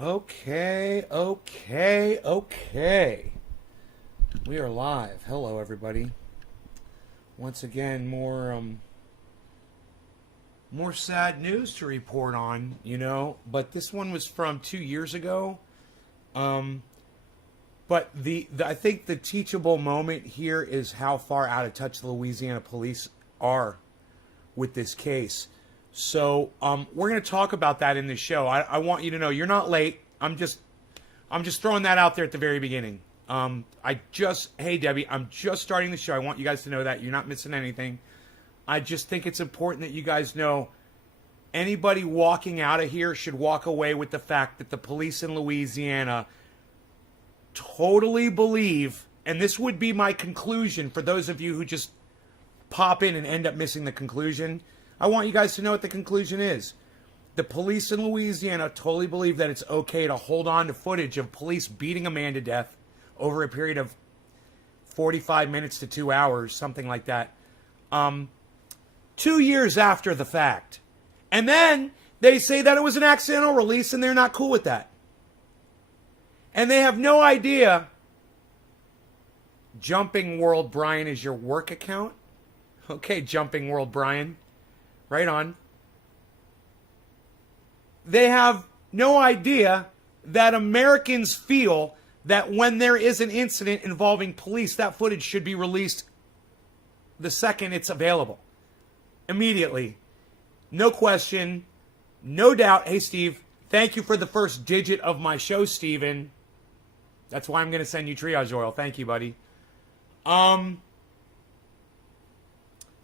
Okay, okay, okay. We are live. Hello, everybody. Once again, more sad news to report on, but this one was from 2 years ago. Um, but I think the teachable moment here is how far out of touch the Louisiana police are with this case. So we're going to talk about that in this show. I want you to know you're not late. I'm just throwing that out there at the very beginning. Hey Debbie, I'm just starting the show. I want you guys to know that you're not missing anything. I just think it's important that you guys know anybody walking out of here should walk away with the fact that the police in Louisiana totally believe, and this would be my conclusion for those of you who just pop in and end up missing the conclusion. I want you guys to know what the conclusion is. The police in Louisiana totally believe that it's okay to hold on to footage of police beating a man to death over a period of 45 minutes to 2 hours, something like that, 2 years after the fact. And then they say that it was an accidental release and they're not cool with that. And they have no idea Jumping World Brian is your work account. Okay, Jumping World Brian. Right on. They have no idea that Americans feel that when there is an incident involving police, that footage should be released the second it's available. Immediately. No question. No doubt. Hey, Steve, thank you for the first digit of my show, Steven. That's why I'm going to send you triage oil. Thank you, buddy.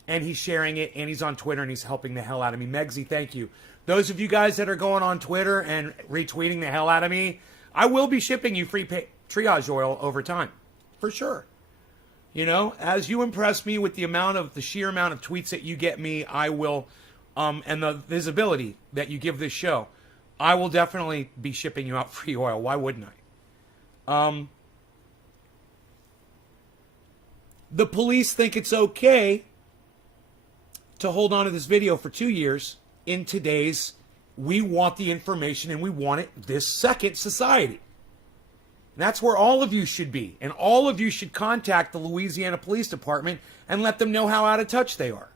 And he's sharing it, and he's on Twitter, and he's helping the hell out of me. Megsy, thank you. Those of you guys that are going on Twitter and retweeting the hell out of me, I will be shipping you free triage oil over time. For sure. As you impress me with the sheer amount of tweets that you get me, I will, and the visibility that you give this show, I will definitely be shipping you out free oil. Why wouldn't I? The police think it's okay to hold on to this video for 2 years in today's we want the information and we want it this second society. And that's where all of you should be. And all of you should contact the Louisiana Police Department and let them know how out of touch they are.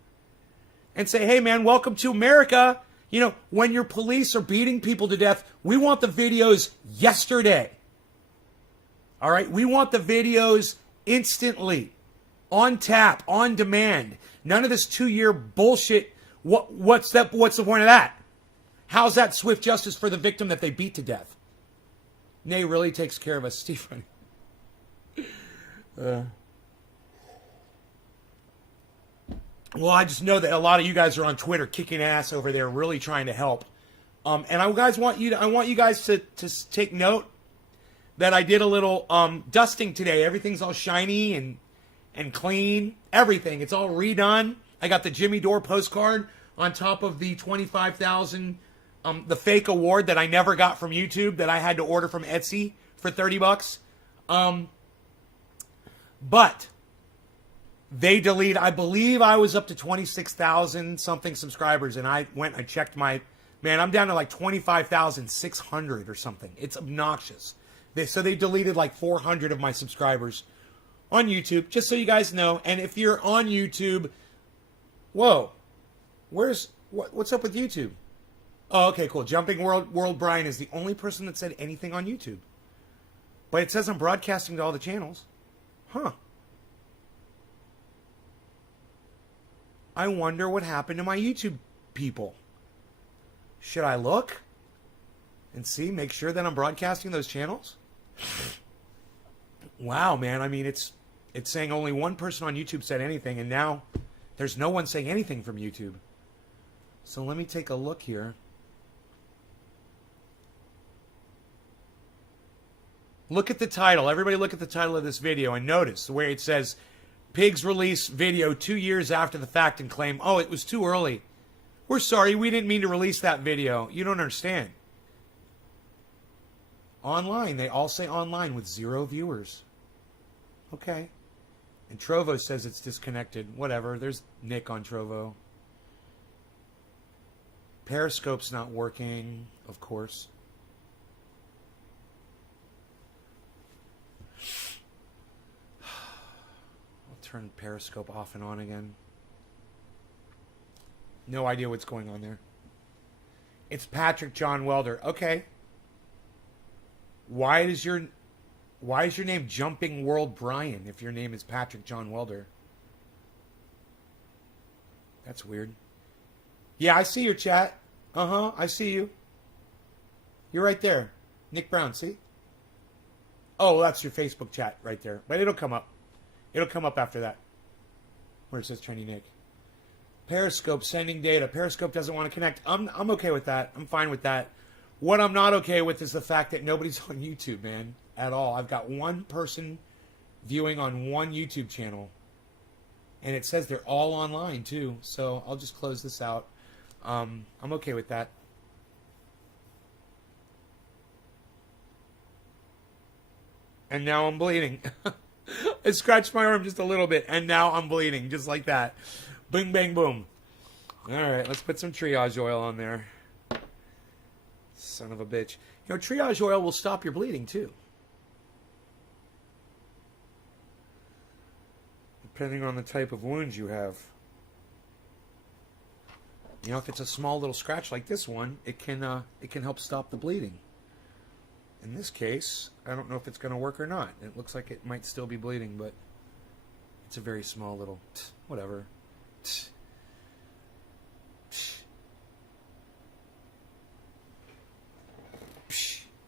And say, hey man, welcome to America. When your police are beating people to death, we want the videos yesterday. All right? We want the videos instantly. On tap, on demand. None of this 2-year bullshit. What's the point of that? How's that swift justice for the victim that they beat to death? Nay really takes care of us, Stephen. Well, I just know that a lot of you guys are on Twitter kicking ass over there, really trying to help. And I want you guys to take note that I did a little dusting today. Everything's all shiny and clean. Everything. It's all redone. I got the Jimmy Dore postcard on top of the 25,000, the fake award that I never got from YouTube that I had to order from Etsy for $30. But they deleted, I believe I was up to 26,000 something subscribers, and I checked I'm down to like 25,600 or something. It's obnoxious. So they deleted like 400 of my subscribers on YouTube, just so you guys know. And if you're on YouTube, whoa, what's up with YouTube? Oh, okay, cool. Jumping World Brian is the only person that said anything on YouTube. But it says I'm broadcasting to all the channels. Huh. I wonder what happened to my YouTube people. Should I look and see, make sure that I'm broadcasting those channels? Wow, man. I mean, it's saying only one person on YouTube said anything, and now there's no one saying anything from YouTube. So let me take a look here. Look at the title. Everybody look at the title of this video and notice where it says, Pigs release video 2 years after the fact and claim, oh, it was too early. We're sorry, we didn't mean to release that video. You don't understand. Online, they all say online with 0 viewers. Okay. And Trovo says it's disconnected. Whatever, there's Nick on Trovo. Periscope's not working, of course. turn Periscope off and on again. No idea what's going on there. It's Patrick John Welder. Okay. Why is your name Jumping World Brian if your name is Patrick John Welder? That's weird. Yeah, I see your chat. Uh-huh, I see you. You're right there. Nick Brown, see? Oh, that's your Facebook chat right there. But it'll come up. It'll come up after that. Where it says Trendy Nick. Periscope sending data. Periscope doesn't want to connect. I'm okay with that. I'm fine with that. What I'm not okay with is the fact that nobody's on YouTube, man, at all. I've got one person viewing on one YouTube channel. And it says they're all online, too. So I'll just close this out. I'm okay with that. And now I'm bleeding. I scratched my arm just a little bit, and now I'm bleeding, just like that. Bing, bang, boom. All right, let's put some triage oil on there. Son of a bitch. You know, triage oil will stop your bleeding, too. Depending on the type of wounds you have. You know, if it's a small little scratch like this one, it can help stop the bleeding. In this case, I don't know if it's going to work or not. It looks like it might still be bleeding, but it's a very small little whatever.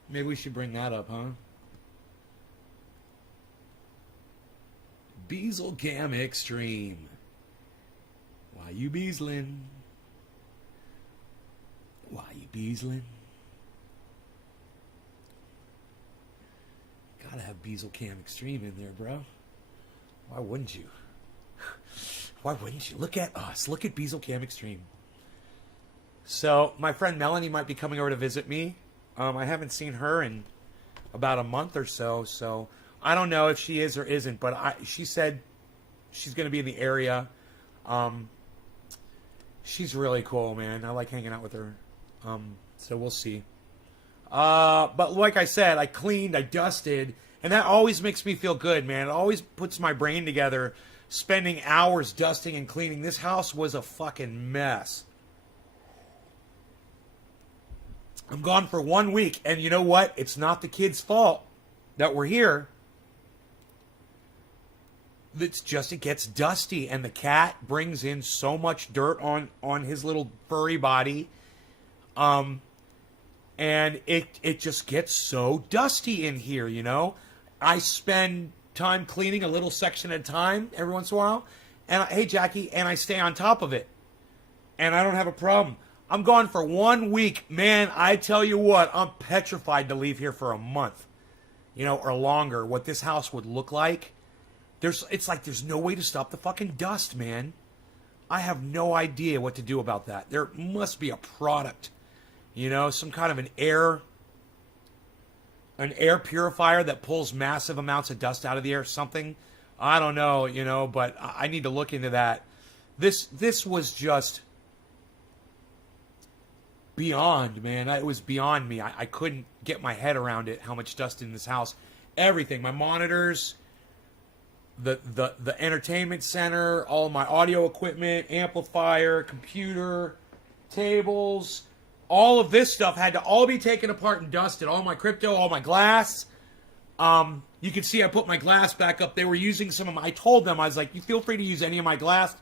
Maybe we should bring that up, huh? Beazle Gam Extreme. Why you beazling? Why you beazling? Gotta have Beazle Cam Extreme in there, bro. Why wouldn't you? Why wouldn't you? Look at us. Look at Beazle Cam Extreme. So, my friend Melanie might be coming over to visit me. I haven't seen her in about a month or so, so I don't know if she is or isn't, but she said she's going to be in the area. She's really cool, man. I like hanging out with her. So we'll see. But like I said, I cleaned, I dusted, and that always makes me feel good, man. It always puts my brain together, spending hours dusting and cleaning. This house was a fucking mess. I'm gone for 1 week, and you know what? It's not the kids' fault that we're here. It's just it gets dusty, and the cat brings in so much dirt on his little furry body. And it just gets so dusty in here, you know? I spend time cleaning a little section at a time every once in a while. And hey, Jackie, and I stay on top of it. And I don't have a problem. I'm gone for 1 week. Man, I tell you what, I'm petrified to leave here for a month, you know, or longer. What this house would look like. It's like there's no way to stop the fucking dust, man. I have no idea what to do about that. There must be a product, you know, some kind of an air purifier that pulls massive amounts of dust out of the air, something. I don't know, you know, but I need to look into that. This was just beyond, man. It was beyond me. I couldn't get my head around it, how much dust in this house. Everything, my monitors, the entertainment center, all my audio equipment, amplifier, computer, tables, all of this stuff had to all be taken apart and dusted. All my crypto, all my glass. You can see I put my glass back up. They were using some of my, I told them, I was like, you feel free to use any of my glass.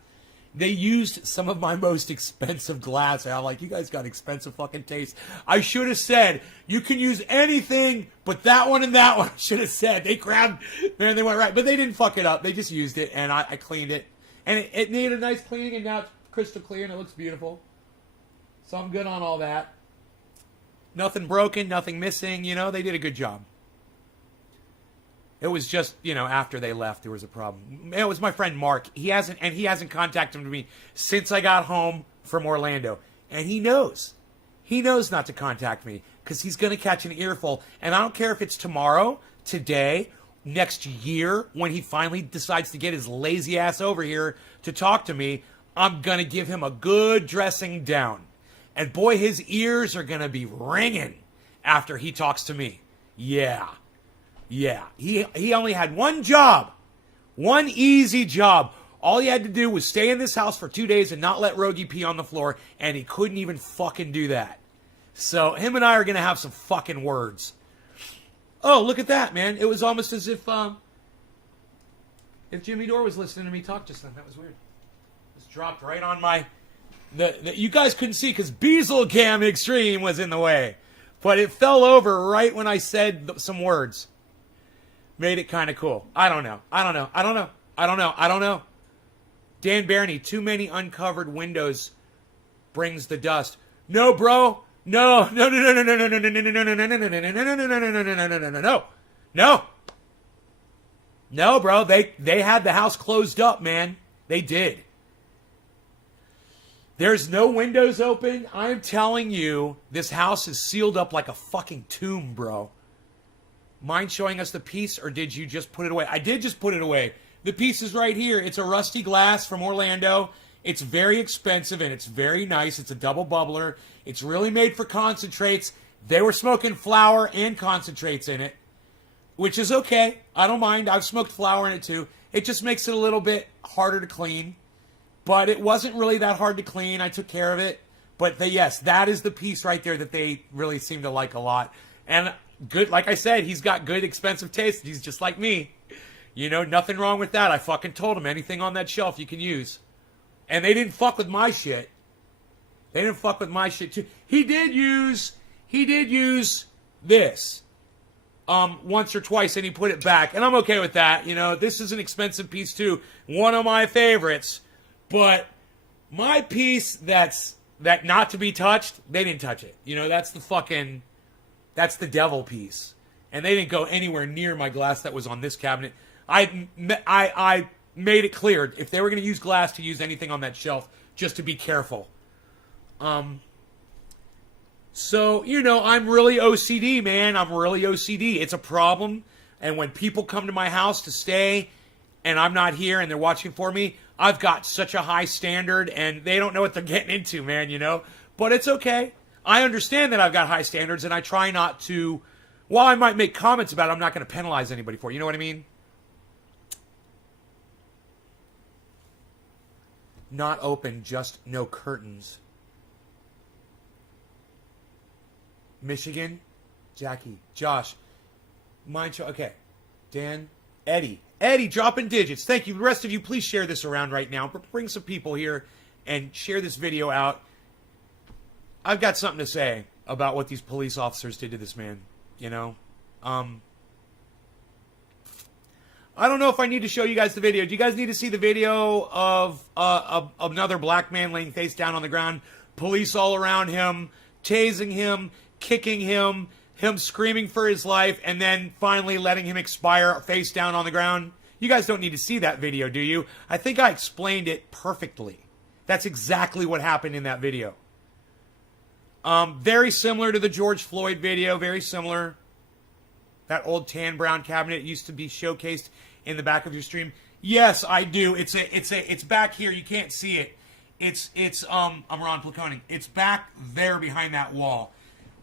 They used some of my most expensive glass. I'm like, you guys got expensive fucking taste. I should have said, you can use anything but that one and that one. I should have said. They grabbed, man, they went right. But they didn't fuck it up. They just used it, and I cleaned it. And it needed a nice cleaning, and now it's crystal clear, and it looks beautiful. So I'm good on all that. Nothing broken, nothing missing. You know, they did a good job. It was just, you know, after they left, there was a problem. It was my friend Mark. He hasn't contacted me since I got home from Orlando. And he knows. He knows not to contact me because he's going to catch an earful. And I don't care if it's tomorrow, today, next year, when he finally decides to get his lazy ass over here to talk to me, I'm going to give him a good dressing down. And boy, his ears are going to be ringing after he talks to me. Yeah. Yeah, he only had one job One easy job. All he had to do was stay in this house for 2 days and not let Rogie pee on the floor, and he couldn't even fucking do that. So him and I are going to have some fucking words. Oh, look at that, man. It was almost as if Jimmy Dore was listening to me talk just then. That was weird. Just dropped right on my... you guys couldn't see because Beaselcam Extreme was in the way. But it fell over right when I said some words. Made it kind of cool. I don't know. Dan Barney, too many uncovered windows brings the dust. No, bro. No. No, bro. They had the house closed up, man. They did. There's no windows open. I'm telling you, this house is sealed up like a fucking tomb, bro. Mind showing us the piece, or did you just put it away? I did just put it away. The piece is right here. It's a rusty glass from Orlando. It's very expensive, and it's very nice. It's a double bubbler. It's really made for concentrates. They were smoking flour and concentrates in it, which is okay. I don't mind. I've smoked flour in it, too. It just makes it a little bit harder to clean. But it wasn't really that hard to clean. I took care of it. But yes, that is the piece right there that they really seem to like a lot. And good, like I said, he's got good, expensive taste. He's just like me. You know, nothing wrong with that. I fucking told him anything on that shelf you can use. And they didn't fuck with my shit. They didn't fuck with my shit too. He did use this once or twice, and he put it back. And I'm okay with that. You know, this is an expensive piece too. One of my favorites. But my piece that not to be touched, they didn't touch it. You know, that's the devil piece. And they didn't go anywhere near my glass that was on this cabinet. I made it clear, if they were going to use glass, to use anything on that shelf, just to be careful. So, you know, I'm really OCD, man. I'm really OCD. It's a problem. And when people come to my house to stay and I'm not here and they're watching for me, I've got such a high standard and they don't know what they're getting into, man, you know. But it's okay. I understand that I've got high standards and I try not to, while I might make comments about it, I'm not going to penalize anybody for it. You know what I mean? Not open, just no curtains. Michigan, Jackie, Josh, Mind Show. Okay, Dan, Eddie, dropping digits. Thank you. The rest of you, please share this around right now. Bring some people here and share this video out. I've got something to say about what these police officers did to this man. You know, I don't know if I need to show you guys the video. Do you guys need to see the video of another black man laying face down on the ground, police all around him, tasing him, kicking him, him screaming for his life, and then finally letting him expire face down on the ground? You guys don't need to see that video, do you? I think I explained it perfectly. That's exactly what happened in that video. Very similar to the George Floyd video, very similar. That old tan brown cabinet used to be showcased in the back of your stream. Yes, I do. It's back here. You can't see it. I'm Ron Placoning. It's back there behind that wall.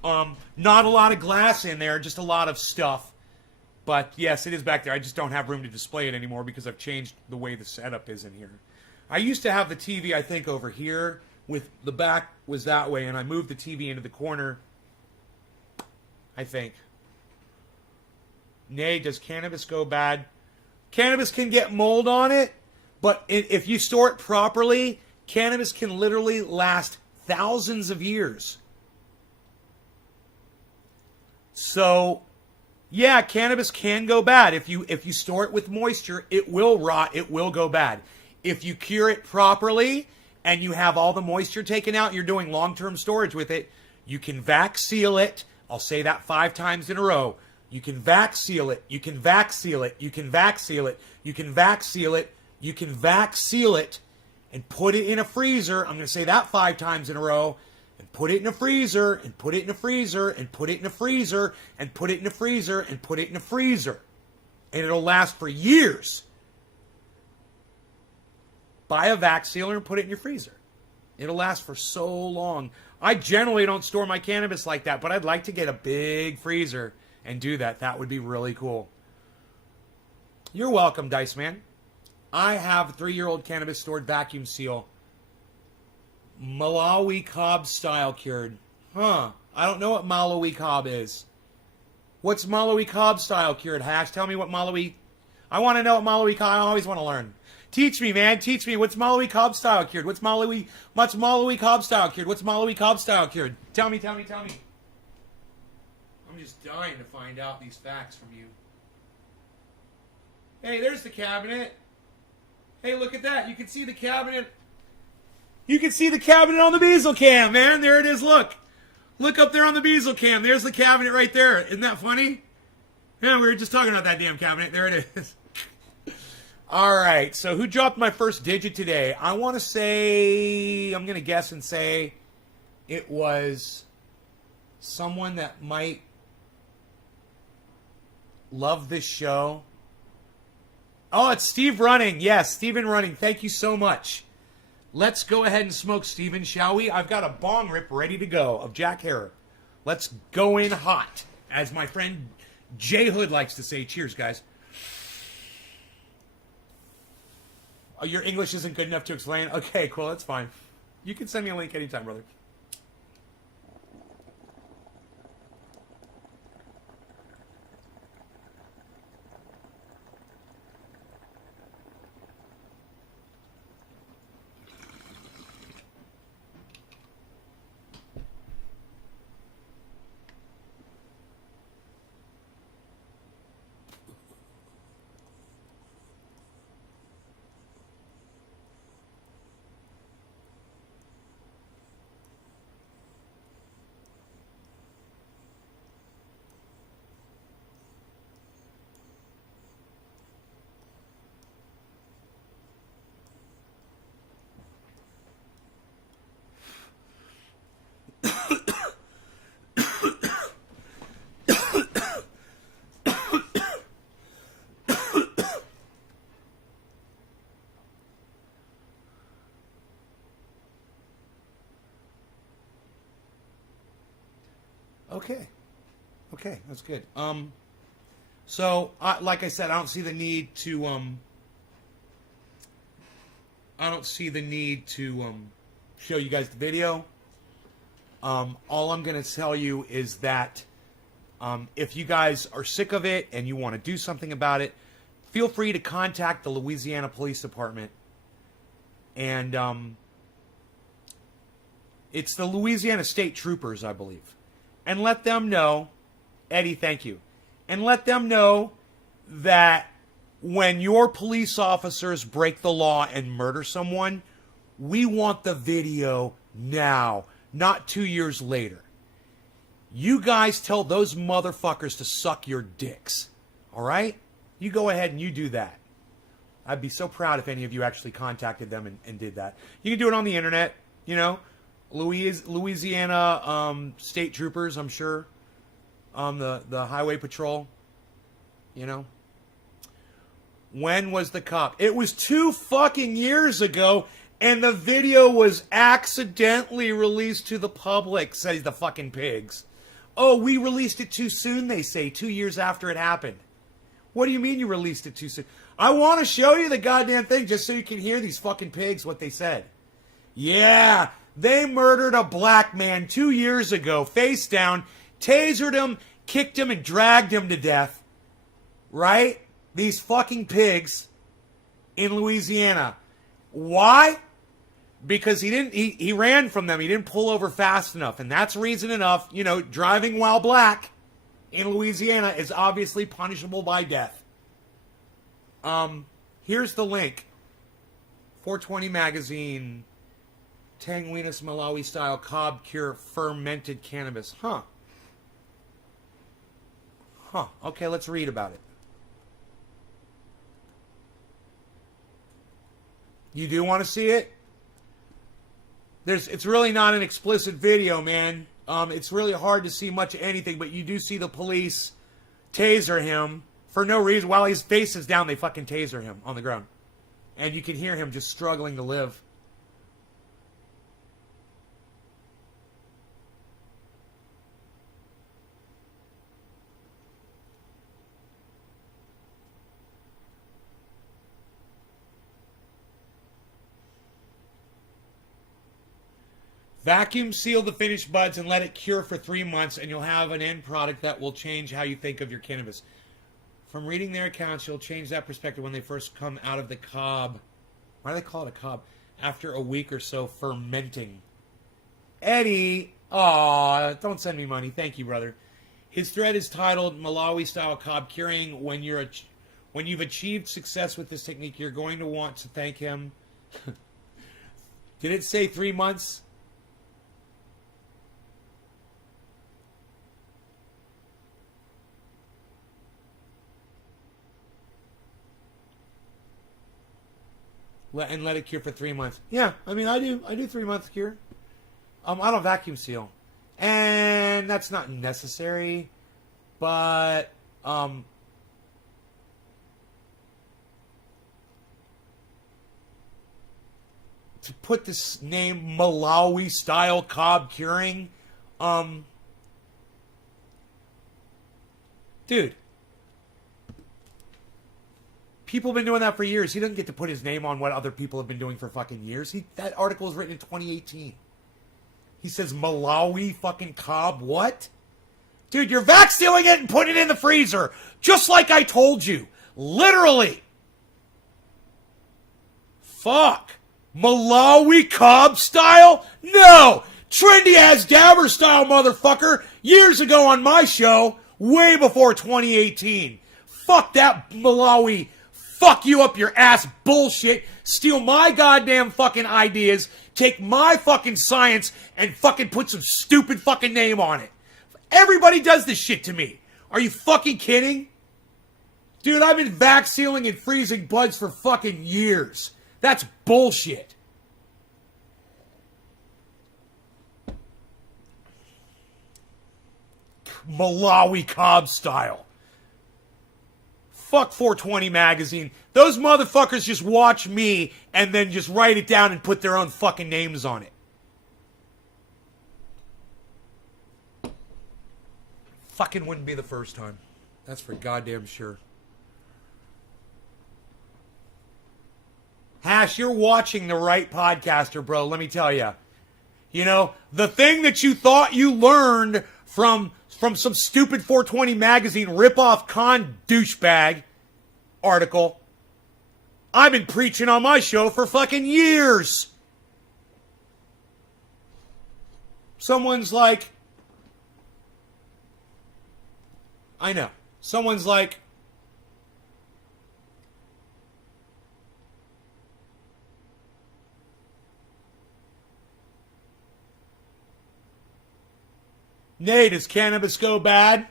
Not a lot of glass in there, just a lot of stuff. But yes, it is back there. I just don't have room to display it anymore because I've changed the way the setup is in here. I used to have the TV, I think, over here, with the back was that way, and I moved the TV into the corner, I think. Nay, does cannabis go bad? Cannabis can get mold on it, but if you store it properly, cannabis can literally last thousands of years. So, yeah, cannabis can go bad. If you store it with moisture, it will rot, it will go bad. If you cure it properly and you have all the moisture taken out, you're doing long-term storage with it, you can vac seal it. I'll say that 5 times in a row. You can vac seal it. You can vac seal it. You can vac seal it. You can vac seal it. You can vac seal it and put it in a freezer. I'm going to say that 5 times in a row. And put it in a freezer, and put it in a freezer, and put it in a freezer, and put it in a freezer, and put it in a freezer. And it'll last for years. Buy a vac sealer and put it in your freezer. It'll last for so long. I generally don't store my cannabis like that, but I'd like to get a big freezer and do that. That would be really cool. You're welcome, Dice Man. I have a 3-year-old cannabis stored vacuum seal. Malawi cob style cured. Huh. I don't know what Malawi cob is. What's Malawi cob style cured? Hash, tell me what Malawi... I want to know what Malawi cob... I always want to learn. Teach me, man. Teach me. What's Malawi cob style cured? What's Malawi cob style cured? What's Malawi cob style cured? Tell me. I'm just dying to find out these facts from you. Hey, there's the cabinet. Hey, look at that. You can see the cabinet. You can see the cabinet on the Beazle cam, man. There it is. Look. Look up there on the Beazle cam. There's the cabinet right there. Isn't that funny? Yeah, we were just talking about that damn cabinet. There it is. All right. So who dropped my first digit today? I want to say, I'm going to guess and say it was someone that might love this show. Oh, it's Steve Running. Yes, Steven Running. Thank you so much. Let's go ahead and smoke, Steven, shall we? I've got a bong rip ready to go of Jack Herer. Let's go in hot, as my friend Jay Hood likes to say. Cheers, guys. Oh, your English isn't good enough to explain? Okay, cool. That's fine. You can send me a link anytime, brother. Okay, that's good. So like I said, I don't see the need to show you guys the video. All I'm going to tell you is that if you guys are sick of it and you want to do something about it, feel free to contact the Louisiana Police Department. And it's the Louisiana State Troopers, I believe. And let them know, Eddie, thank you. And let them know that when your police officers break the law and murder someone, we want the video now, not 2 years later. You guys tell those motherfuckers to suck your dicks. All right? You go ahead and you do that. I'd be so proud if any of you actually contacted them and did that. You can do it on the internet, you know. Louisiana State Troopers, I'm sure. The Highway Patrol, you know. When was the cop? It was 2 fucking years ago, and the video was accidentally released to the public, says the fucking pigs. Oh, we released it too soon, they say, 2 years after it happened. What do you mean you released it too soon? I want to show you the goddamn thing just so you can hear these fucking pigs what they said. Yeah, they murdered a black man 2 years ago, face down, tasered him, kicked him, and dragged him to death. Right? These fucking pigs in Louisiana. Why? Because he ran from them. He didn't pull over fast enough. And that's reason enough, you know, driving while black in Louisiana is obviously punishable by death. Here's the link. 420 magazine. Tanguinas Malawi style cob cure fermented cannabis. Huh. Okay, let's read about it. You do want to see it? It's really not an explicit video, man. It's really hard to see much of anything, but you do see the police taser him for no reason. While his face is down, they fucking taser him on the ground. And you can hear him just struggling to live. Vacuum seal the finished buds and let it cure for 3 months, and you'll have an end product that will change how you think of your cannabis. From reading their accounts, you'll change that perspective when they first come out of the cob. Why do they call it a cob? After a week or so fermenting. Eddie, aw, don't send me money. Thank you, brother. His thread is titled Malawi-style cob curing. When you've achieved success with this technique, you're going to want to thank him. Did it say 3 months? And let it cure for 3 months. Yeah, I mean, I do 3 months cure. I don't vacuum seal, and that's not necessary. But to put this name Malawi style cob curing, dude. People have been doing that for years. He doesn't get to put his name on what other people have been doing for fucking years. That article was written in 2018. He says Malawi fucking cob. What? Dude, you're vac sealing it and putting it in the freezer. Just like I told you. Literally. Fuck. Malawi cob style? No. Trendy as Dabber style, motherfucker. Years ago on my show. Way before 2018. Fuck that Malawi fuck you up your ass bullshit, steal my goddamn fucking ideas, take my fucking science, and fucking put some stupid fucking name on it. Everybody does this shit to me. Are you fucking kidding? Dude, I've been vac sealing and freezing buds for fucking years. That's bullshit. Malawi cob style. Fuck 420 magazine. Those motherfuckers just watch me and then just write it down and put their own fucking names on it. Fucking wouldn't be the first time. That's for goddamn sure. Hash, you're watching the right podcaster, bro. Let me tell you. You know, the thing that you thought you learned from some stupid 420 magazine ripoff con douchebag article, I've been preaching on my show for fucking years. Someone's like, I know. Someone's like, Nate, does cannabis go bad?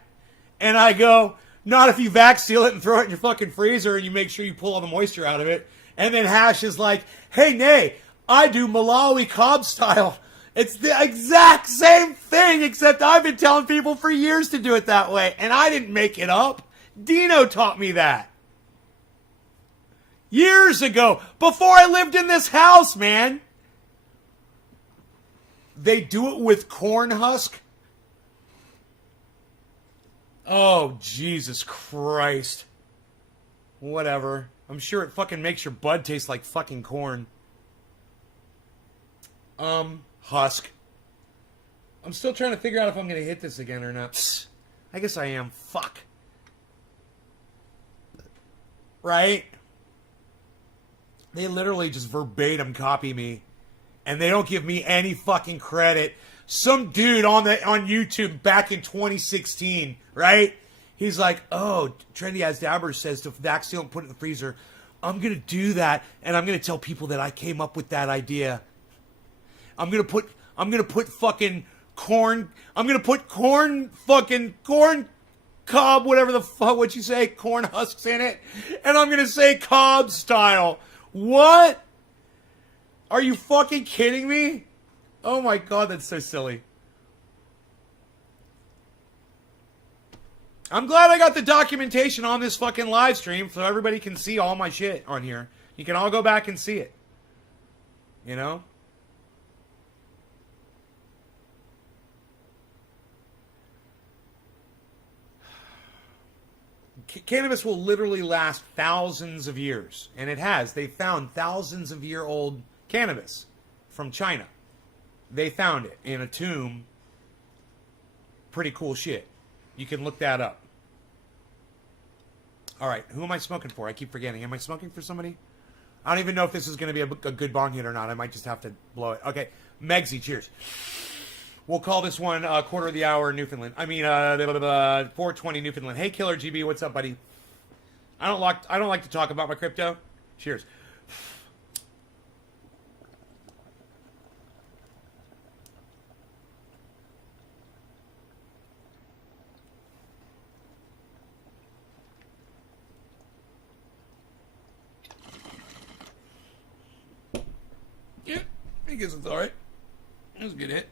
And I go, not if you vac seal it and throw it in your fucking freezer and you make sure you pull all the moisture out of it. And then Hash is like, hey, Nate, I do Malawi cob style. It's the exact same thing, except I've been telling people for years to do it that way. And I didn't make it up. Dino taught me that. Years ago, before I lived in this house, man. They do it with corn husk. Oh, Jesus Christ. Whatever. I'm sure it fucking makes your bud taste like fucking corn. Husk. I'm still trying to figure out if I'm going to hit this again or not. Psst. I guess I am. Fuck. Right? They literally just verbatim copy me. And they don't give me any fucking credit. Some dude on YouTube back in 2016, right? He's like, oh, Trendy as Dabber says to vac seal and put it in the freezer. I'm going to do that, and I'm going to tell people that I came up with that idea. I'm going to put fucking corn, I'm going to put corn cob, whatever the fuck, what you say, corn husks in it, and I'm going to say cob style. What? Are you fucking kidding me? Oh my God, that's so silly. I'm glad I got the documentation on this fucking live stream so everybody can see all my shit on here. You can all go back and see it. You know? Cannabis will literally last thousands of years. And it has. They found thousands of year old cannabis from China. They found it in a tomb. Pretty cool shit. You can look that up. All right, who am I smoking for? I keep forgetting. Am I smoking for somebody? I don't even know if this is going to be a good bong hit or not. I might just have to blow it. Okay, Megsy, cheers. We'll call this one quarter of the hour Newfoundland. 420 Newfoundland. Hey, Killer GB, what's up, buddy? I don't like to talk about my crypto. Cheers. Yeah, I guess it's all right. That was a good hit.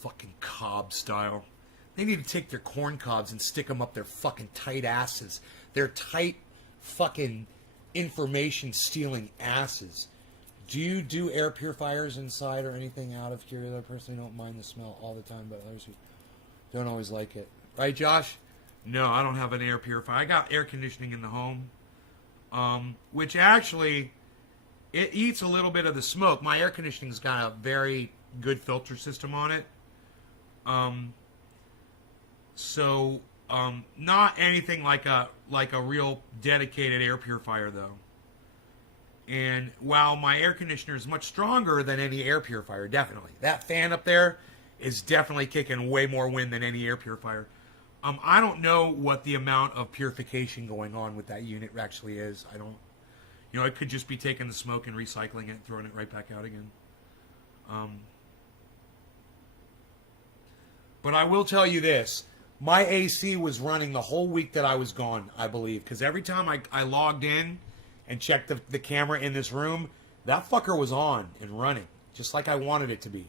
Fucking cob style. They need to take their corn cobs and stick them up their fucking tight asses. Their tight fucking information stealing asses. Do you do air purifiers inside or anything out of curiosity? I personally don't mind the smell all the time, but others who don't always like it. Right, Josh? No, I don't have an air purifier. I got air conditioning in the home, which actually, it eats a little bit of the smoke. My air conditioning's got a very good filter system on it. Not anything like a real dedicated air purifier though. And while my air conditioner is much stronger than any air purifier, definitely. That fan up there is definitely kicking way more wind than any air purifier. I don't know what the amount of purification going on with that unit actually is. I don't, it could just be taking the smoke and recycling it and throwing it right back out again. But I will tell you this. My AC was running the whole week that I was gone, I believe. Because every time I logged in and checked the camera in this room, that fucker was on and running. Just like I wanted it to be.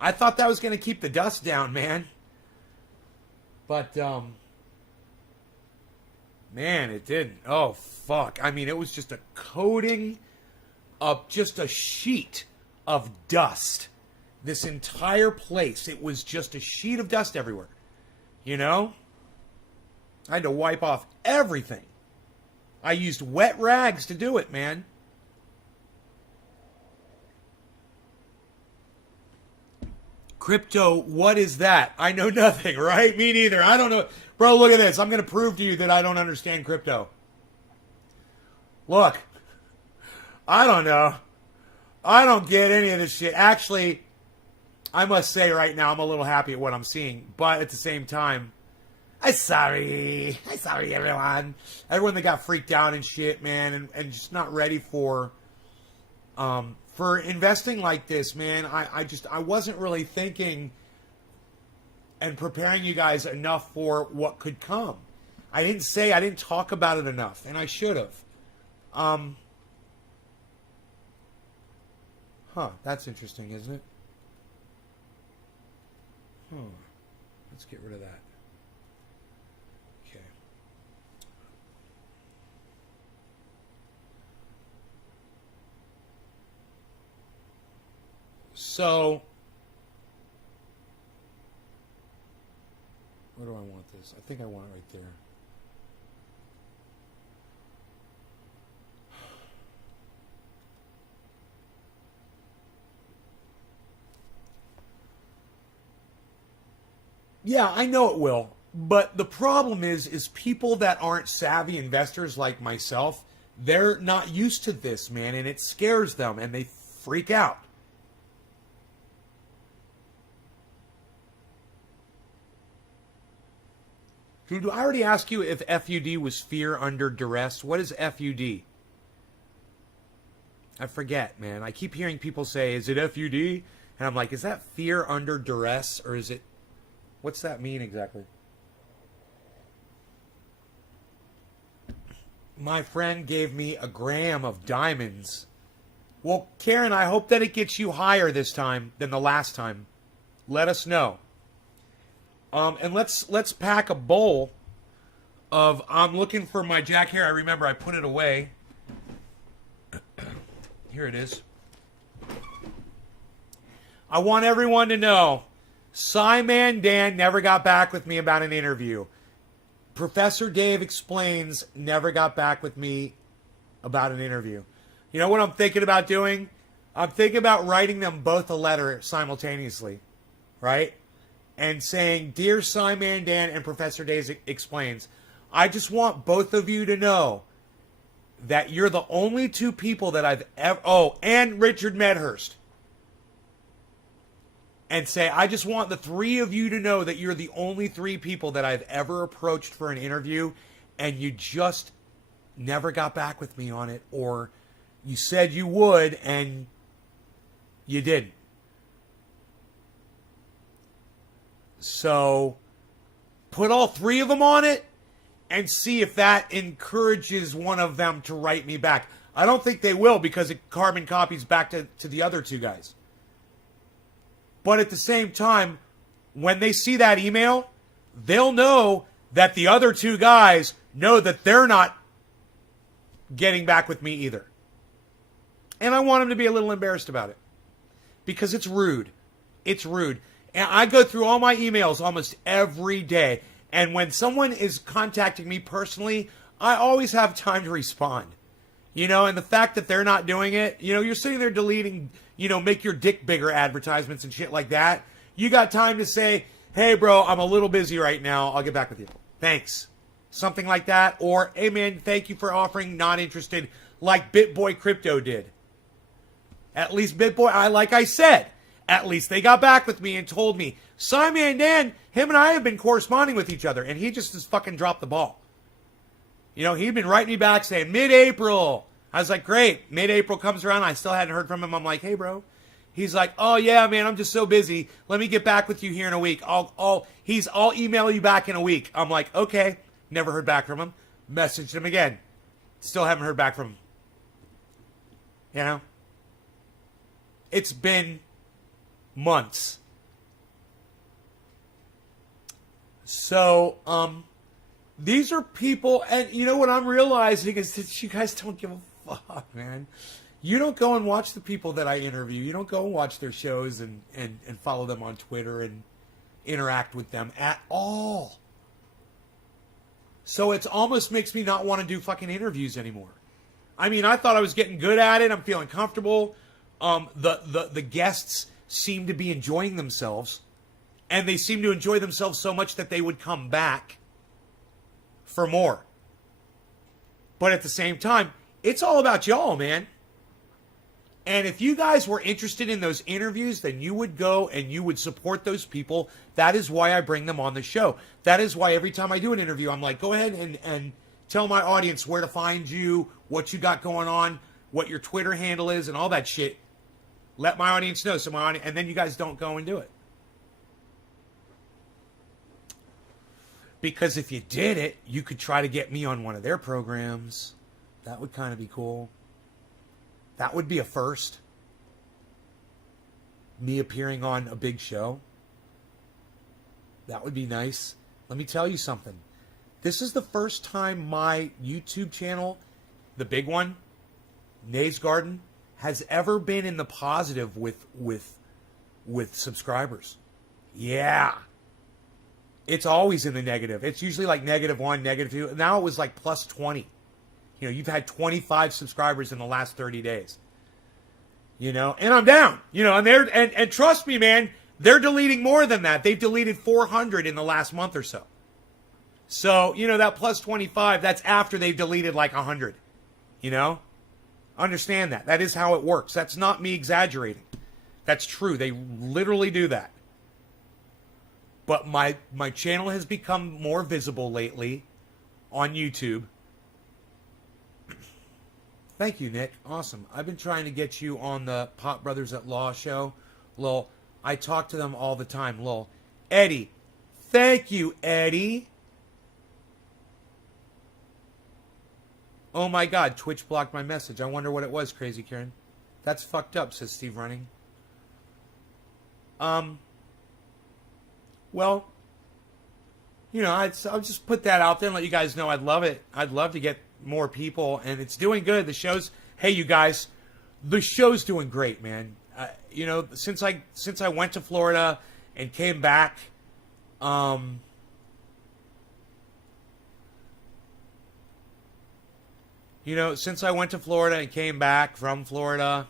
I thought that was going to keep the dust down, man. But, man, it didn't. Oh, fuck. I mean, it was just a coating of just a sheet of dust. This entire place, it was just a sheet of dust everywhere. I had to wipe off everything. I used wet rags to do it, man. Crypto, what is that? I know nothing, right? Me neither. I don't know. Bro, look at this. I'm going to prove to you that I don't understand crypto. Look. I don't know. I don't get any of this shit. Actually, I must say right now I'm a little happy at what I'm seeing. But at the same time, I'm sorry everyone. Everyone that got freaked out and shit, man, and just not ready for investing like this, man. I wasn't really thinking and preparing you guys enough for what could come. I didn't talk about it enough, and I should have. That's interesting, isn't it? Let's get rid of that. Okay. So, where do I want this? I think I want it right there. Yeah, I know it will. But the problem is people that aren't savvy investors like myself, they're not used to this, man, and it scares them, and they freak out. Dude, I already asked you if FUD was fear under duress. What is FUD? I forget, man. I keep hearing people say, is it FUD? And I'm like, is that fear under duress, or is it... What's that mean exactly? My friend gave me a gram of diamonds. Well, Karen, I hope that it gets you higher this time than the last time. Let us know. And let's pack a bowl of I'm looking for my Jack Hare. I remember I put it away. Here it is. I want everyone to know Simon Dan never got back with me about an interview. Professor Dave Explains never got back with me about an interview. You know what I'm thinking about doing? I'm thinking about writing them both a letter simultaneously, right? And saying, Dear Simon Dan and Professor Dave Explains, I just want both of you to know that you're the only two people that I've ever... Oh, and Richard Medhurst. And say, I just want the three of you to know that you're the only three people that I've ever approached for an interview, and you just never got back with me on it, or you said you would, and you didn't. So, put all three of them on it, and see if that encourages one of them to write me back. I don't think they will, because it carbon copies back to the other two guys. But at the same time, when they see that email, they'll know that the other two guys know that they're not getting back with me either. And I want them to be a little embarrassed about it. Because it's rude. It's rude. And I go through all my emails almost every day. And when someone is contacting me personally, I always have time to respond. You know, and the fact that they're not doing it, you know, you're sitting there deleting, you know, make your dick bigger advertisements and shit like that. You got time to say, hey, bro, I'm a little busy right now. I'll get back with you. Thanks. Something like that. Or, hey, man, thank you for offering, not interested, like BitBoy Crypto did. At least BitBoy, like I said, at least they got back with me and told me, Simon Dan, him and I have been corresponding with each other, and he just has fucking dropped the ball. You know, he'd been writing me back saying, mid-April. I was like, great. Mid-April comes around. I still hadn't heard from him. I'm like, hey, bro. He's like, oh, yeah, man, I'm just so busy. Let me get back with you here in a week. I'll email you back in a week. I'm like, okay. Never heard back from him. Messaged him again. Still haven't heard back from him. You know? It's been months. So, these are people, and you know what I'm realizing is that you guys don't give a fuck, man. You don't go and watch the people that I interview. You don't go and watch their shows and follow them on Twitter and interact with them at all. So it almost makes me not want to do fucking interviews anymore. I mean, I thought I was getting good at it. I'm feeling comfortable. The guests seem to be enjoying themselves. And they seem to enjoy themselves so much that they would come back for more. But at the same time, it's all about y'all, man. And if you guys were interested in those interviews, then you would go and you would support those people. That is why I bring them on the show. That is why every time I do an interview, I'm like, go ahead and tell my audience where to find you, what you got going on, what your Twitter handle is, and all that shit. Let my audience know. And then you guys don't go and do it. Because if you did it, you could try to get me on one of their programs. That would kind of be cool. That would be a first. Me appearing on a big show. That would be nice. Let me tell you something. This is the first time my YouTube channel, the big one, Nays Garden, has ever been in the positive with subscribers. Yeah. It's always in the negative. It's usually like -1, -2. Now it was like plus 20. You know, you've had 25 subscribers in the last 30 days. You know, and I'm down. You know, and trust me, man, they're deleting more than that. They've deleted 400 in the last month or so. So, you know, that plus 25, that's after they've deleted like 100. You know? Understand that. That is how it works. That's not me exaggerating. That's true. They literally do that. But my channel has become more visible lately on YouTube. Thank you, Nick. Awesome. I've been trying to get you on the Pop Brothers at Law show. Lol. I talk to them all the time. Lol. Eddie. Thank you, Eddie. Oh my God, Twitch blocked my message. I wonder what it was, Crazy Karen. That's fucked up, says Steve Running. Well, I'll just put that out there and let you guys know I'd love it. I'd love to get more people, and it's doing good. The show's, hey, you guys, the show's doing great, man. Since I went to Florida and came back, since I went to Florida and came back from Florida,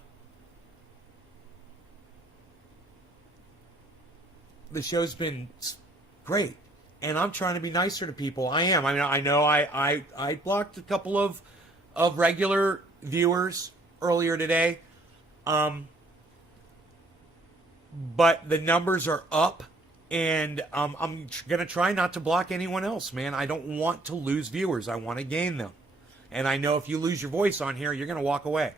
the show's been great. And I'm trying to be nicer to people. I am. I mean, I know I blocked a couple of regular viewers earlier today. But the numbers are up, and I'm going to try not to block anyone else, man. I don't want to lose viewers. I want to gain them. And I know if you lose your voice on here, you're going to walk away.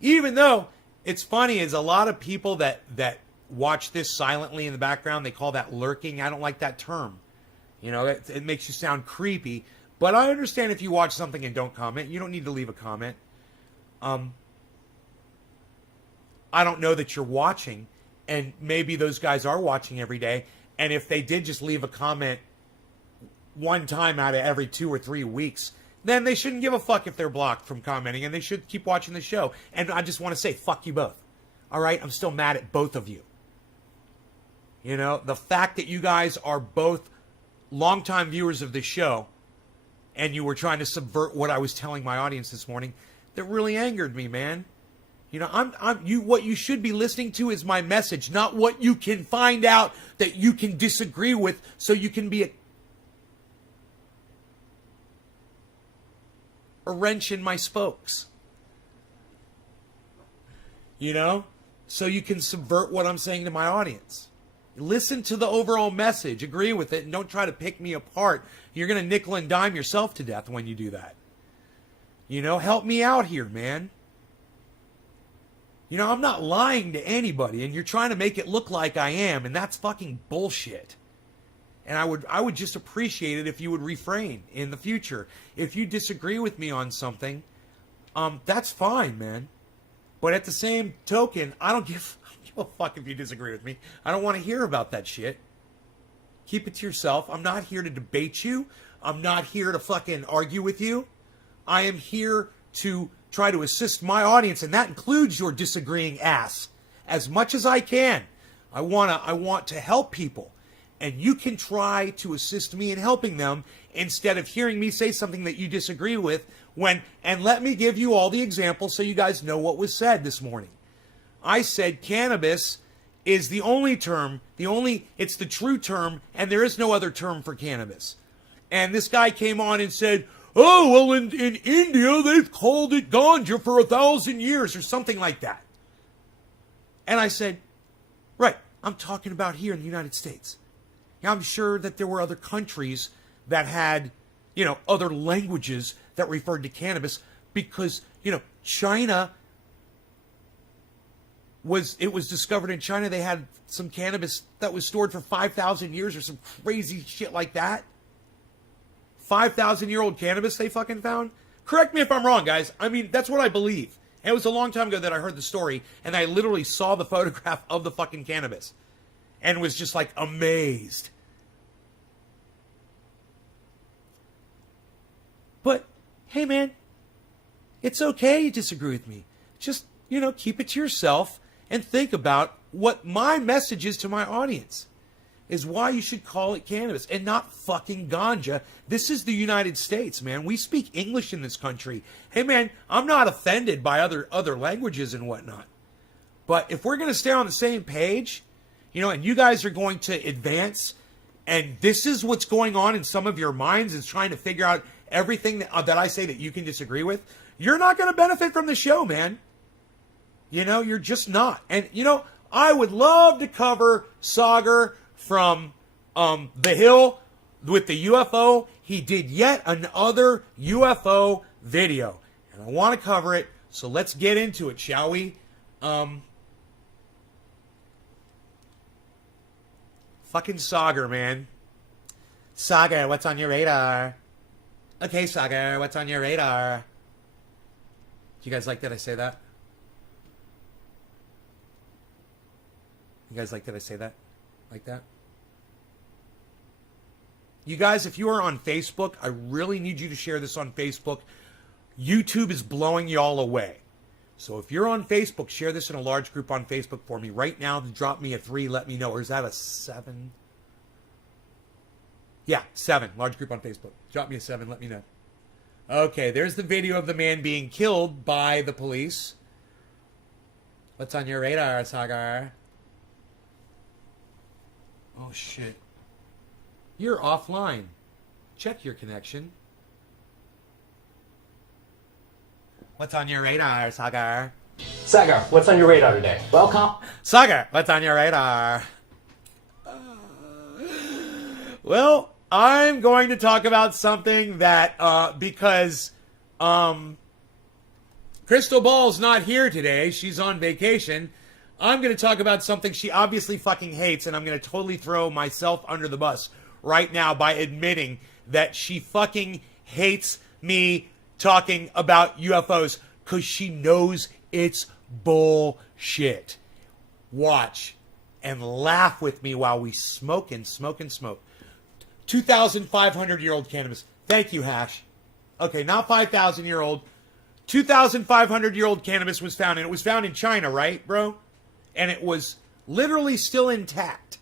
Even though it's funny, is a lot of people that watch this silently in the background, they call that lurking. I don't like that term. It makes you sound creepy. But I understand if you watch something and don't comment. You don't need to leave a comment. I don't know that you're watching, and maybe those guys are watching every day. And if they did just leave a comment one time out of every 2 or 3 weeks, then they shouldn't give a fuck if they're blocked from commenting, and they should keep watching the show. And I just want to say, fuck you both. All right? I'm still mad at both of you. The fact that you guys are both longtime viewers of the show, and you were trying to subvert what I was telling my audience this morning, that really angered me, man. What you should be listening to is my message, not what you can find out that you can disagree with, so you can be a wrench in my spokes. So you can subvert what I'm saying to my audience. Listen to the overall message, agree with it, and don't try to pick me apart. You're going to nickel and dime yourself to death when you do that. Help me out here, man. I'm not lying to anybody, and you're trying to make it look like I am, and that's fucking bullshit. And I would just appreciate it if you would refrain in the future. If you disagree with me on something, that's fine, man. But at the same token, I don't give a fuck if you disagree with me. I don't want to hear about that shit. Keep it to yourself. I'm not here to debate you. I'm not here to fucking argue with you. I am here to try to assist my audience, and that includes your disagreeing ass. As much as I can. I want to help people. And you can try to assist me in helping them instead of hearing me say something that you disagree with and let me give you all the examples so you guys know what was said this morning. I said cannabis is the only term, it's the true term, and there is no other term for cannabis. And this guy came on and said, oh, well, in India, they've called it ganja for 1,000 years or something like that. And I said, right, I'm talking about here in the United States. I'm sure that there were other countries that had, other languages that referred to cannabis because, China was discovered in China. They had some cannabis that was stored for 5,000 years or some crazy shit like that. 5,000-year-old cannabis they fucking found? Correct me if I'm wrong, guys. I mean, that's what I believe. And it was a long time ago that I heard the story, and I literally saw the photograph of the fucking cannabis and was just like amazed. But, hey man, it's okay you disagree with me. Just, keep it to yourself and think about what my message is to my audience. Is why you should call it cannabis and not fucking ganja. This is the United States, man. We speak English in this country. Hey man, I'm not offended by other languages and whatnot. But if we're going to stay on the same page, and you guys are going to advance, and this is what's going on in some of your minds is trying to figure out everything that I say that you can disagree with, you're not going to benefit from the show, man. You're just not. And, I would love to cover Sagar from The Hill with the UFO. He did yet another UFO video. And I want to cover it, so let's get into it, shall we? Fucking Sagar, man. Sagar, what's on your radar? Okay, Sagar, what's on your radar? Do you guys like that I say that? You guys like that I say that? Like that? You guys, if you are on Facebook, I really need you to share this on Facebook. YouTube is blowing y'all away. So if you're on Facebook, share this in a large group on Facebook for me right now. Drop me a 3, let me know. Or is that a 7? Yeah, 7. Large group on Facebook. Drop me a 7, let me know. Okay, there's the video of the man being killed by the police. What's on your radar, Sagar? Oh, shit. You're offline. Check your connection. What's on your radar, Sagar? Sagar, what's on your radar today? Welcome. Sagar, what's on your radar? Well, I'm going to talk about something that, because Crystal Ball's not here today. She's on vacation. I'm going to talk about something she obviously fucking hates, and I'm going to totally throw myself under the bus right now by admitting that she fucking hates me talking about UFOs because she knows it's bullshit. Watch and laugh with me while we smoke and smoke and smoke. 2,500-year-old cannabis. Thank you, Hash. Okay, not 5,000-year-old. 2,500-year-old cannabis was found, and it was found in China, right, bro? And it was literally still intact.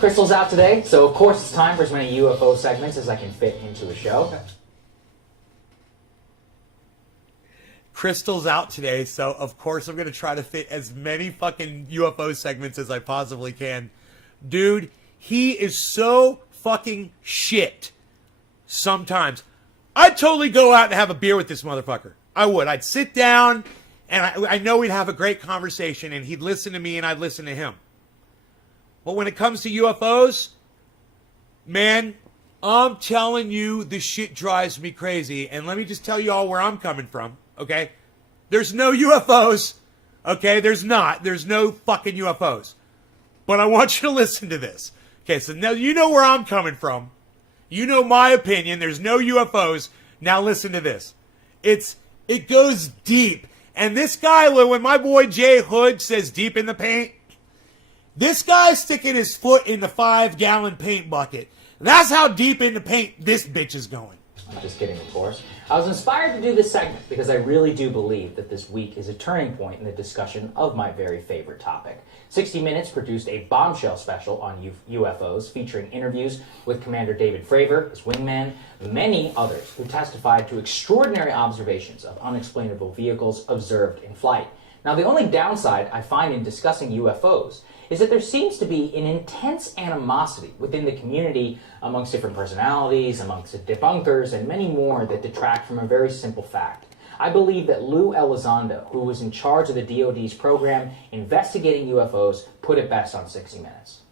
Crystal's out today, so of course it's time for as many UFO segments as I can fit into a show. Crystal's out today, so of course I'm going to try to fit as many fucking UFO segments as I possibly can. Dude, he is so fucking shit sometimes. I'd totally go out and have a beer with this motherfucker. I would. I'd sit down, and I know we'd have a great conversation, and he'd listen to me, and I'd listen to him. But when it comes to UFOs, man, I'm telling you, this shit drives me crazy. And let me just tell you all where I'm coming from, okay? There's no UFOs, okay? There's not. There's no fucking UFOs. But I want you to listen to this. Okay, so now you know where I'm coming from. You know my opinion. There's no UFOs. Now listen to this. It goes deep. And this guy, when my boy Jay Hood says deep in the paint, this guy's sticking his foot in the 5-gallon paint bucket. That's how deep in the paint this bitch is going. I'm just kidding, of course. I was inspired to do this segment because I really do believe that this week is a turning point in the discussion of my very favorite topic. 60 Minutes produced a bombshell special on UFOs featuring interviews with Commander David Fravor, his wingman, many others who testified to extraordinary observations of unexplainable vehicles observed in flight. Now, the only downside I find in discussing UFOs is that there seems to be an intense animosity within the community amongst different personalities, amongst the debunkers, and many more that detract from a very simple fact. I believe that Lou Elizondo, who was in charge of the DoD's program investigating UFOs, put it best on 60 Minutes.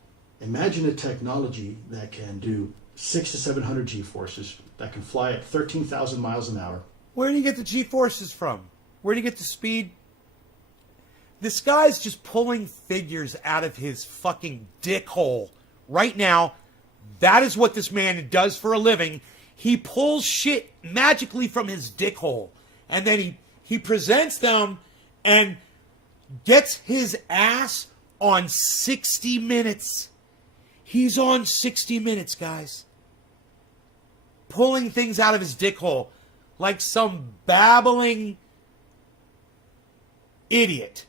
Imagine a technology that can do 600 to 700 G-forces, that can fly at 13,000 miles an hour. Where do you get the G-forces from? Where do you get the speed? This guy's just pulling figures out of his fucking dick hole. Right now, that is what this man does for a living. He pulls shit magically from his dick hole. And then he presents them and gets his ass on 60 Minutes. He's on 60 Minutes, guys. Pulling things out of his dick hole like some babbling idiot.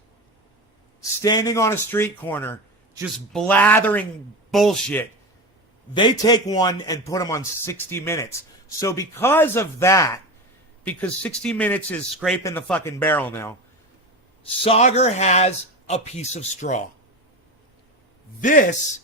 Standing on a street corner, just blathering bullshit. They take one and put him on 60 Minutes. So because of that, because 60 Minutes is scraping the fucking barrel now, Sagar has a piece of straw. This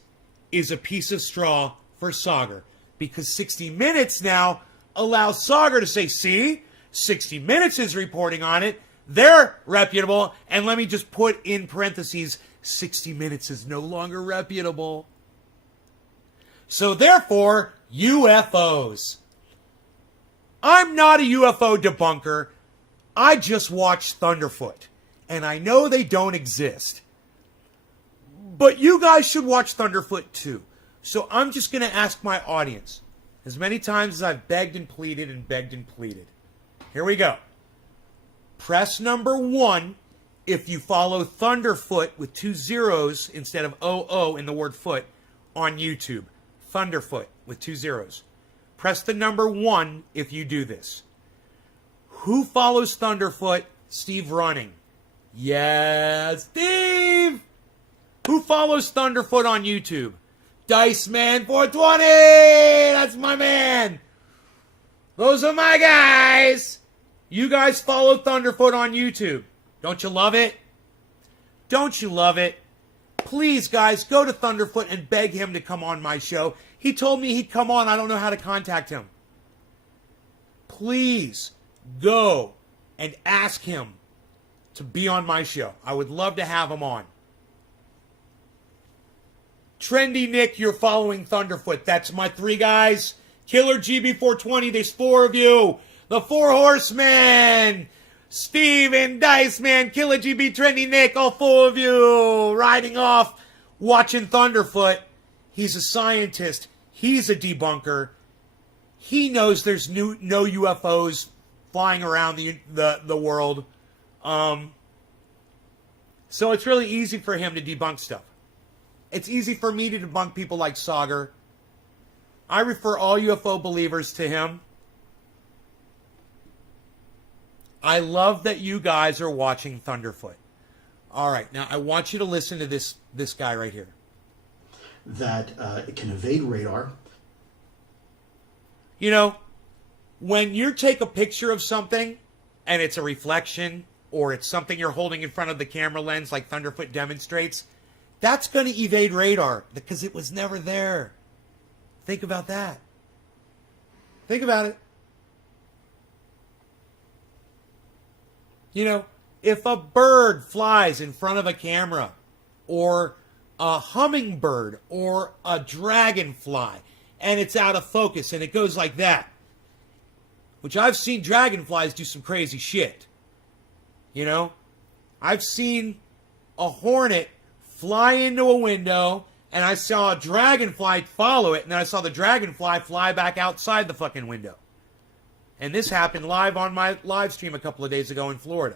is a piece of straw for Sagar. Because 60 Minutes now allows Sagar to say, see, 60 Minutes is reporting on it. They're reputable. And let me just put in parentheses, 60 Minutes is no longer reputable. So therefore, UFOs. I'm not a UFO debunker. I just watch Thunderfoot. And I know they don't exist. But you guys should watch Thunderfoot too. So I'm just going to ask my audience, as many times as I've begged and pleaded and begged and pleaded. Here we go. Press number 1 if you follow Thunderfoot with 2 zeros instead of OO in the word foot on YouTube. Thunderfoot with 2 zeros. Press the number 1 if you do this. Who follows Thunderfoot? Steve Running. Yeah, Steve! Who follows Thunderfoot on YouTube? Dice Man 420! That's my man! Those are my guys! You guys follow Thunderfoot on YouTube. Don't you love it? Don't you love it? Please, guys, go to Thunderfoot and beg him to come on my show. He told me he'd come on. I don't know how to contact him. Please go and ask him to be on my show. I would love to have him on. Trendy Nick, you're following Thunderfoot. That's my 3 guys. Killer GB420, there's 4 of you. The 4 horsemen. Steve and Dice Man, Killer GB, Trendy Nick, all 4 of you riding off, watching Thunderfoot. He's a scientist. He's a debunker. He knows there's no UFOs flying around the world. So it's really easy for him to debunk stuff. It's easy for me to debunk people like Sagar. I refer all UFO believers to him. I love that you guys are watching Thunderfoot. All right, now I want you to listen to this guy right here. That it can evade radar. You know, when you take a picture of something and it's a reflection or it's something you're holding in front of the camera lens like Thunderfoot demonstrates, that's going to evade radar because it was never there. Think about that. Think about it. You know, if a bird flies in front of a camera, or a hummingbird, or a dragonfly, and it's out of focus, and it goes like that, which I've seen dragonflies do some crazy shit. You know? I've seen a hornet fly into a window, and I saw a dragonfly follow it, and then I saw the dragonfly fly back outside the fucking window. And this happened live on my live stream a couple of days ago in Florida.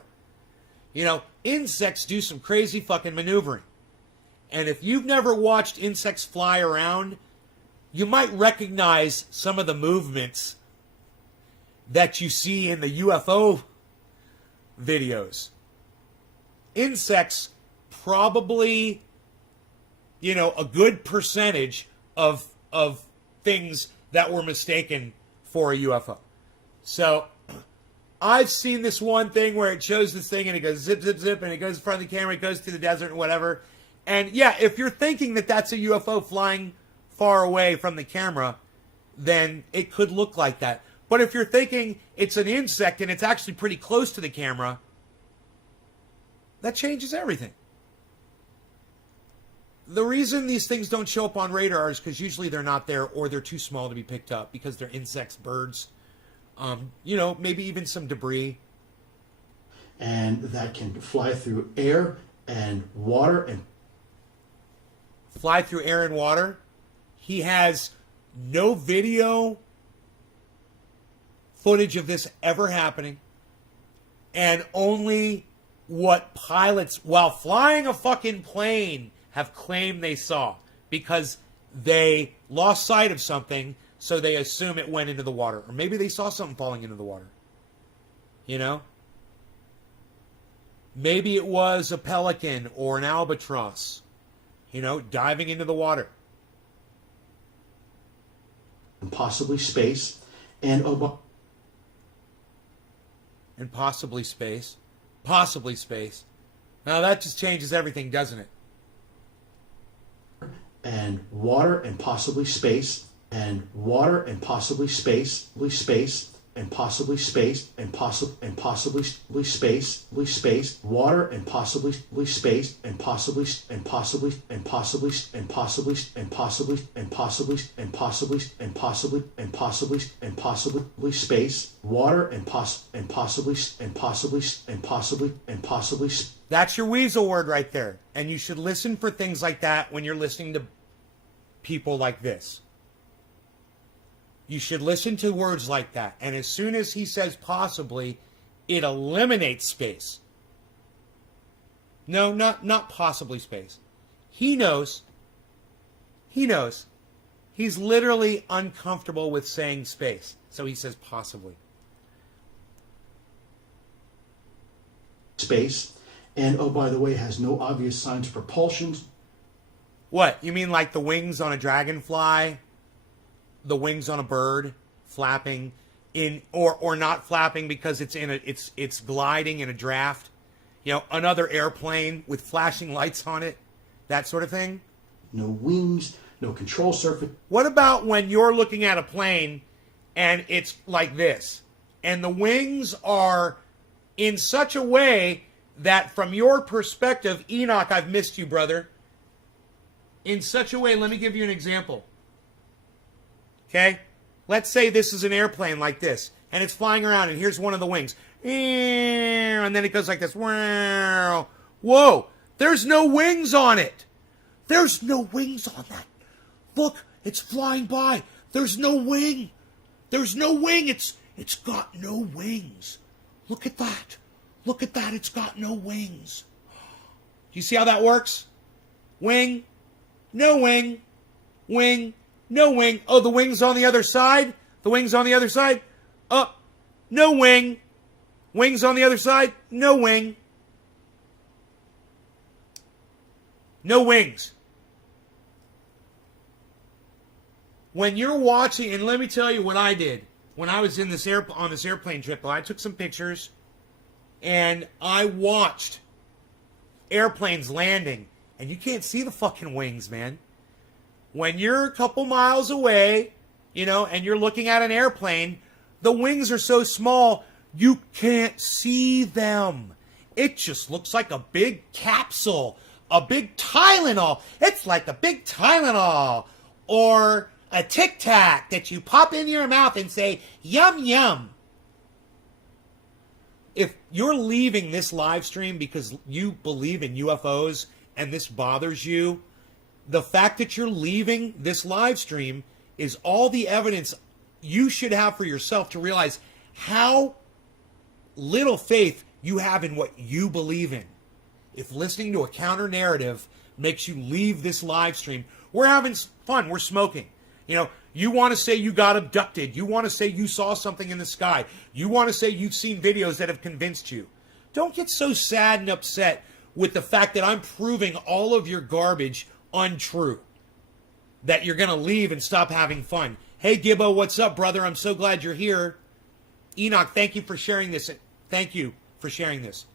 You know, insects do some crazy fucking maneuvering. And if you've never watched insects fly around, you might recognize some of the movements that you see in the UFO videos. Insects probably, you know, a good percentage of things that were mistaken for a UFO. So, I've seen this one thing where it shows this thing and it goes zip, zip, zip, and it goes in front of the camera, it goes to the desert and whatever. And yeah, if you're thinking that that's a UFO flying far away from the camera, then it could look like that. But if you're thinking it's an insect and it's actually pretty close to the camera, that changes everything. The reason these things don't show up on radar is because usually they're not there or they're too small to be picked up because they're insects, birds, you know, maybe even some debris. And that can fly through air and water and fly through air and water. He has no video footage of this ever happening, and only what pilots, while flying a fucking plane, have claimed they saw because they lost sight of something, so they assume it went into the water. Or maybe they saw something falling into the water. You know? Maybe it was a pelican or an albatross, you know, diving into the water. possibly space, and possibly space. Possibly space. Now that just changes everything, doesn't it? and water and possibly space, and water and possibly space, and possibly space, and possibly space, water and possibly space, and possibly and possibly and possibly and possibly and possibly and possibly and possibly and possibly and possibly and possibly space, water and possibly and possibly and possibly and possibly. That's your weasel word right there. And you should listen for things like that when you're listening to people like this. You should listen to words like that. And as soon as he says possibly, it eliminates space. No, not possibly space. He knows. He He's literally uncomfortable with saying space. So he says possibly. Space. And, oh, by the way, has no obvious signs of propulsion. What? You mean like the wings on a dragonfly? The wings on a bird flapping in or not flapping because it's gliding in a draft? You know, another airplane with flashing lights on it, that sort of thing. No wings, no control surface. What about when you're looking at a plane and it's like this, and the wings are in such a way that from your perspective, Enoch, I've missed you, brother. In such a way, let me give you an example. Okay? Let's say this is an airplane like this, and it's flying around, and here's one of the wings. And then it goes like this. Whoa, there's no wings on it. There's no wings on that. Look, it's flying by. There's no wing. There's no wing. It's got no wings. Look at that. Look at that. It's got no wings. Do you see how that works? Wing, no wing, wing, no wing. Oh, the wing's on the other side? The wing's on the other side? Oh, no wing. Wings on the other side? No wing. No wings. When you're watching, and let me tell you what I did when I was in this on this airplane trip. I took some pictures, and I watched airplanes landing, and you can't see the fucking wings, man. When you're a couple miles away, you know, and you're looking at an airplane, the wings are so small, you can't see them. It just looks like a big capsule, a big Tylenol. It's like a big Tylenol or a Tic Tac that you pop in your mouth and say, yum, yum. If you're leaving this live stream because you believe in UFOs and this bothers you, the fact that you're leaving this live stream is all the evidence you should have for yourself to realize how little faith you have in what you believe in. If listening to a counter narrative makes you leave this live stream, we're having fun, we're smoking. You know, you want to say you got abducted. You want to say you saw something in the sky. You want to say you've seen videos that have convinced you. Don't get so sad and upset with the fact that I'm proving all of your garbage untrue. That you're going to leave and stop having fun. Hey, Gibbo, what's up, brother? I'm so glad you're here. Enoch, thank you for sharing this. Thank you for sharing this.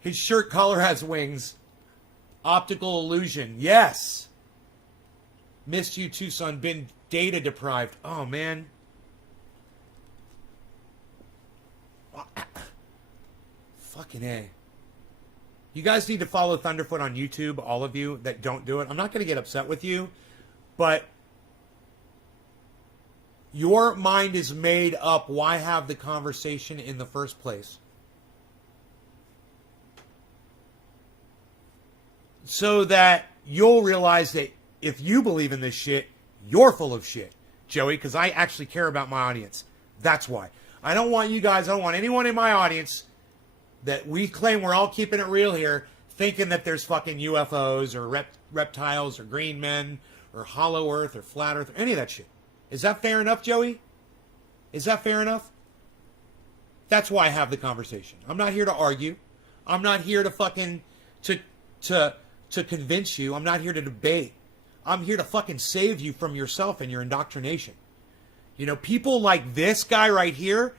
His shirt collar has wings. Optical illusion. Yes. Missed you too, son. Been data deprived. Oh, man. Fucking A. You guys need to follow Thunderfoot on YouTube, all of you that don't do it. I'm not going to get upset with you, but your mind is made up. Why have the conversation in the first place? So that you'll realize that if you believe in this shit, you're full of shit, Joey, because I actually care about my audience. That's why. I don't want you guys, I don't want anyone in my audience that we claim we're all keeping it real here, thinking that there's fucking UFOs or reptiles or green men or hollow earth or flat earth or any of that shit. Is that fair enough, Joey? Is that fair enough? That's why I have the conversation. I'm not here to argue. I'm not here to fucking to convince you. I'm not here to debate. I'm here to fucking save you from yourself and your indoctrination. You know, people like this guy right here,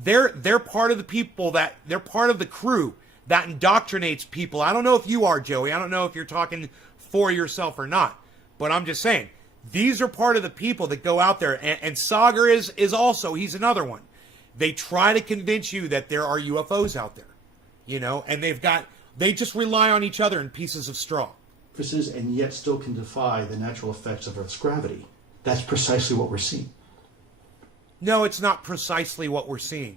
they're part of the people they're part of the crew that indoctrinates people. I don't know if you are, Joey. I don't know if you're talking for yourself or not. But I'm just saying, these are part of the people that go out there. And Sagar is also, he's another one. They try to convince you that there are UFOs out there. You know, and they just rely on each other in pieces of straw. And yet still can defy the natural effects of Earth's gravity. That's precisely what we're seeing. No, it's not precisely what we're seeing.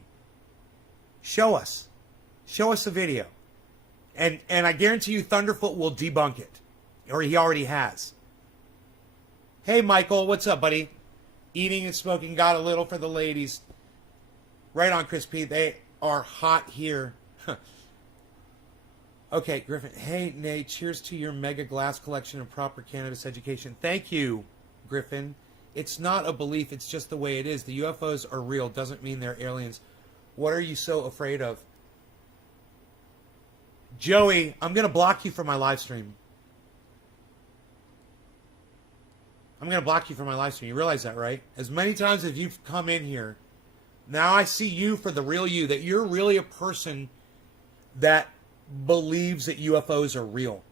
Show us. Show us a video. And I guarantee you Thunderfoot will debunk it. Or he already has. Hey, Michael, what's up, buddy? Eating and smoking got a little for the ladies. Right on, Chris P. They are hot here. Okay, Griffin. Hey, Nate, cheers to your mega glass collection and proper cannabis education. Thank you. Griffin. It's not a belief. It's just the way it is. The UFOs are real. Doesn't mean they're aliens. What are you so afraid of? Joey, I'm going to block you from my live stream. I'm going to block you from my live stream. You realize that, right? As many times as you've come in here, now I see you for the real you, that you're really a person that believes that UFOs are real.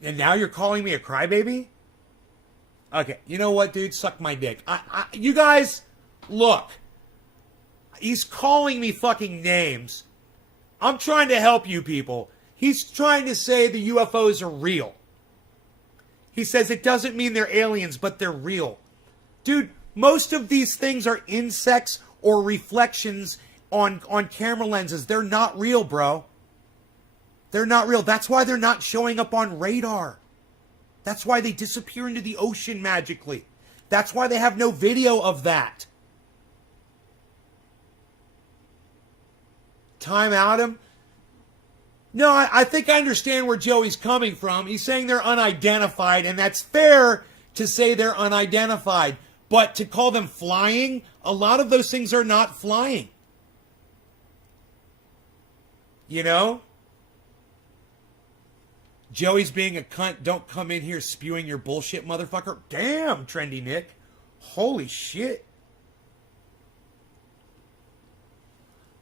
And now you're calling me a crybaby? Okay, you know what, dude? Suck my dick. You guys, look. He's calling me fucking names. I'm trying to help you people. He's trying to say the UFOs are real. He says it doesn't mean they're aliens, but they're real. Dude, most of these things are insects or reflections on camera lenses. They're not real, bro. They're not real. That's why they're not showing up on radar. That's why they disappear into the ocean magically. That's why they have no video of that. Time out him? No, I think I understand where Joey's coming from. He's saying they're unidentified, and that's fair to say they're unidentified. But to call them flying, a lot of those things are not flying. You know? Joey's being a cunt. Don't come in here spewing your bullshit, motherfucker. Damn, Trendy Nick. Holy shit.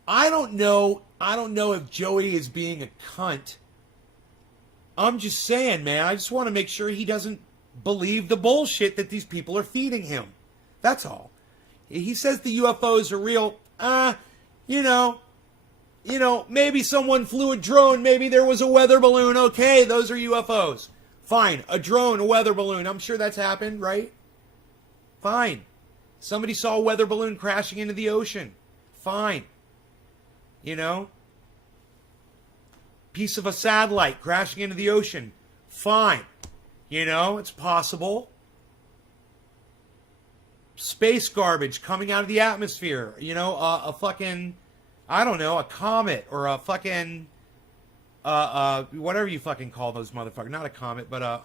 I don't know if Joey is being a cunt. I'm just saying, man. I just want to make sure he doesn't believe the bullshit that these people are feeding him. That's all. He says the UFOs are real. Maybe someone flew a drone. Maybe there was a weather balloon. Okay, those are UFOs. Fine. A drone, a weather balloon. I'm sure that's happened, right? Fine. Somebody saw a weather balloon crashing into the ocean. Fine. Piece of a satellite crashing into the ocean. Fine. It's possible. Space garbage coming out of the atmosphere. A fucking, I don't know, a comet or a fucking, whatever you fucking call those motherfuckers. Not a comet, but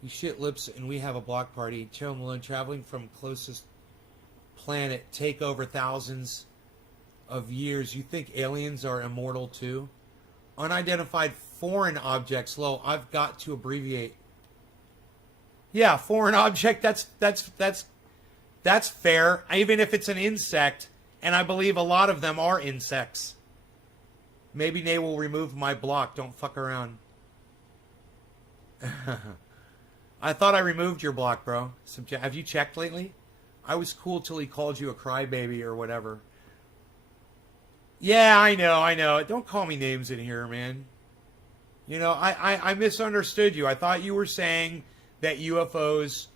you shit lips and we have a block party. Joe Malone traveling from closest planet, take over thousands of years. You think aliens are immortal too? Unidentified foreign objects. Low. I've got to abbreviate. Yeah, foreign object. That's fair. Even if it's an insect, and I believe a lot of them are insects. Maybe they will remove my block. Don't fuck around. I thought I removed your block, bro. Have you checked lately? I was cool till he called you a crybaby or whatever. Yeah, I know. Don't call me names in here, man. I misunderstood you. I thought you were saying that UFOs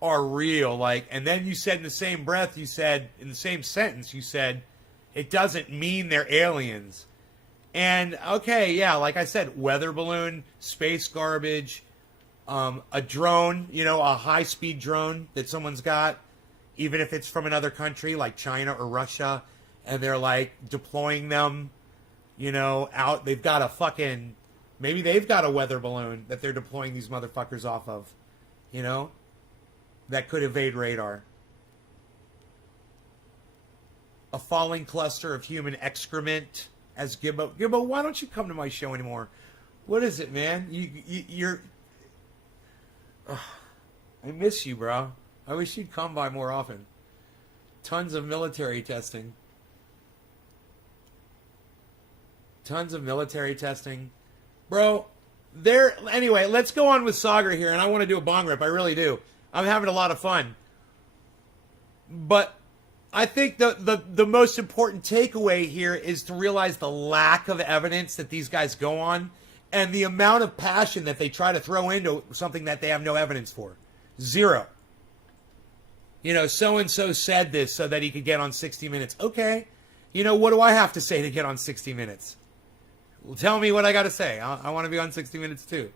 are real, and then you said in the same breath, in the same sentence, you said, it doesn't mean they're aliens. And, okay, yeah, like I said, weather balloon, space garbage, a drone, a high-speed drone that someone's got, even if it's from another country like China or Russia, and they're, deploying them, out. They've got a fucking... Maybe they've got a weather balloon that they're deploying these motherfuckers off of, that could evade radar. A falling cluster of human excrement, as Gibbo. Gibbo, why don't you come to my show anymore? What is it, man? You're... I miss you, bro. I wish you'd come by more often. Tons of military testing. Bro, anyway, let's go on with Sagar here, and I want to do a bong rip. I really do. I'm having a lot of fun. But I think the most important takeaway here is to realize the lack of evidence that these guys go on and the amount of passion that they try to throw into something that they have no evidence for. Zero. So-and-so said this so that he could get on 60 Minutes. Okay. What do I have to say to get on 60 Minutes? Well, tell me what I got to say. I want to be on 60 Minutes too.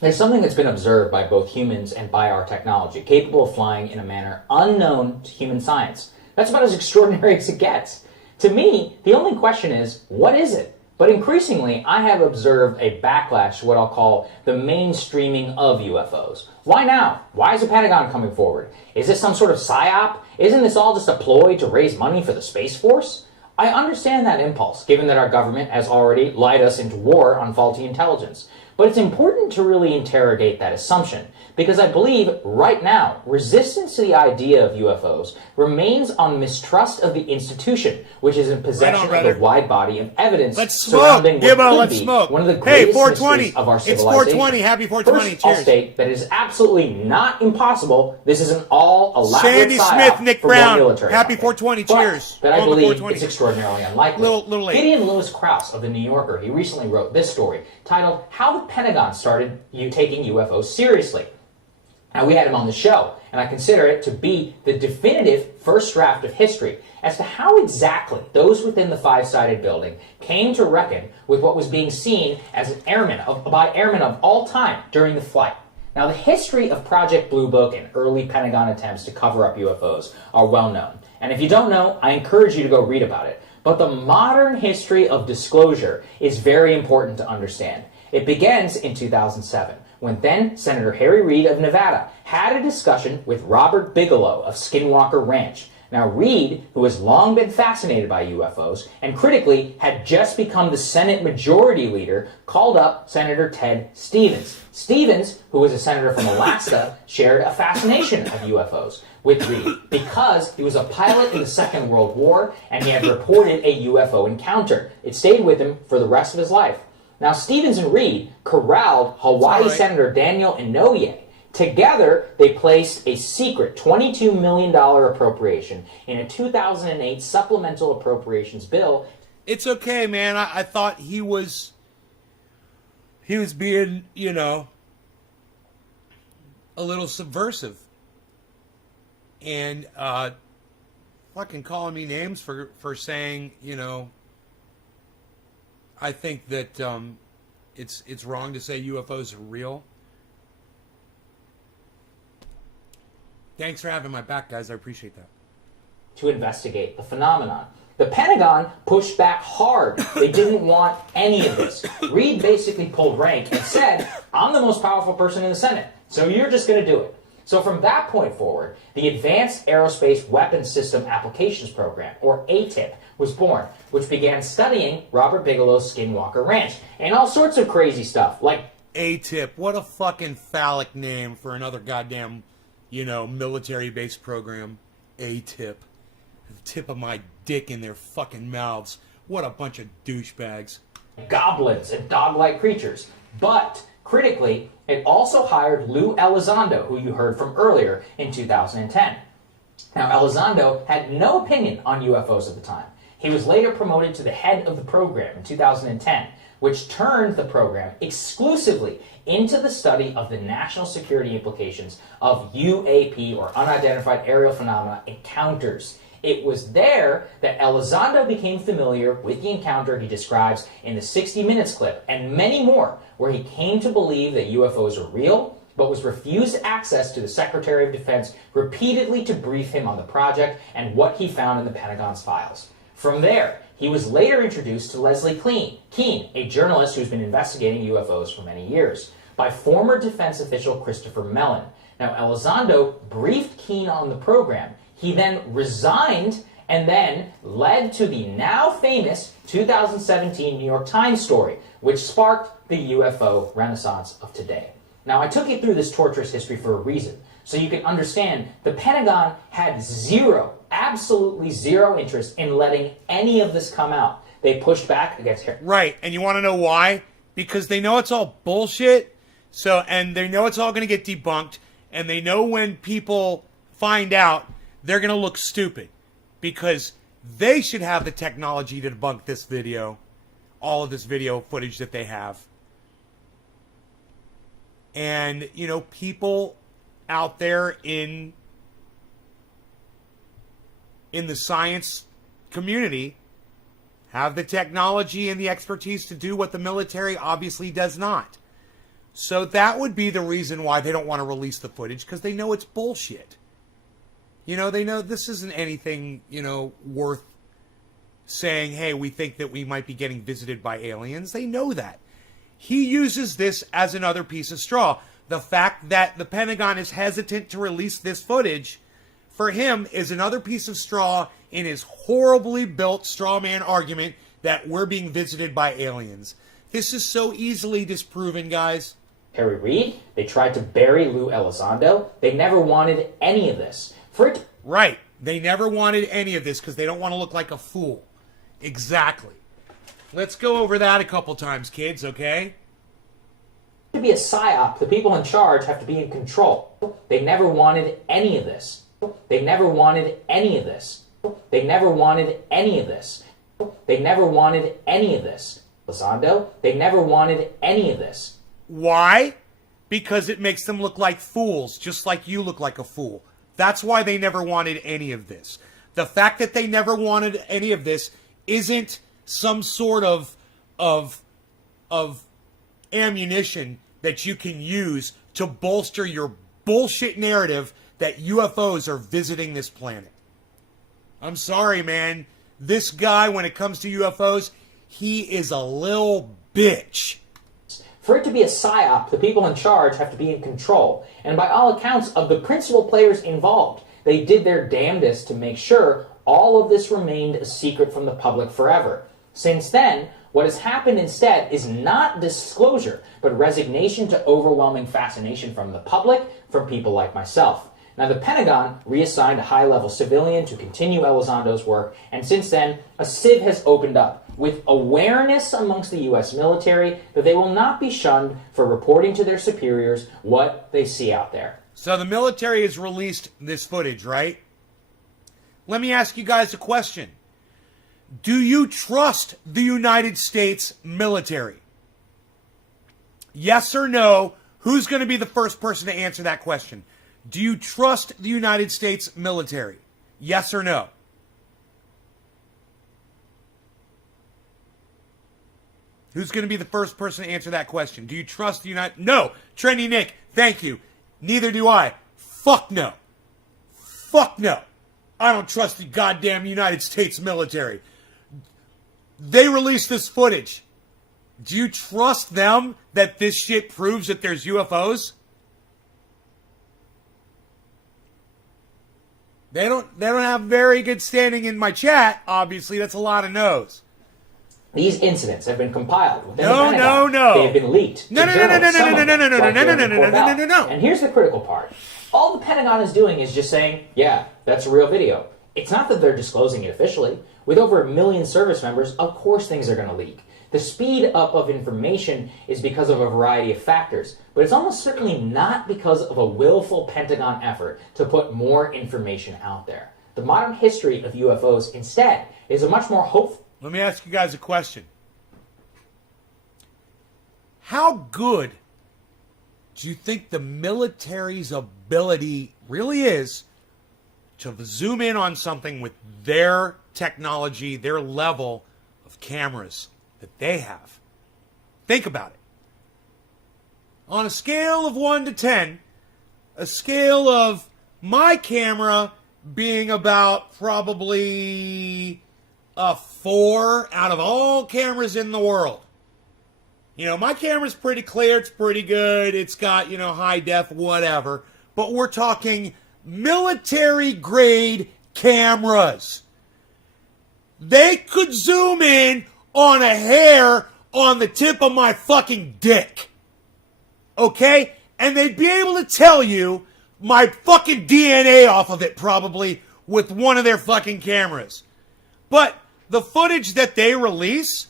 There's something that's been observed by both humans and by our technology, capable of flying in a manner unknown to human science. That's about as extraordinary as it gets. To me, the only question is, what is it? But increasingly, I have observed a backlash to what I'll call the mainstreaming of UFOs. Why now? Why is the Pentagon coming forward? Is this some sort of psyop? Isn't this all just a ploy to raise money for the Space Force? I understand that impulse, given that our government has already lied us into war on faulty intelligence. But it's important to really interrogate that assumption, because I believe right now resistance to the idea of UFOs remains on mistrust of the institution, which is in possession of a wide body of evidence surrounding what could be one of the greatest mysteries of our civilization. It's 420. Happy 420. First, I'll state that it is absolutely not impossible. This isn't all elaborate Sandy psyop Smith, Nick for one Brown. military Happy outfit. 420. But Cheers. that I On the believe 420. it's extraordinarily unlikely. Little late. Gideon Lewis Krauss of The New Yorker, he recently wrote this story titled How the Pentagon Started Taking UFOs Seriously. Now, we had him on the show, and I consider it to be the definitive first draft of history as to how exactly those within the five-sided building came to reckon with what was being seen as an by airmen of all time during the flight. Now, the history of Project Blue Book and early Pentagon attempts to cover up UFOs are well known. And if you don't know, I encourage you to go read about it. But the modern history of disclosure is very important to understand. It begins in 2007, when then Senator Harry Reid of Nevada had a discussion with Robert Bigelow of Skinwalker Ranch. Now, Reid, who has long been fascinated by UFOs and critically had just become the Senate Majority Leader, called up Senator Ted Stevens. Stevens, who was a senator from Alaska, shared a fascination of UFOs with Reid because he was a pilot in the Second World War and he had reported a UFO encounter. It stayed with him for the rest of his life. Now, Stevens and Reid corralled Hawaii Senator Daniel Inouye. Together, they placed a secret $22 million appropriation in a 2008 supplemental appropriations bill. It's okay, man. I thought he was being, a little subversive. And fucking calling me names for saying, I think that it's wrong to say UFOs are real. Thanks for having my back, guys. I appreciate that. To investigate the phenomenon. The Pentagon pushed back hard. They didn't want any of this. Reid basically pulled rank and said, I'm the most powerful person in the Senate, so you're just going to do it. So from that point forward, the Advanced Aerospace Weapons System Applications Program, or ATIP, was born, which began studying Robert Bigelow's Skinwalker Ranch and all sorts of crazy stuff, like ATIP. What a fucking phallic name for another goddamn, military-based program. ATIP. The tip of my dick in their fucking mouths. What a bunch of douchebags. goblins and dog-like creatures. But critically, it also hired Lou Elizondo, who you heard from earlier, in 2010. Now, Elizondo had no opinion on UFOs at the time. He was later promoted to the head of the program in 2010, which turned the program exclusively into the study of the national security implications of UAP, or unidentified aerial phenomena, encounters. It was there that Elizondo became familiar with the encounter he describes in the 60 Minutes clip, and many more, where he came to believe that UFOs are real, but was refused access to the Secretary of Defense repeatedly to brief him on the project and what he found in the Pentagon's files. From there, he was later introduced to Leslie Kean, a journalist who's been investigating UFOs for many years, by former defense official Christopher Mellon. Now, Elizondo briefed Kean on the program. He then resigned and then led to the now famous 2017 New York Times story, which sparked the UFO renaissance of today. Now, I took you through this torturous history for a reason, so you can understand the Pentagon had absolutely zero interest in letting any of this come out. They pushed back against it. Right, and you want to know why? Because they know it's all bullshit, and they know it's all going to get debunked, and they know when people find out, they're going to look stupid. Because they should have the technology to debunk this video, all of this video footage that they have. And, people out there in the science community have the technology and the expertise to do what the military obviously does not. So that would be the reason why they don't want to release the footage, because they know it's bullshit. You know, they know this isn't anything, you know, worth saying, hey, we think that we might be getting visited by aliens. They know that. He uses this as another piece of straw. The fact that the Pentagon is hesitant to release this footage, for him, is another piece of straw in his horribly built straw man argument that we're being visited by aliens. This is so easily disproven, guys. Harry Reid, they tried to bury Lou Elizondo. They never wanted any of this. For it Right. They never wanted any of this because they don't want to look like a fool. Exactly. Let's go over that a couple times, kids, okay? to be a psyop, the people in charge have to be in control. They never wanted any of this. They never wanted any of this. They never wanted any of this. They never wanted any of this. Elizondo, they never wanted any of this. Why? Because it makes them look like fools, just like you look like a fool. That's why they never wanted any of this. The fact that they never wanted any of this isn't some sort of ammunition that you can use to bolster your bullshit narrative that UFOs are visiting this planet. I'm sorry, man. This guy, when it comes to UFOs, he is a little bitch. For it to be a psyop, the people in charge have to be in control. And by all accounts of the principal players involved, they did their damnedest to make sure all of this remained a secret from the public forever. Since then, what has happened instead is not disclosure, but resignation to overwhelming fascination from the public, from people like myself. Now, the Pentagon reassigned a high-level civilian to continue Elizondo's work, and since then, a sieve has opened up, with awareness amongst the U.S. military that they will not be shunned for reporting to their superiors what they see out there. So the military has released this footage, right? Let me ask you guys a question. Do you trust the United States military? Yes or no? Who's going to be the first person to answer that question? Do you trust the United States military? Yes or no? Who's going to be the first person to answer that question? Do you trust the United... No! Trendy Nick, thank you. Neither do I. Fuck no. Fuck no. I don't trust the goddamn United States military. They released this footage. Do you trust them that this shit proves that there's UFOs? They don't have very good standing in my chat. Obviously, that's a lot of no's. These incidents have been compiled within No, the Pentagon. no. They have been leaked. No. And here's the critical part. All the Pentagon is doing is just saying, yeah, that's a real video. It's not that they're disclosing it officially. With over 1 million service members, of course things are going to leak. The speed up of information is because of a variety of factors, but it's almost certainly not because of a willful Pentagon effort to put more information out there. The modern history of UFOs, instead, is a much more hopeful... Let me ask you guys a question. How good do you think the military's ability really is to zoom in on something with their technology, their level of cameras that they have? Think about it. On a scale of 1 to 10, a scale of my camera being about probably a 4 out of all cameras in the world. You know, my camera's pretty clear, it's pretty good, it's got, you know, high def, whatever. But we're talking military grade cameras. They could zoom in on a hair on the tip of my fucking dick. Okay? And they'd be able to tell you my fucking DNA off of it probably with one of their fucking cameras. But the footage that they release,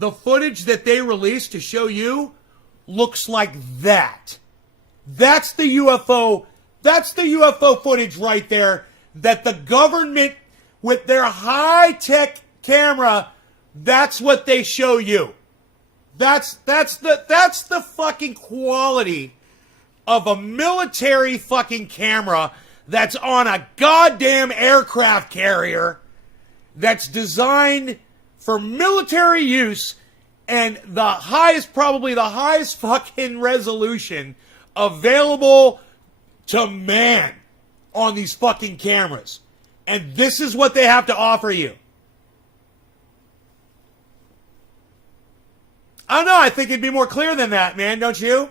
to show you looks like that. That's the UFO footage right there that the government with their high-tech camera, that's what they show you. That's the fucking quality of a military fucking camera that's on a goddamn aircraft carrier that's designed for military use And probably the highest fucking resolution available to man on these fucking cameras. And this is what they have to offer you. I don't know. I think it'd be more clear than that, man. Don't you?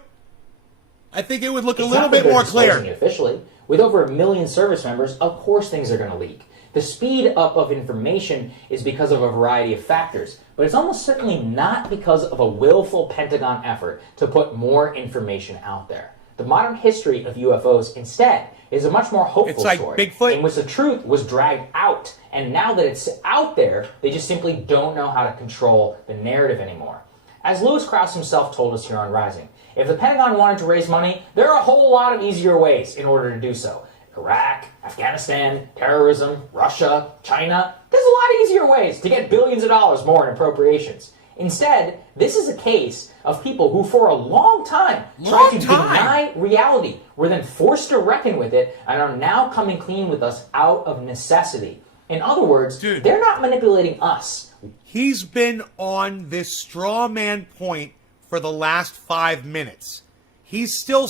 I think it would look a little bit more clear. Officially, with over 1 million service members, of course things are going to leak. The speed up of information is because of a variety of factors, but it's almost certainly not because of a willful Pentagon effort to put more information out there. The modern history of UFOs, instead, is a much more hopeful story, Bigfoot, in which the truth was dragged out, and now that it's out there, they just simply don't know how to control the narrative anymore. As Lewis Krauss himself told us here on Rising, if the Pentagon wanted to raise money, there are a whole lot of easier ways in order to do so. Iraq, Afghanistan, terrorism, Russia, China. There's a lot of easier ways to get billions of dollars more in appropriations. Instead, this is a case of people who for a long time tried to deny reality, were then forced to reckon with it, and are now coming clean with us out of necessity. In other words, they're not manipulating us. He's been on this straw man point for the last 5 minutes. He's still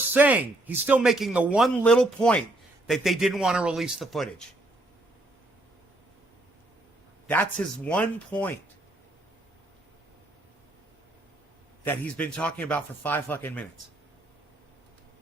making the one little point that they didn't want to release the footage. That's his one point that he's been talking about for 5 fucking minutes.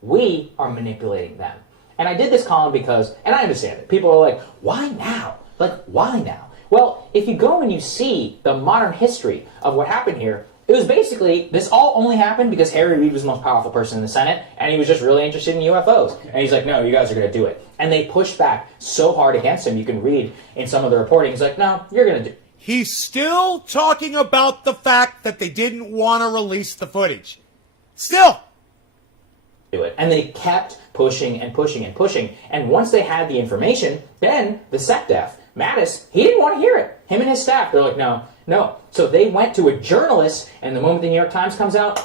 We are manipulating them. And I did this column because, and I understand it, people are like, why now? Like, why now? Well, if you go and you see the modern history of what happened here, it was basically, this all only happened because Harry Reid was the most powerful person in the Senate, and he was just really interested in UFOs. And he's like, no, you guys are going to do it. And they pushed back so hard against him, you can read in some of the reporting, he's like, no, you're going to do it. He's still talking about the fact that they didn't want to release the footage. Still. Do it. And they kept pushing and pushing and pushing. And once they had the information, then the SecDef, Mattis, he didn't want to hear it. Him and his staff, they're like, no. So they went to a journalist, and the moment the New York Times comes out...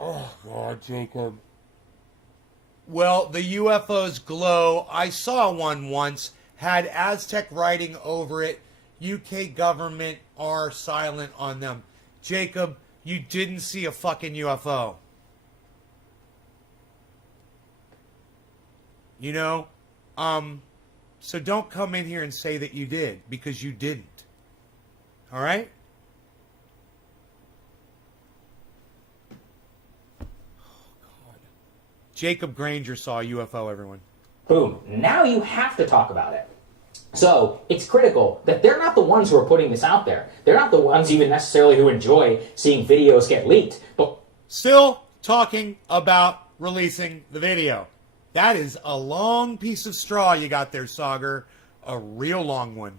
Oh, God, Jacob. Well, the UFOs glow. I saw one once, had Aztec writing over it. UK government are silent on them. Jacob, you didn't see a fucking UFO. You know? So don't come in here and say that you did, because you didn't. All right? Oh, God. Jacob Granger saw a UFO, everyone. Boom. Now you have to talk about it. So it's critical that they're not the ones who are putting this out there. They're not the ones even necessarily who enjoy seeing videos get leaked. But still talking about releasing the video. That is a long piece of straw you got there, Sauger. A real long one.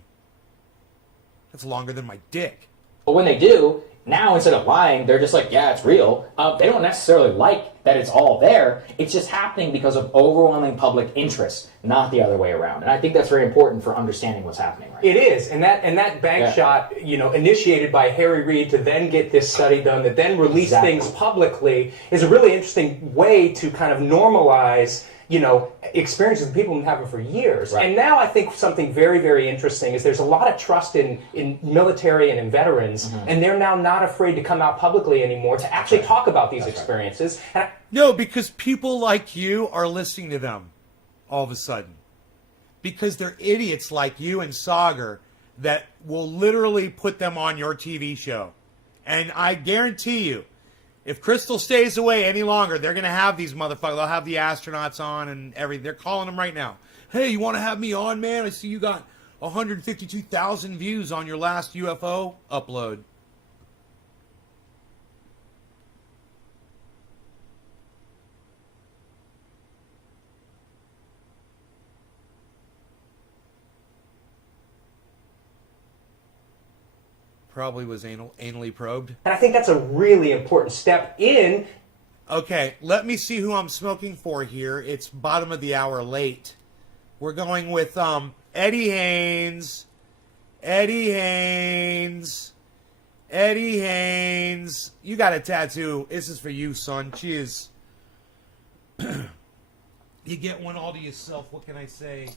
That's longer than my dick. But when they do, now instead of lying, they're just like, yeah, it's real. They don't necessarily like that it's all there. It's just happening because of overwhelming public interest, not the other way around. And I think that's very important for understanding what's happening right now. It is. And that bank shot, initiated by Harry Reid to then get this study done, that then release things publicly, is a really interesting way to kind of normalize experiences that people have been having for years. Right. And now I think something very, very interesting is there's a lot of trust in military and in veterans, and they're now not afraid to come out publicly anymore to actually talk about these experiences. And no, because people like you are listening to them all of a sudden. Because they're idiots like you and Sauger that will literally put them on your TV show. And I guarantee you, if Crystal stays away any longer, they're going to have these motherfuckers. They'll have the astronauts on and everything. They're calling them right now. Hey, you want to have me on, man? I see you got 152,000 views on your last UFO upload. Probably was anally probed. I think that's a really important step in. Okay, let me see who I'm smoking for here. It's bottom of the hour late. We're going with Eddie Haynes. Eddie Haynes. Eddie Haynes. You got a tattoo. This is for you, son. Cheers. You get one all to yourself. What can I say?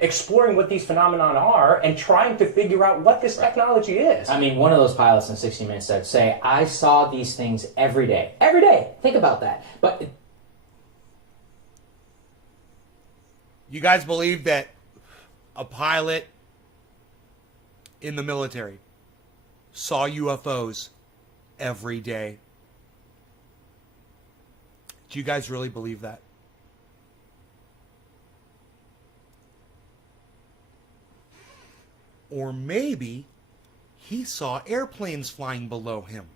exploring what these phenomena are and trying to figure out what this technology is. I mean, one of those pilots in 60 Minutes said, say, I saw these things every day. Every day. Think about that. But You guys believe that a pilot in the military saw UFOs every day? Do you guys really believe that? Or maybe he saw airplanes flying below him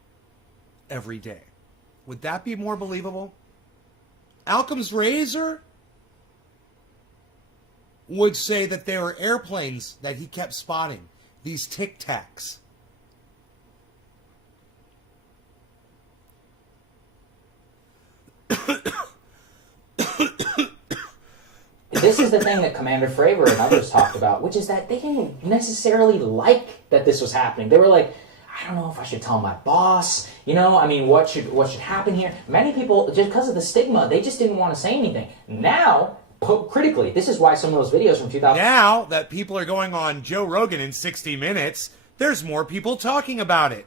every day. Would that be more believable? Occam's razor would say that there were airplanes that he kept spotting, these Tic Tacs. this is the thing that Commander Fravor and others talked about, which is that they didn't necessarily like that this was happening. They were like, I don't know if I should tell my boss. You know, I mean, what should happen here? Many people, just because of the stigma, they just didn't want to say anything. Now, critically, this is why some of those videos from 2000. Now that people are going on Joe Rogan in 60 Minutes, there's more people talking about it.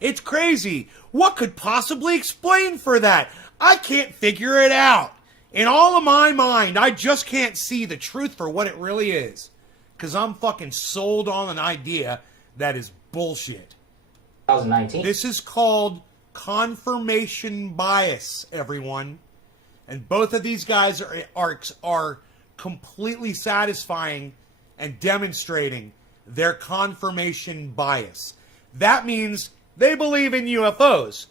It's crazy. What could possibly explain for that? I can't figure it out. In all of my mind, I just can't see the truth for what it really is. Because I'm fucking sold on an idea that is bullshit. 2019. This is called confirmation bias, everyone. And both of these guys are completely satisfying and demonstrating their confirmation bias. That means they believe in UFOs.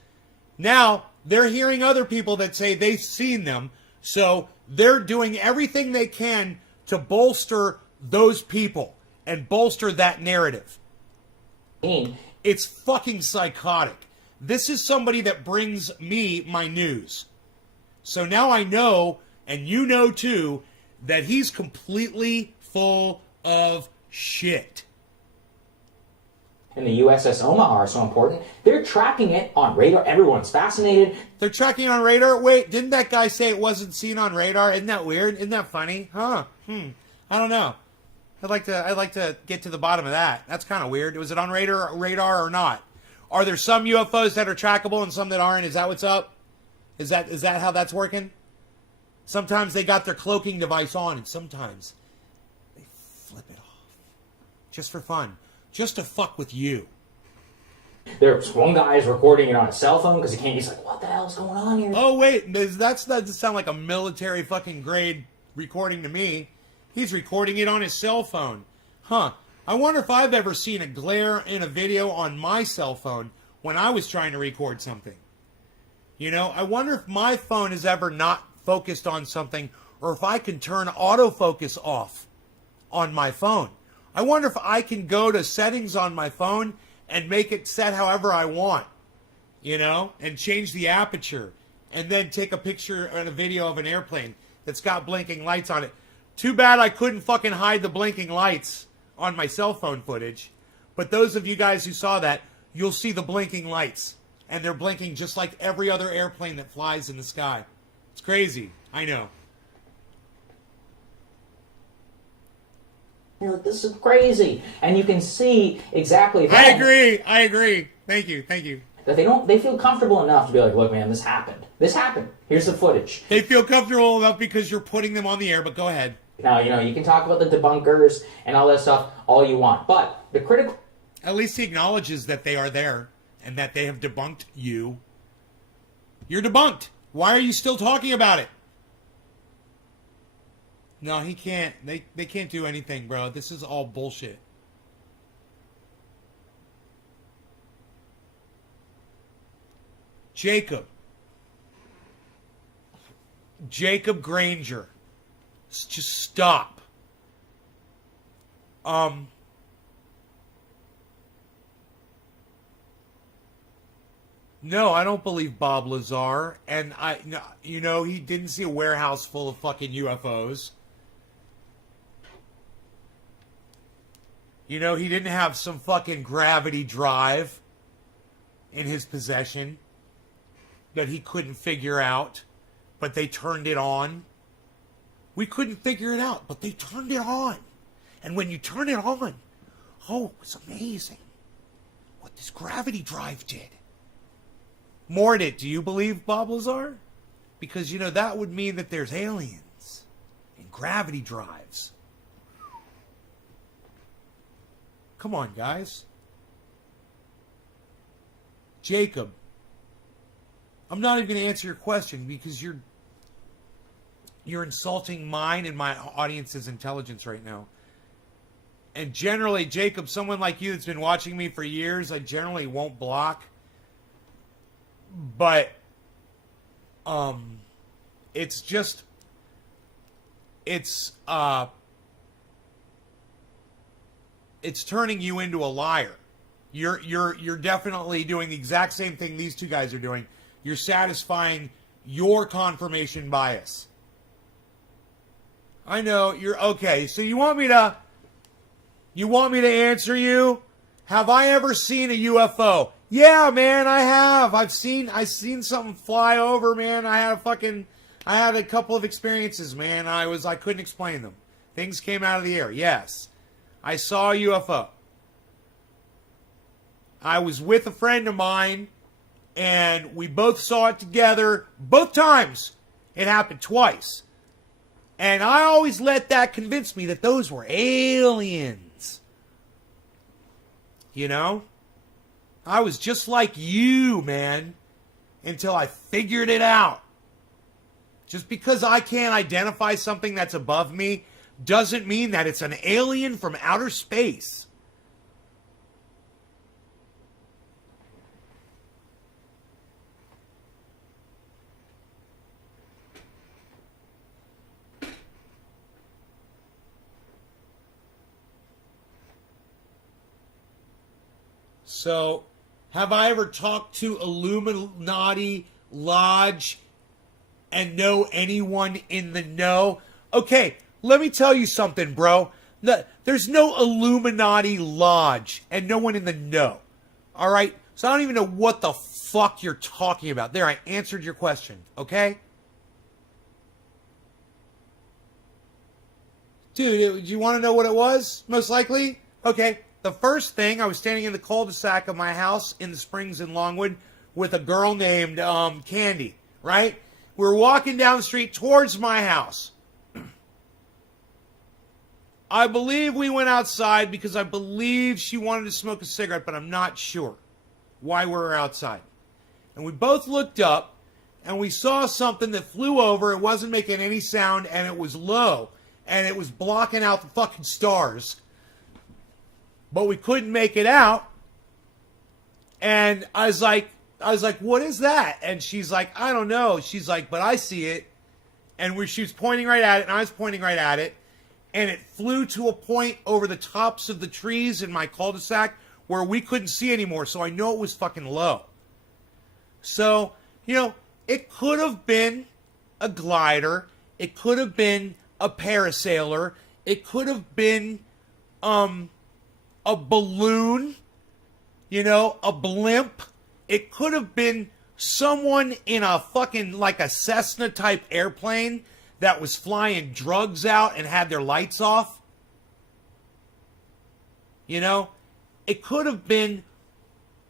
Now, they're hearing other people that say they've seen them, so they're doing everything they can to bolster those people and bolster that narrative. It's fucking psychotic. This is somebody that brings me my news. So now I know, and you know too, that he's completely full of shit. And the USS Omaha are so important. They're tracking it on radar. Everyone's fascinated. They're tracking on radar? Wait, didn't that guy say it wasn't seen on radar? Isn't that weird? Isn't that funny? Huh. I don't know. I'd like to get to the bottom of that. That's kind of weird. Was it on radar or not? Are there some UFOs that are trackable and some that aren't? Is that what's up? Is that how that's working? Sometimes they got their cloaking device on, and sometimes they flip it off. Just for fun. Just to fuck with you. There's one guy is recording it on his cell phone because he can't. He's like, what the hell's going on here? Oh, wait. That doesn't sound like a military fucking grade recording to me. He's recording it on his cell phone. Huh. I wonder if I've ever seen a glare in a video on my cell phone when I was trying to record something. You know, I wonder if my phone is ever not focused on something, or if I can turn autofocus off on my phone. I wonder if I can go to settings on my phone and make it set however I want, you know, and change the aperture, and then take a picture and a video of an airplane that's got blinking lights on it. Too bad I couldn't fucking hide the blinking lights on my cell phone footage. But those of you guys who saw that, you'll see the blinking lights. And they're blinking just like every other airplane that flies in the sky. It's crazy. I know. You're like, this is crazy. And you can see exactly that. I agree. Thank you. That they feel comfortable enough to be like, look, man, this happened. This happened. Here's the footage. They feel comfortable enough because you're putting them on the air, but go ahead. Now, you know, you can talk about the debunkers and all that stuff all you want. But the critical... At least he acknowledges that they are there and that they have debunked you. You're debunked. Why are you still talking about it? No, he can't. They can't do anything, bro. This is all bullshit. Jacob Granger. Just stop. No, I don't believe Bob Lazar. And he didn't see a warehouse full of fucking UFOs. You know, he didn't have some fucking gravity drive in his possession that he couldn't figure out, but they turned it on. We couldn't figure it out, but they turned it on. And when you turn it on, oh, it was amazing what this gravity drive did. Mordit, do you believe, Bob Lazar? Because, you know, that would mean that there's aliens and gravity drives. Come on, guys. Jacob, I'm not even going to answer your question because you're insulting mine and my audience's intelligence right now. And generally, Jacob, someone like you that's been watching me for years, I generally won't block. But it's just it's turning you into a liar. You're definitely doing the exact same thing these two guys are doing. You're satisfying your confirmation bias. I know you're okay. So you want me to answer you? Have I ever seen a UFO? Yeah, man, I have. I've seen something fly over, man. I had a couple of experiences, man. I couldn't explain them. Things came out of the air. Yes. I saw a UFO. I was with a friend of mine, and we both saw it together. Both times. It happened twice. And I always let that convince me that those were aliens. You know? I was just like you, man, until I figured it out. Just because I can't identify something that's above me doesn't mean that it's an alien from outer space. So, have I ever talked to Illuminati Lodge and know anyone in the know? Okay, let me tell you something, bro. There's no Illuminati Lodge and no one in the know. All right? So I don't even know what the fuck you're talking about. There, I answered your question, okay? Dude, do you want to know what it was? Most likely? Okay. The first thing, I was standing in the cul-de-sac of my house in the Springs in Longwood with a girl named Candy, right? We were walking down the street towards my house. I believe we went outside because I believe she wanted to smoke a cigarette, but I'm not sure why we were outside. And we both looked up, and we saw something that flew over. It wasn't making any sound, and it was low, and it was blocking out the fucking stars. But we couldn't make it out. And I was like, what is that? And she's like, I don't know. She's like, but I see it. And she was pointing right at it, and I was pointing right at it. And it flew to a point over the tops of the trees in my cul-de-sac where we couldn't see anymore. So I know it was fucking low. So, you know, it could have been a glider. It could have been a parasailer. It could have been, a balloon, you know, a blimp. It could have been someone in a fucking, like a Cessna type airplane that was flying drugs out and had their lights off. You know, it could have been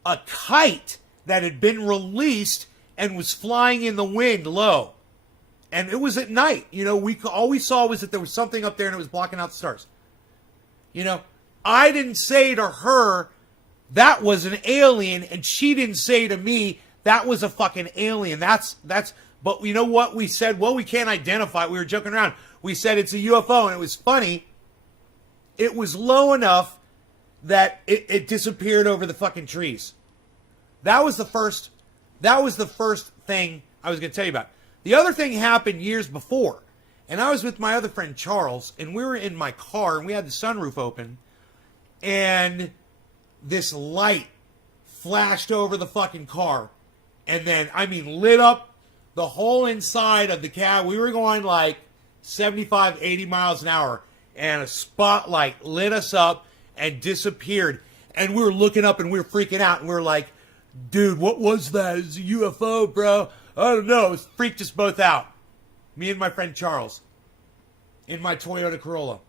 a kite that had been released and was flying in the wind low. And it was at night. You know, all we saw was that there was something up there and it was blocking out the stars. You know, I didn't say to her that was an alien, and she didn't say to me that was a fucking alien. But you know what we said? Well, we can't identify it. We were joking around. We said it's a UFO, and it was funny. It was low enough that it disappeared over the fucking trees. That was the first thing I was going to tell you about. The other thing happened years before, and I was with my other friend Charles, and we were in my car, and we had the sunroof open, and this light flashed over the fucking car, and then, I mean, lit up the whole inside of the cab. We were going like 75, 80 miles an hour, and a spotlight lit us up and disappeared, and we were looking up, and we were freaking out, and we were like, dude, what was that? It's a UFO, bro. I don't know. It freaked us both out. Me and my friend Charles. in my Toyota Corolla.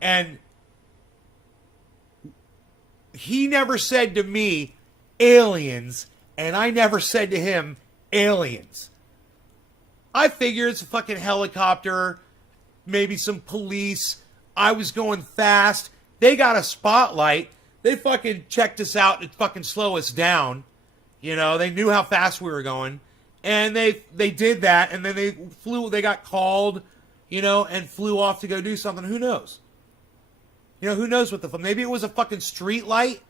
And he never said to me, aliens, and I never said to him, aliens. I figure it's a fucking helicopter, maybe some police. I was going fast. They got a spotlight. They fucking checked us out to fucking slow us down. You know, they knew how fast we were going. And they did that, and then they got called, you know, and flew off to go do something. Who knows? You know, who knows what the fuck? Maybe it was a fucking street light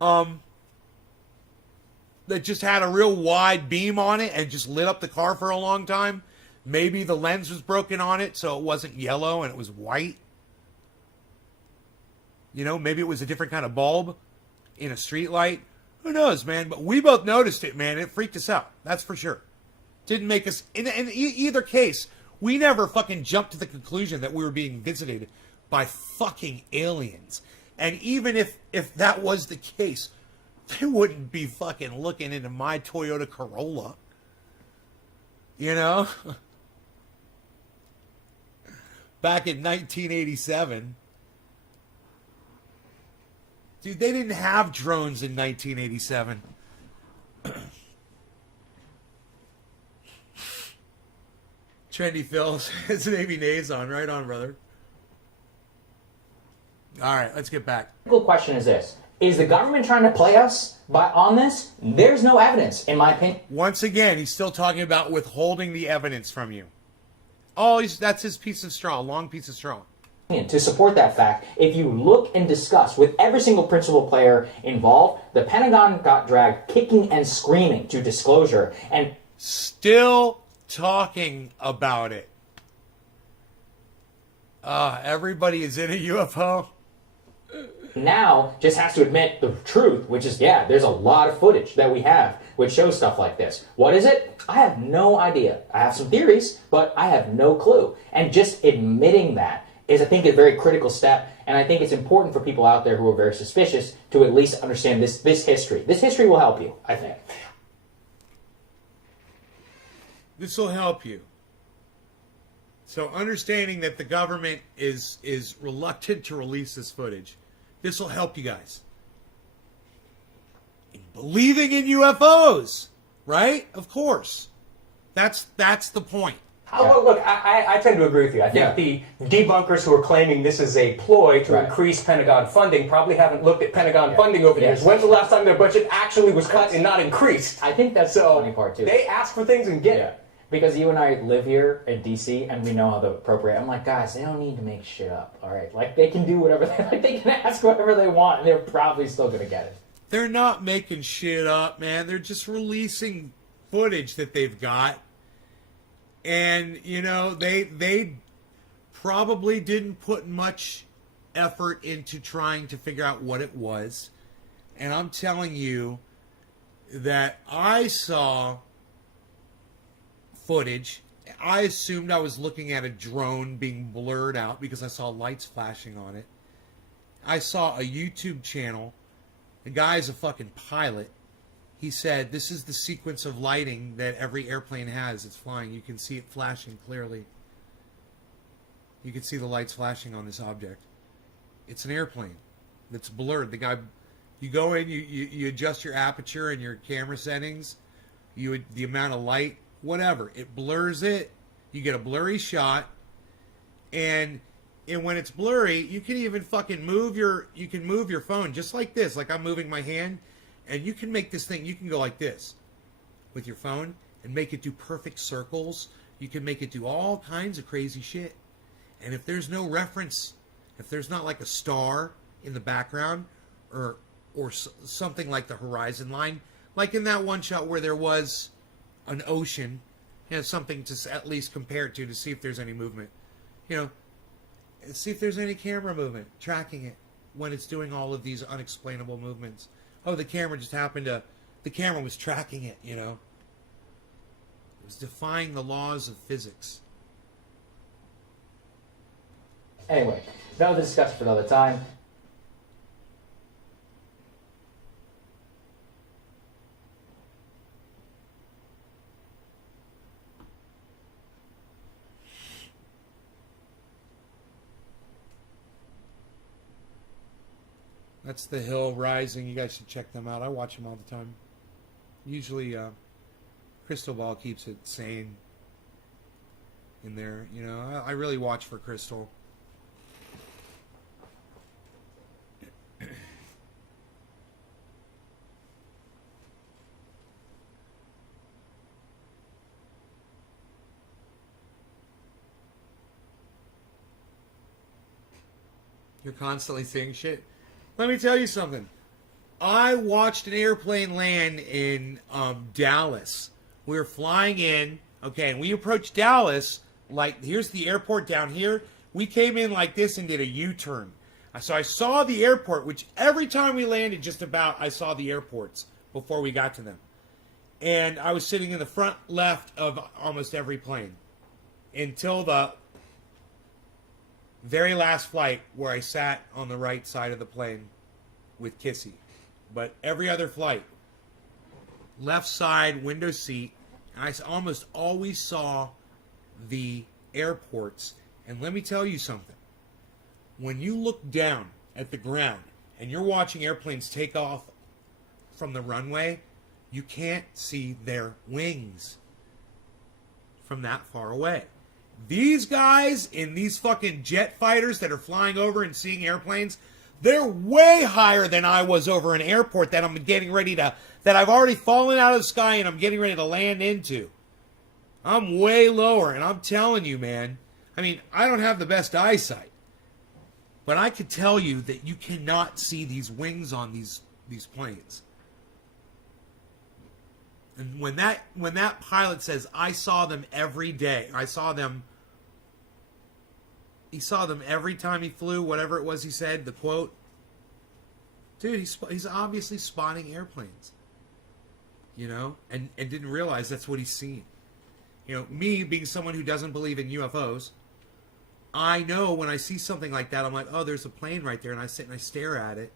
that just had a real wide beam on it and just lit up the car for a long time. Maybe the lens was broken on it, so it wasn't yellow and it was white. You know, maybe it was a different kind of bulb in a street light. Who knows, man? But we both noticed it, man. It freaked us out. That's for sure. Didn't make us... In either case, we never fucking jumped to the conclusion that we were being visited by fucking aliens. And even if that was the case, they wouldn't be fucking looking into my Toyota Corolla. You know? Back in 1987... Dude, they didn't have drones in 1987. Trendy Phil, it's Navy Nays on. Right on, brother. All right, let's get back. The critical question is this. Is the government trying to play us on this? There's no evidence, in my opinion. Once again, he's still talking about withholding the evidence from you. Oh, that's his piece of straw, long piece of straw. To support that fact, if you look and discuss with every single principal player involved, the Pentagon got dragged kicking and screaming to disclosure, and still talking about it. Everybody is in a UFO. Now just has to admit the truth, which is, yeah, there's a lot of footage that we have which shows stuff like this. What is it? I have no idea. I have some theories, but I have no clue. And just admitting that is, I think, a very critical step, and I think it's important for people out there who are very suspicious to at least understand this history. This history will help you, I think. This will help you. So understanding that the government is reluctant to release this footage, this will help you guys. In believing in UFOs, right? Of course. That's the point. Look, I tend to agree with you. I think the debunkers who are claiming this is a ploy to increase Pentagon funding probably haven't looked at Pentagon funding over the years. When's the last time their budget actually was cut and not increased? I think that's the funny part, too. They ask for things and get it. Because you and I live here in D.C. and we know how to appropriate. I'm like, guys, they don't need to make shit up, all right? Like, they can do whatever they can ask whatever they want, and they're probably still going to get it. They're not making shit up, man. They're just releasing footage that they've got. And, you know, they probably didn't put much effort into trying to figure out what it was. And I'm telling you that I saw footage. I assumed I was looking at a drone being blurred out because I saw lights flashing on it. I saw a YouTube channel. The guy's a fucking pilot. He said, this is the sequence of lighting that every airplane has. It's flying. You can see it flashing clearly. You can see the lights flashing on this object. It's an airplane that's blurred. The guy, you go in, you adjust your aperture and your camera settings, the amount of light, whatever. It blurs it. You get a blurry shot. And when it's blurry, you can even fucking move your phone just like this. Like I'm moving my hand. And you can make this thing, you can go like this with your phone and make it do perfect circles. You can make it do all kinds of crazy shit. And if there's no reference, if there's not like a star in the background or something like the horizon line, like in that one shot where there was an ocean, you know, something to at least compare it to see if there's any movement. You know, see if there's any camera movement, tracking it when it's doing all of these unexplainable movements. Oh, the camera just happened to... The camera was tracking it, you know. It was defying the laws of physics. Anyway, that was a discussion for another time. That's The Hill Rising. You guys should check them out. I watch them all the time. Usually, Crystal Ball keeps it sane in there. You know, I really watch for Crystal. You're constantly seeing shit. Let me tell you something. I watched an airplane land in Dallas. We were flying in, okay, and we approached Dallas, like, here's the airport down here. We came in like this and did a U-turn. So I saw the airport, which every time we landed, just about, I saw the airports before we got to them. And I was sitting in the front left of almost every plane until the very last flight where I sat on the right side of the plane with Kissy. But every other flight, left side window seat, I almost always saw the airports. And let me tell you something. When you look down at the ground and you're watching airplanes take off from the runway, you can't see their wings from that far away. These guys in these fucking jet fighters that are flying over and seeing airplanes, they're way higher than I was over an airport that I'm getting ready to, that I've already fallen out of the sky and I'm getting ready to land into. I'm way lower, and I'm telling you, man, I mean, I don't have the best eyesight, but I could tell you that you cannot see these wings on these planes. And when that pilot says, I saw them every day, he saw them every time he flew, whatever it was he said, the quote. Dude, he's obviously spotting airplanes, you know, and didn't realize that's what he's seen. You know, me being someone who doesn't believe in UFOs, I know when I see something like that, I'm like, oh, there's a plane right there, and I sit and I stare at it,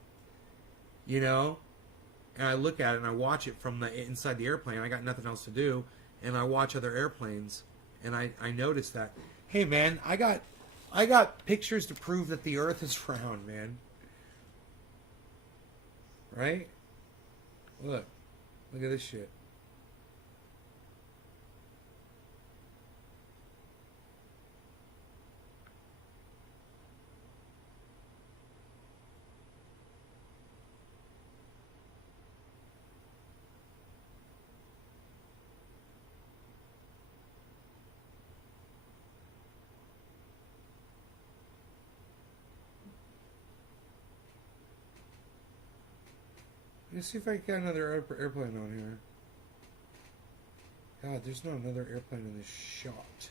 you know, and I look at it and I watch it from the inside the airplane. I got nothing else to do, and I watch other airplanes, and I notice that. Hey, man, I got pictures to prove that the Earth is round, man. Right? Look at this shit. Let's see if I got another airplane on here. God, there's not another airplane in this shot.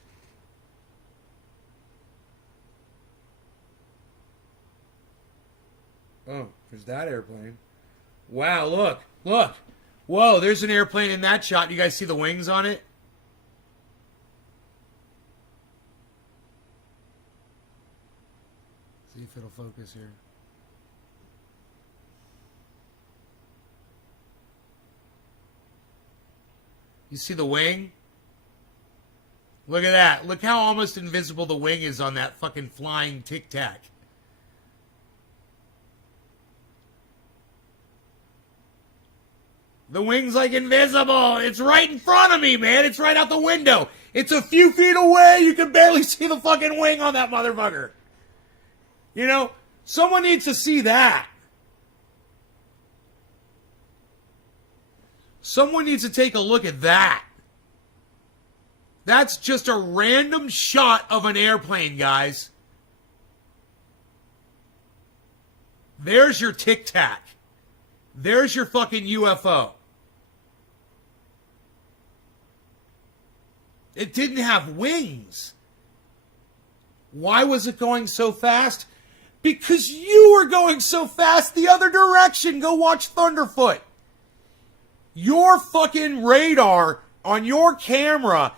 Oh, there's that airplane. Wow, look. Whoa, there's an airplane in that shot. You guys see the wings on it? See if it'll focus here. You see the wing? Look at that. Look how almost invisible the wing is on that fucking flying Tic Tac. The wing's like invisible. It's right in front of me, man. It's right out the window. It's a few feet away. You can barely see the fucking wing on that motherfucker. You know, someone needs to see that. Someone needs to take a look at that. That's just a random shot of an airplane, guys. There's your Tic Tac. There's your fucking UFO. It didn't have wings. Why was it going so fast? Because you were going so fast the other direction. Go watch Thunderfoot. Your fucking radar on your camera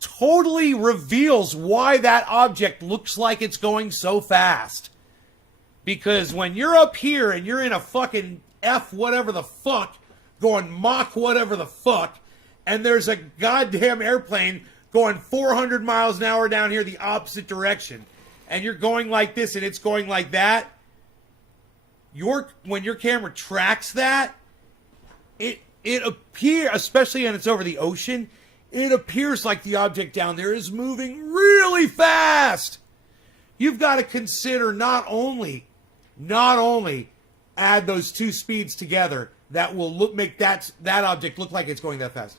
totally reveals why that object looks like it's going so fast. Because when you're up here and you're in a fucking F whatever the fuck, going Mach whatever the fuck, and there's a goddamn airplane going 400 miles an hour down here the opposite direction, and you're going like this and it's going like that, when your camera tracks that, it appears, especially when it's over the ocean, it appears like the object down there is moving really fast. You've got to consider not only add those two speeds together that will make that object look like it's going that fast,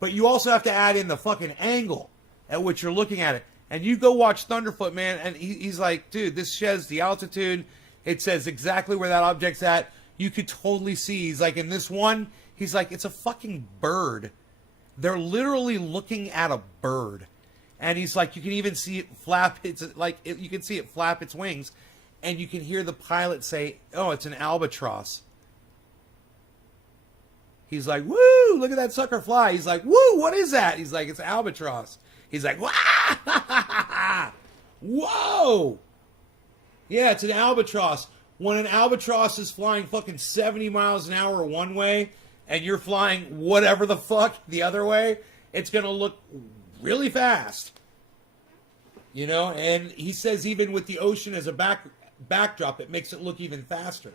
but you also have to add in the fucking angle at which you're looking at it. And you go watch Thunderfoot, man, and he's like, dude, this says the altitude. It says exactly where that object's at. You could totally see. He's like, in this one, he's like, it's a fucking bird. They're literally looking at a bird. And he's like, you can even see it flap. It's like, you can see it flap its wings. And you can hear the pilot say, oh, it's an albatross. He's like, woo, look at that sucker fly. He's like, woo, what is that? He's like, it's albatross. He's like, wah! Whoa! Yeah, it's an albatross. When an albatross is flying fucking 70 miles an hour one way, and you're flying whatever the fuck the other way, it's going to look really fast. You know, and he says even with the ocean as a backdrop, it makes it look even faster.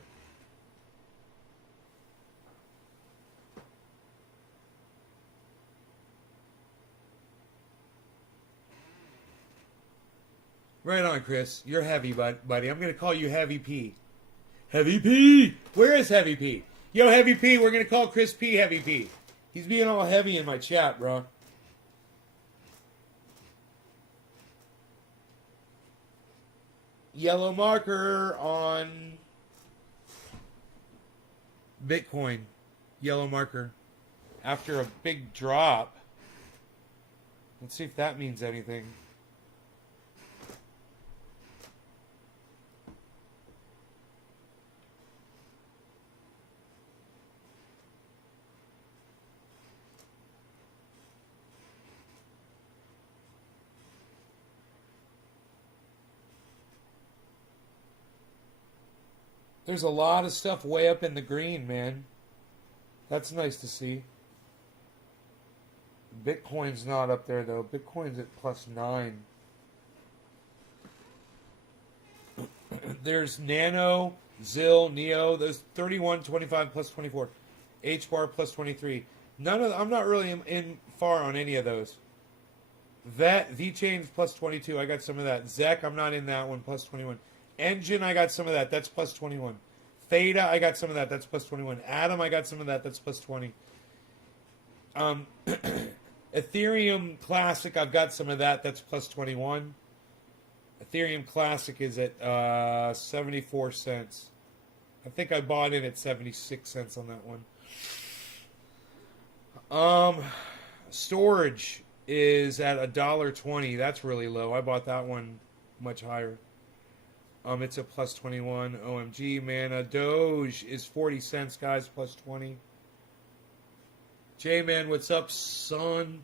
Right on, Chris. You're heavy, buddy. I'm going to call you Heavy P. Heavy P! Where is Heavy P? Yo, Heavy P, we're going to call Chris P Heavy P. He's being all heavy in my chat, bro. Yellow marker on Bitcoin. Yellow marker. After a big drop. Let's see if that means anything. There's a lot of stuff way up in the green, man. That's nice to see. Bitcoin's not up there, though. Bitcoin's at +9. There's Nano, ZIL, NEO. There's 31, 25, +24. HBAR, +23. None of I'm not really in far on any of those. VeChain's +22. I got some of that. ZEC, I'm not in that one. +21. Engine, I got some of that. That's +21. Theta, I got some of that. That's +21. Atom, I got some of that. That's +20. Ethereum Classic, I've got some of that. That's +21. Ethereum Classic is at 74 cents. I think I bought in at 76 cents on that one. Storage is at $1.20. That's really low. I bought that one much higher. It's a +21. OMG, man. Doge is 40 cents, guys, +20. J-Man, what's up, son?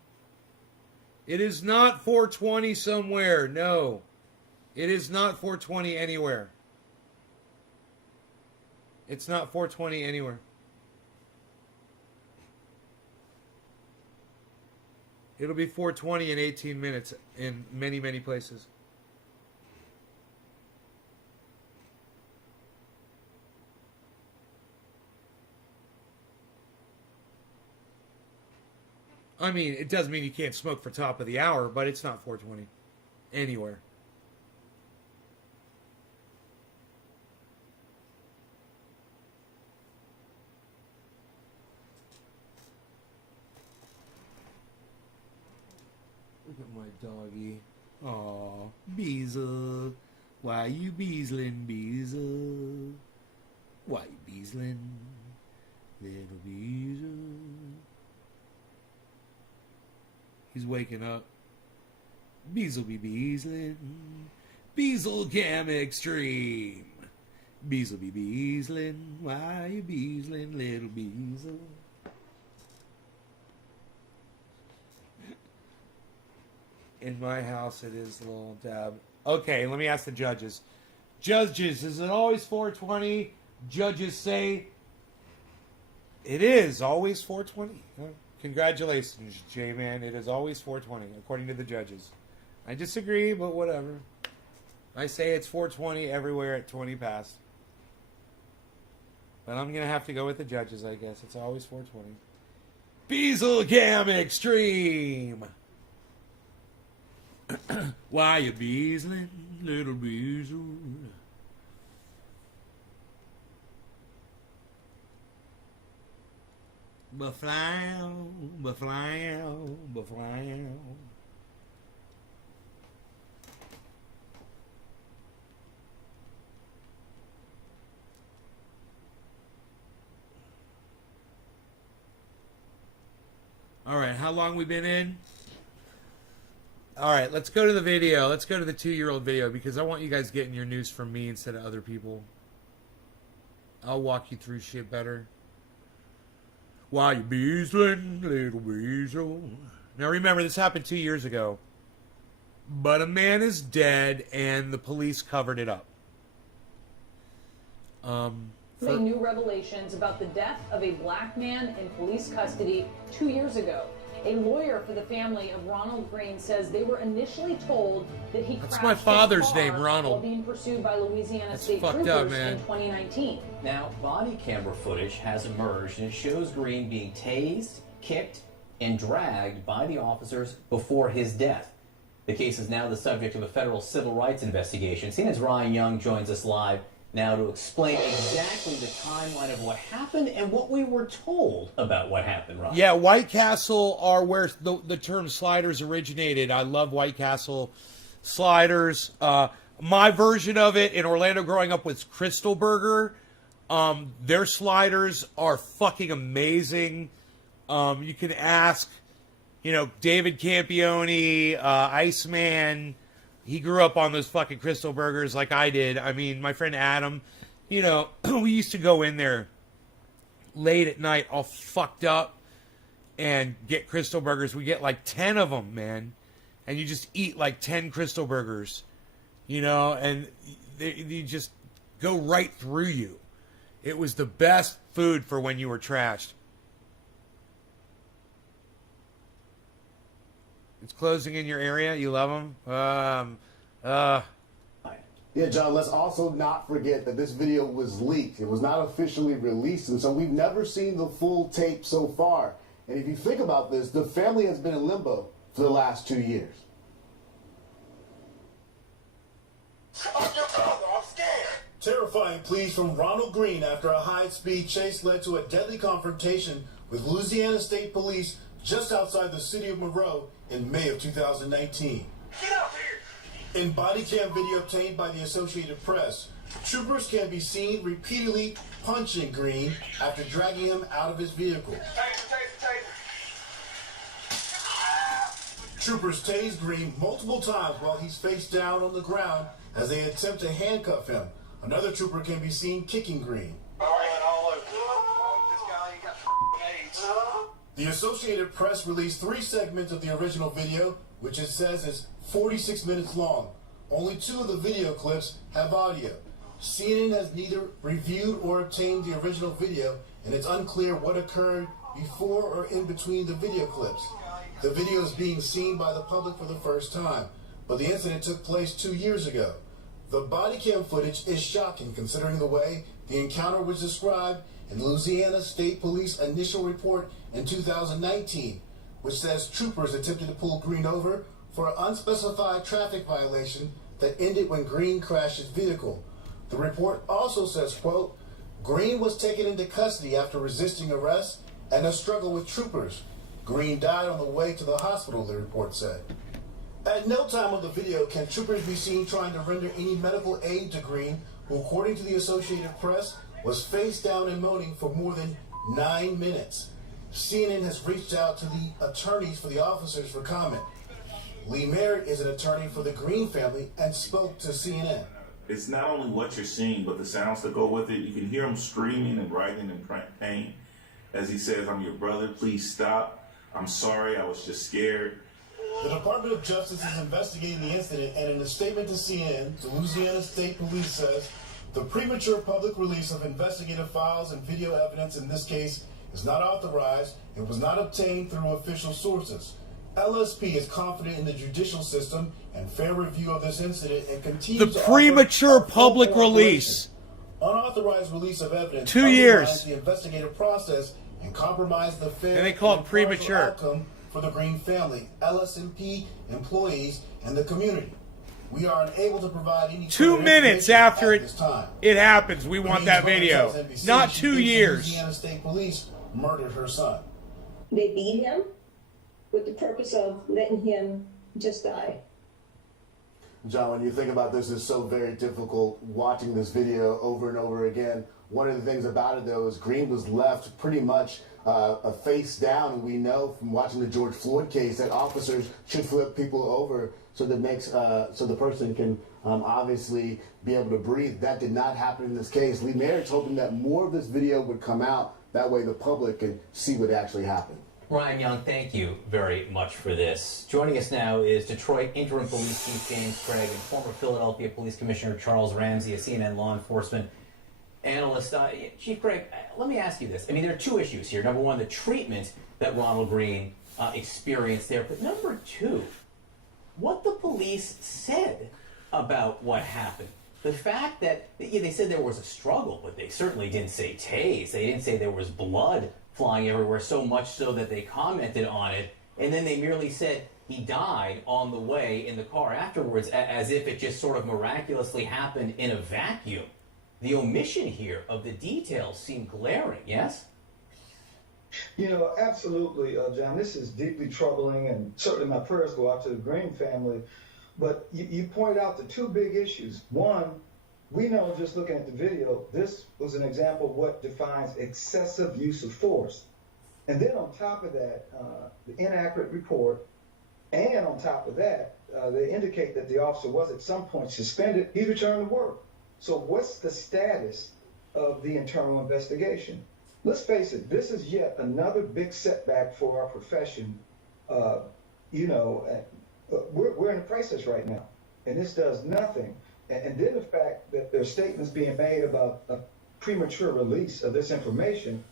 It is not 420 somewhere. No. It is not 420 anywhere. It's not 420 anywhere. It'll be 420 in 18 minutes in many, many places. I mean, it doesn't mean you can't smoke for top of the hour, but it's not 420 anywhere. Look at my doggy. Aw, Beezle. Why you beezling, Beezle? Why you beezling? Little Beezle. He's waking up. Beezle be beezlin'. Beezle Cam Extreme. Beezle be beezlin'. Why you beezlin', little Beezle? In my house, it is little Dab. Okay, let me ask the judges. Judges, is it always 420? Judges say it is always 420. Congratulations, J-Man. It is always 420, according to the judges. I disagree, but whatever. I say it's 420 everywhere at 20 past. But I'm going to have to go with the judges, I guess. It's always 420. Beaselcam Extreme! Why you beasling, little beasel? Ba-flow, ba-flow, ba-flow. All right, how long we been in? All right, let's go to the video. Let's go to the 2-year-old video because I want you guys getting your news from me instead of other people. I'll walk you through shit better. Why you beasling, little weasel? Now remember, this happened 2 years ago. But a man is dead and the police covered it up. New revelations about the death of a black man in police custody 2 years ago. A lawyer for the family of Ronald Green says they were initially told that he crashed my father's his car name, Ronald. while being pursued by Louisiana That's State fucked Troopers up, man. in 2019. Now, body camera footage has emerged and it shows Green being tased, kicked, and dragged by the officers before his death. The case is now the subject of a federal civil rights investigation. CNN's Ryan Young joins us live now to explain exactly the timeline of what happened and what we were told about what happened, Ryan. Yeah, White Castle are where the term sliders originated. I love White Castle sliders. My version of it in Orlando growing up was Crystal Burger. Their sliders are fucking amazing. You can ask, David Campione, Iceman. He grew up on those fucking Crystal Burgers like I did. I mean, my friend Adam, we used to go in there late at night all fucked up and get Crystal Burgers. We get like 10 of them, man. And you just eat like 10 Crystal Burgers, and they just go right through you. It was the best food for when you were trashed. It's closing in your area. You love them? Yeah, John, let's also not forget that this video was leaked. It was not officially released, and so we've never seen the full tape so far. And if you think about this, the family has been in limbo for the last 2 years. I'm scared. Terrifying pleas from Ronald Green after a high-speed chase led to a deadly confrontation with Louisiana State Police just outside the city of Monroe in May of 2019. Get out here. In body cam video obtained by the Associated Press, troopers can be seen repeatedly punching Green after dragging him out of his vehicle. Taser. Troopers tase Green multiple times while he's face down on the ground as they attempt to handcuff him. Another trooper can be seen kicking Green. All over. This guy ain't got AIDS. The Associated Press released 3 segments of the original video, which it says is 46 minutes long. Only 2 of the video clips have audio. CNN has neither reviewed or obtained the original video, and it's unclear what occurred before or in between the video clips. The video is being seen by the public for the first time, but the incident took place 2 years ago. The body cam footage is shocking considering the way the encounter was described in Louisiana State Police initial report in 2019, which says troopers attempted to pull Green over for an unspecified traffic violation that ended when Green crashed his vehicle. The report also says, quote, Green was taken into custody after resisting arrest and a struggle with troopers. Green died on the way to the hospital, the report said. At no time on the video can troopers be seen trying to render any medical aid to Green, who, according to the Associated Press, was face down and moaning for more than 9 minutes. CNN has reached out to the attorneys for the officers for comment. Lee Merritt is an attorney for the Green family and spoke to CNN. It's not only what you're seeing, but the sounds that go with it. You can hear him screaming and writhing in pain as he says, "I'm your brother, please stop. I'm sorry, I was just scared." The Department of Justice is investigating the incident, and in a statement to CNN, the Louisiana State Police says the premature public release of investigative files and video evidence in this case is not authorized and was not obtained through official sources. LSP is confident in the judicial system and fair review of this incident and continues The to premature offer full public cooperation. release. Unauthorized release of evidence 2 undermines years. the investigative process and compromise the fair And they call it impartial premature. outcome for the Green family, LSMP employees, and the community. We are unable to provide any 2 further minutes information after at this time. it happens, we want that Green's video. mother tells NBC Not she 2 thinks years. Louisiana State Police murdered her son. They beat him with the purpose of letting him just die. John, when you think about this, it's so very difficult watching this video over and over again. One of the things about it, though, is Green was left pretty much a face down, and we know from watching the George Floyd case that officers should flip people over so the person can obviously be able to breathe. That did not happen in this case. Lee Merritt's hoping that more of this video would come out. That way the public can see what actually happened. Ryan Young, thank you very much for this. Joining us now is Detroit Interim Police Chief James Craig and former Philadelphia Police Commissioner Charles Ramsey, a CNN law enforcement analyst. Chief Craig, let me ask you this. I mean, there are two issues here. Number one, the treatment that Ronald Green experienced there. But number two, what the police said about what happened. The fact that they said there was a struggle, but they certainly didn't say tase. They didn't say there was blood flying everywhere, so much so that they commented on it. And then they merely said he died on the way in the car afterwards, as if it just sort of miraculously happened in a vacuum. The omission here of the details seemed glaring, yes? You know, absolutely, John. This is deeply troubling, and certainly my prayers go out to the Green family. But you point out the two big issues. One, we know just looking at the video, this was an example of what defines excessive use of force. And then on top of that, the inaccurate report, and on top of that, they indicate that the officer was at some point suspended. He returned to work. So what's the status of the internal investigation? Let's face it, this is yet another big setback for our profession. We're in a crisis right now, and this does nothing. And then the fact that there are statements being made about a premature release of this information,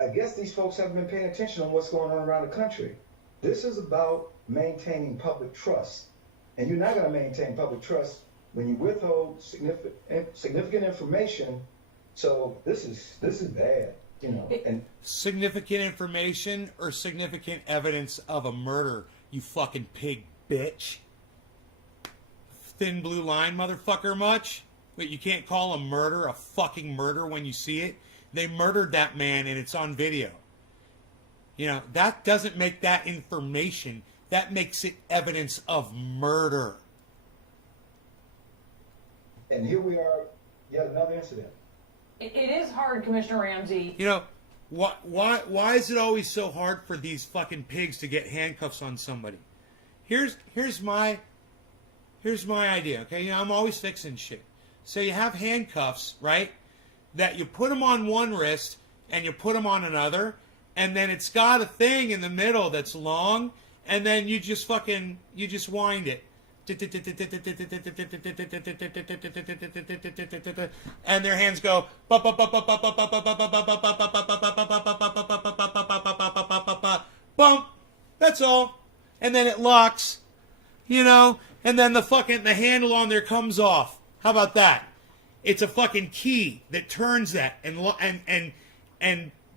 I guess these folks haven't been paying attention on what's going on around the country. This is about maintaining public trust. And you're not going to maintain public trust when you withhold significant information. So this is bad, And Significant information or significant evidence of a murder, you fucking pig bitch. Thin blue line, motherfucker, much? Wait, you can't call a murder a fucking murder when you see it? They murdered that man and it's on video. That doesn't make that information. That makes it evidence of murder. And here we are, yet another incident. It is hard, Commissioner Ramsey. Why is it always so hard for these fucking pigs to get handcuffs on somebody? Here's my idea, okay? I'm always fixing shit. So you have handcuffs, right? That you put them on one wrist and you put them on another, and then it's got a thing in the middle that's long, and then you just wind it. And their hands go bump. That's all. And then it locks, and then the handle on there comes off. How about that? It's a fucking key that turns that and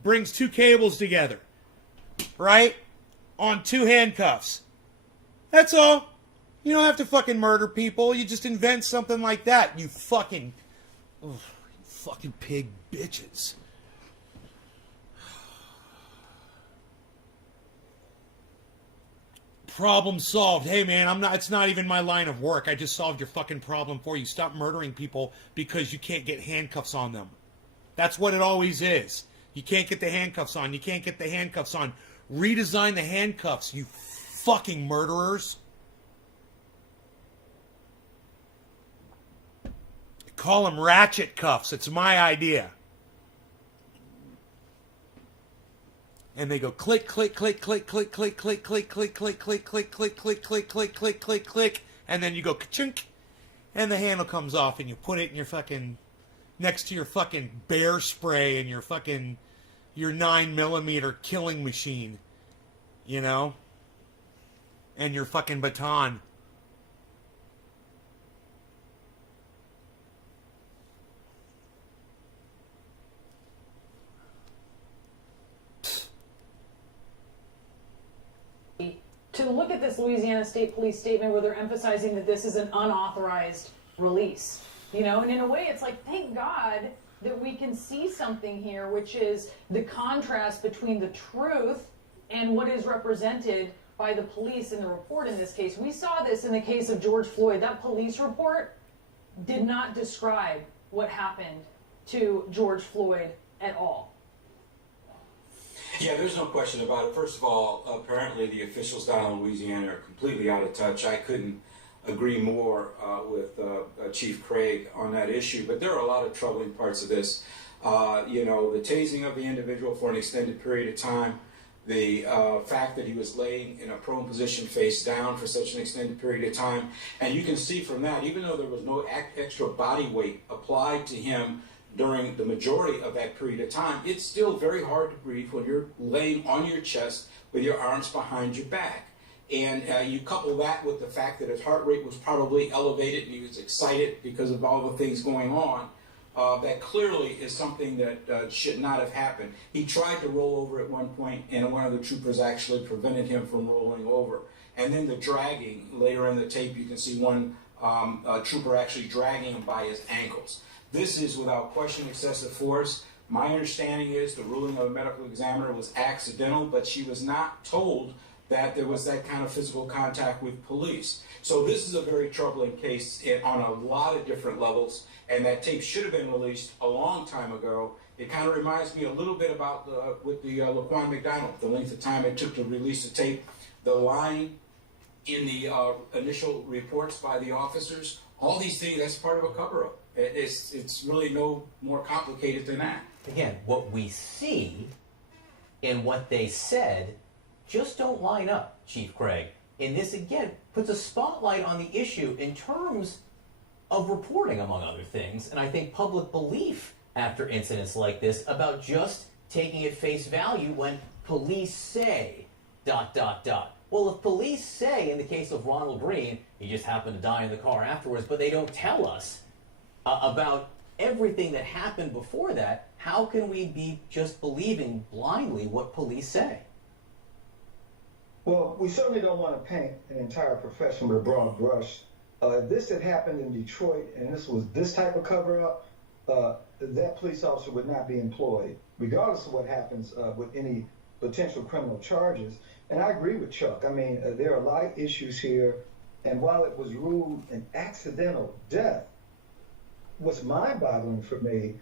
brings two cables together, right? On two handcuffs. That's all. You don't have to fucking murder people. You just invent something like that. You fucking pig bitches. Problem solved. Hey man, it's not even my line of work. I just solved your fucking problem for you. Stop murdering people because you can't get handcuffs on them. That's what it always is. You can't get the handcuffs on. You can't get the handcuffs on. Redesign the handcuffs, you fucking murderers. Call them ratchet cuffs. It's my idea. And they go click, click, click, click, click, click, click, click, click, click, click, click, click, click, click, click, click, click, click, and then you go ka-chunk, and the handle comes off, and you put it in your fucking next to your fucking bear spray and your 9mm killing machine, and your fucking baton. to look at this Louisiana State Police statement where they're emphasizing that this is an unauthorized release. You know, and in a way, it's like, thank God that we can see something here, which is the contrast between the truth and what is represented by the police in the report in this case. We saw this in the case of George Floyd. That police report did not describe what happened to George Floyd at all. Yeah, there's no question about it. First of all, apparently the officials down in Louisiana are completely out of touch. I couldn't agree more with Chief Craig on that issue, but there are a lot of troubling parts of this. You know, the tasing of the individual for an extended period of time, the fact that he was laying in a prone position face down for such an extended period of time, and you can see from that, even though there was no extra body weight applied to him during the majority of that period of time, it's still very hard to breathe when you're laying on your chest with your arms behind your back. And you couple that with the fact that his heart rate was probably elevated and he was excited because of all the things going on. That clearly is something that should not have happened. He tried to roll over at one point, and one of the troopers actually prevented him from rolling over. And then the dragging, later in the tape, you can see one trooper actually dragging him by his ankles. This is without question excessive force. My understanding is the ruling of a medical examiner was accidental, but she was not told that there was that kind of physical contact with police. So this is a very troubling case on a lot of different levels, and that tape should have been released a long time ago. It kind of reminds me a little bit about with the Laquan McDonald, the length of time it took to release the tape, the line in the initial reports by the officers, all these things, that's part of a cover-up. It's really no more complicated than that. Again, what we see and what they said just don't line up, Chief Craig. And this, again, puts a spotlight on the issue in terms of reporting, among other things, and I think public belief after incidents like this about just taking at face value when police say ... Well, if police say, in the case of Ronald Green, he just happened to die in the car afterwards, but they don't tell us about everything that happened before that, how can we be just believing blindly what police say? Well, we certainly don't want to paint an entire profession with a broad brush. If this had happened in Detroit and this was this type of cover-up, that police officer would not be employed, regardless of what happens with any potential criminal charges. And I agree with Chuck. I mean, there are a lot of issues here, and while it was ruled an accidental death, what's mind-boggling for me,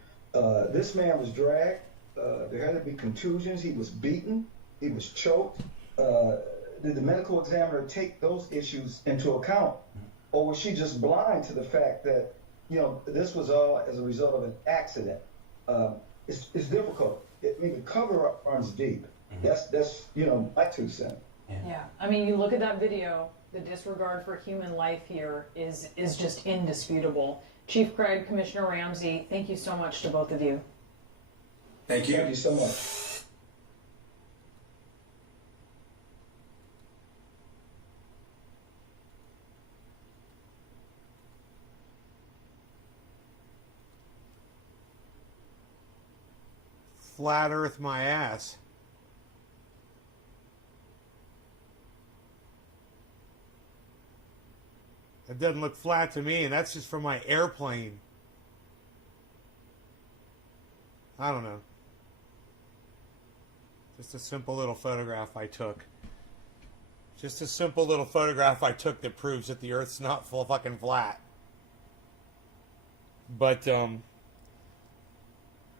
this man was dragged, there had to be contusions, he was beaten, he was choked. Did the medical examiner take those issues into account? Or was she just blind to the fact that, you know, this was all as a result of an accident? It's difficult. I mean, the cover-up runs deep. That's you know, my 2 cents. Yeah, I mean, you look at that video, the disregard for human life here is just indisputable. Chief Craig, Commissioner Ramsey, thank you so much to both of you. Thank you. Thank you so much. Flat Earth my ass. It doesn't look flat to me, and that's just from my airplane. I don't know. Just a simple little photograph I took. Just a simple little photograph I took that proves that the Earth's not full fucking flat. But,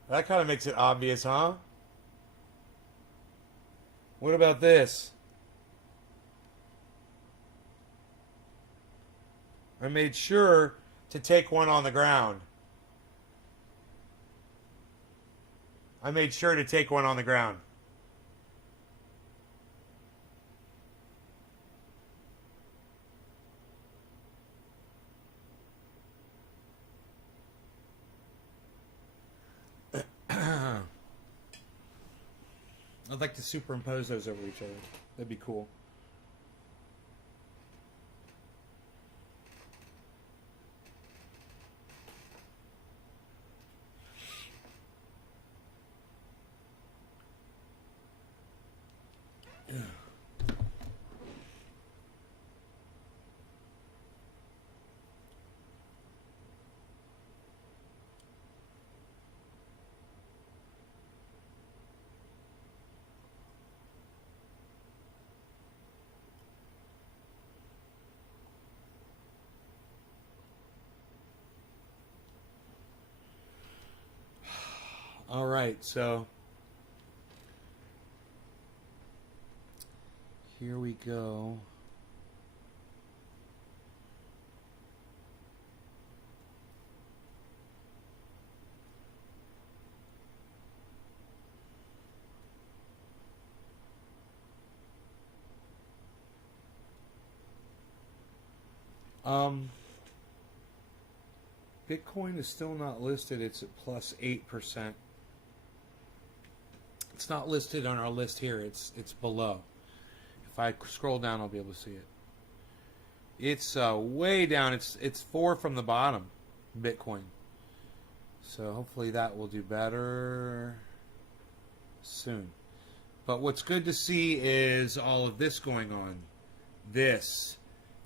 that kind of makes it obvious, huh? What about this? I made sure to take one on the ground. I made sure to take one on the ground. I'd like to superimpose those over each other. That'd be cool. All right, so here we go. Bitcoin is still not listed. It's at plus 8%. It's not listed on our list here. It's below. If I scroll down, I'll be able to see it. It's way down. It's 4 from the bottom, Bitcoin. So hopefully that will do better soon. But what's good to see is all of this going on. This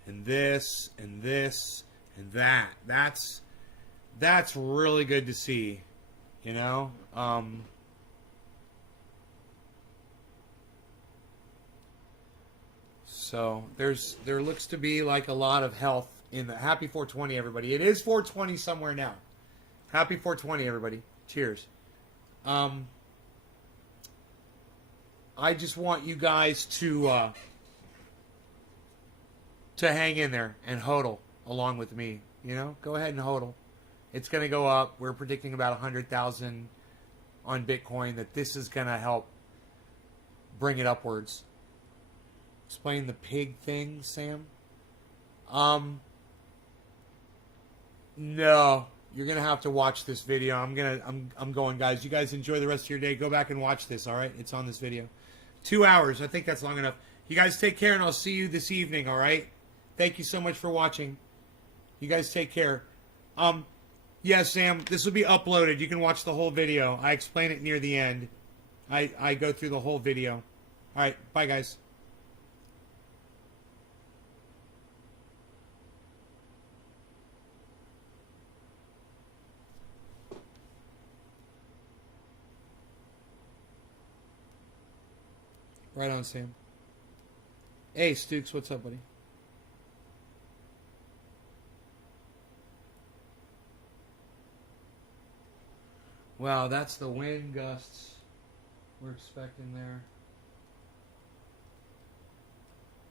and this and this and that. That's really good to see, you know. So there looks to be like a lot of health in the happy 420, everybody. It is 420 somewhere now. Happy 420, everybody. Cheers. I just want you guys to hang in there and hodl along with me. You know, go ahead and hodl. It's going to go up. We're predicting about 100,000 on Bitcoin. That this is going to help bring it upwards. Explain the pig thing, Sam. No, you're going to have to watch this video. I'm going, guys. You guys enjoy the rest of your day. Go back and watch this. All right, it's on this video. 2 hours. I think that's long enough. You guys take care, and I'll see you this evening. All right. Thank you so much for watching. You guys take care. Yeah, Sam, this will be uploaded. You can watch the whole video. I explain it near the end. I go through the whole video. All right, bye, guys. Right on, Sam. Hey, Stukes, what's up, buddy? Wow, that's the wind gusts we're expecting there.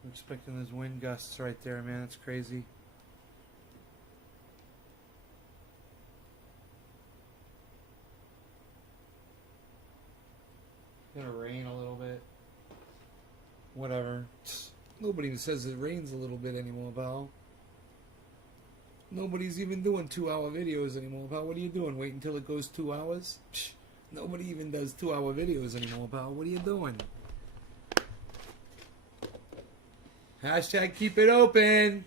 We're expecting those wind gusts right there, man. That's crazy. It's gonna rain a little bit. Whatever. Nobody says it rains a little bit anymore, pal. Nobody's even doing 2-hour videos anymore, pal. What are you doing? Wait until it goes 2 hours? Psh, nobody even does 2-hour videos anymore, pal. What are you doing? Hashtag keep it open.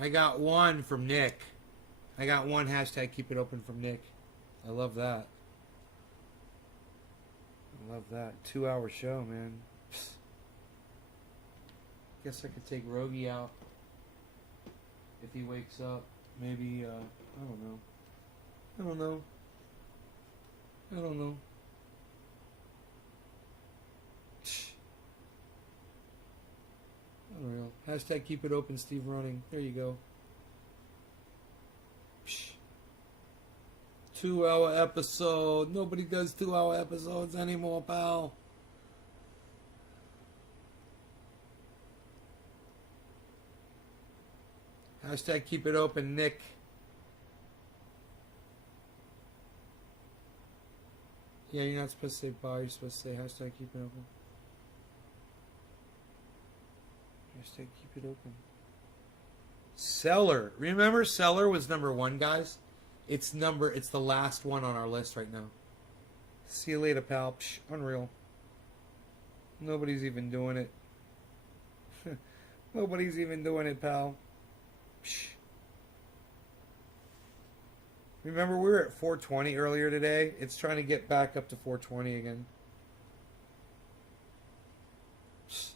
I got one from Nick. I got one hashtag keep it open from Nick. I love that. I love that. 2-hour show, man. Psst. Guess I could take Rogie out if he wakes up. Maybe, I don't know. I don't know. I don't know. Unreal. Hashtag keep it open, Steve Running. There you go. 2-hour episode. Nobody does 2-hour episodes anymore, pal. Hashtag keep it open, Nick. Yeah, you're not supposed to say bye. You're supposed to say hashtag keep it open. Hashtag keep it open. Seller. Remember Seller was number 1, guys? It's the last one on our list right now. See you later, pal. Psh, unreal. Nobody's even doing it. Nobody's even doing it, pal. Psh. Remember, we were at 420 earlier today. It's trying to get back up to 420 again. Psh.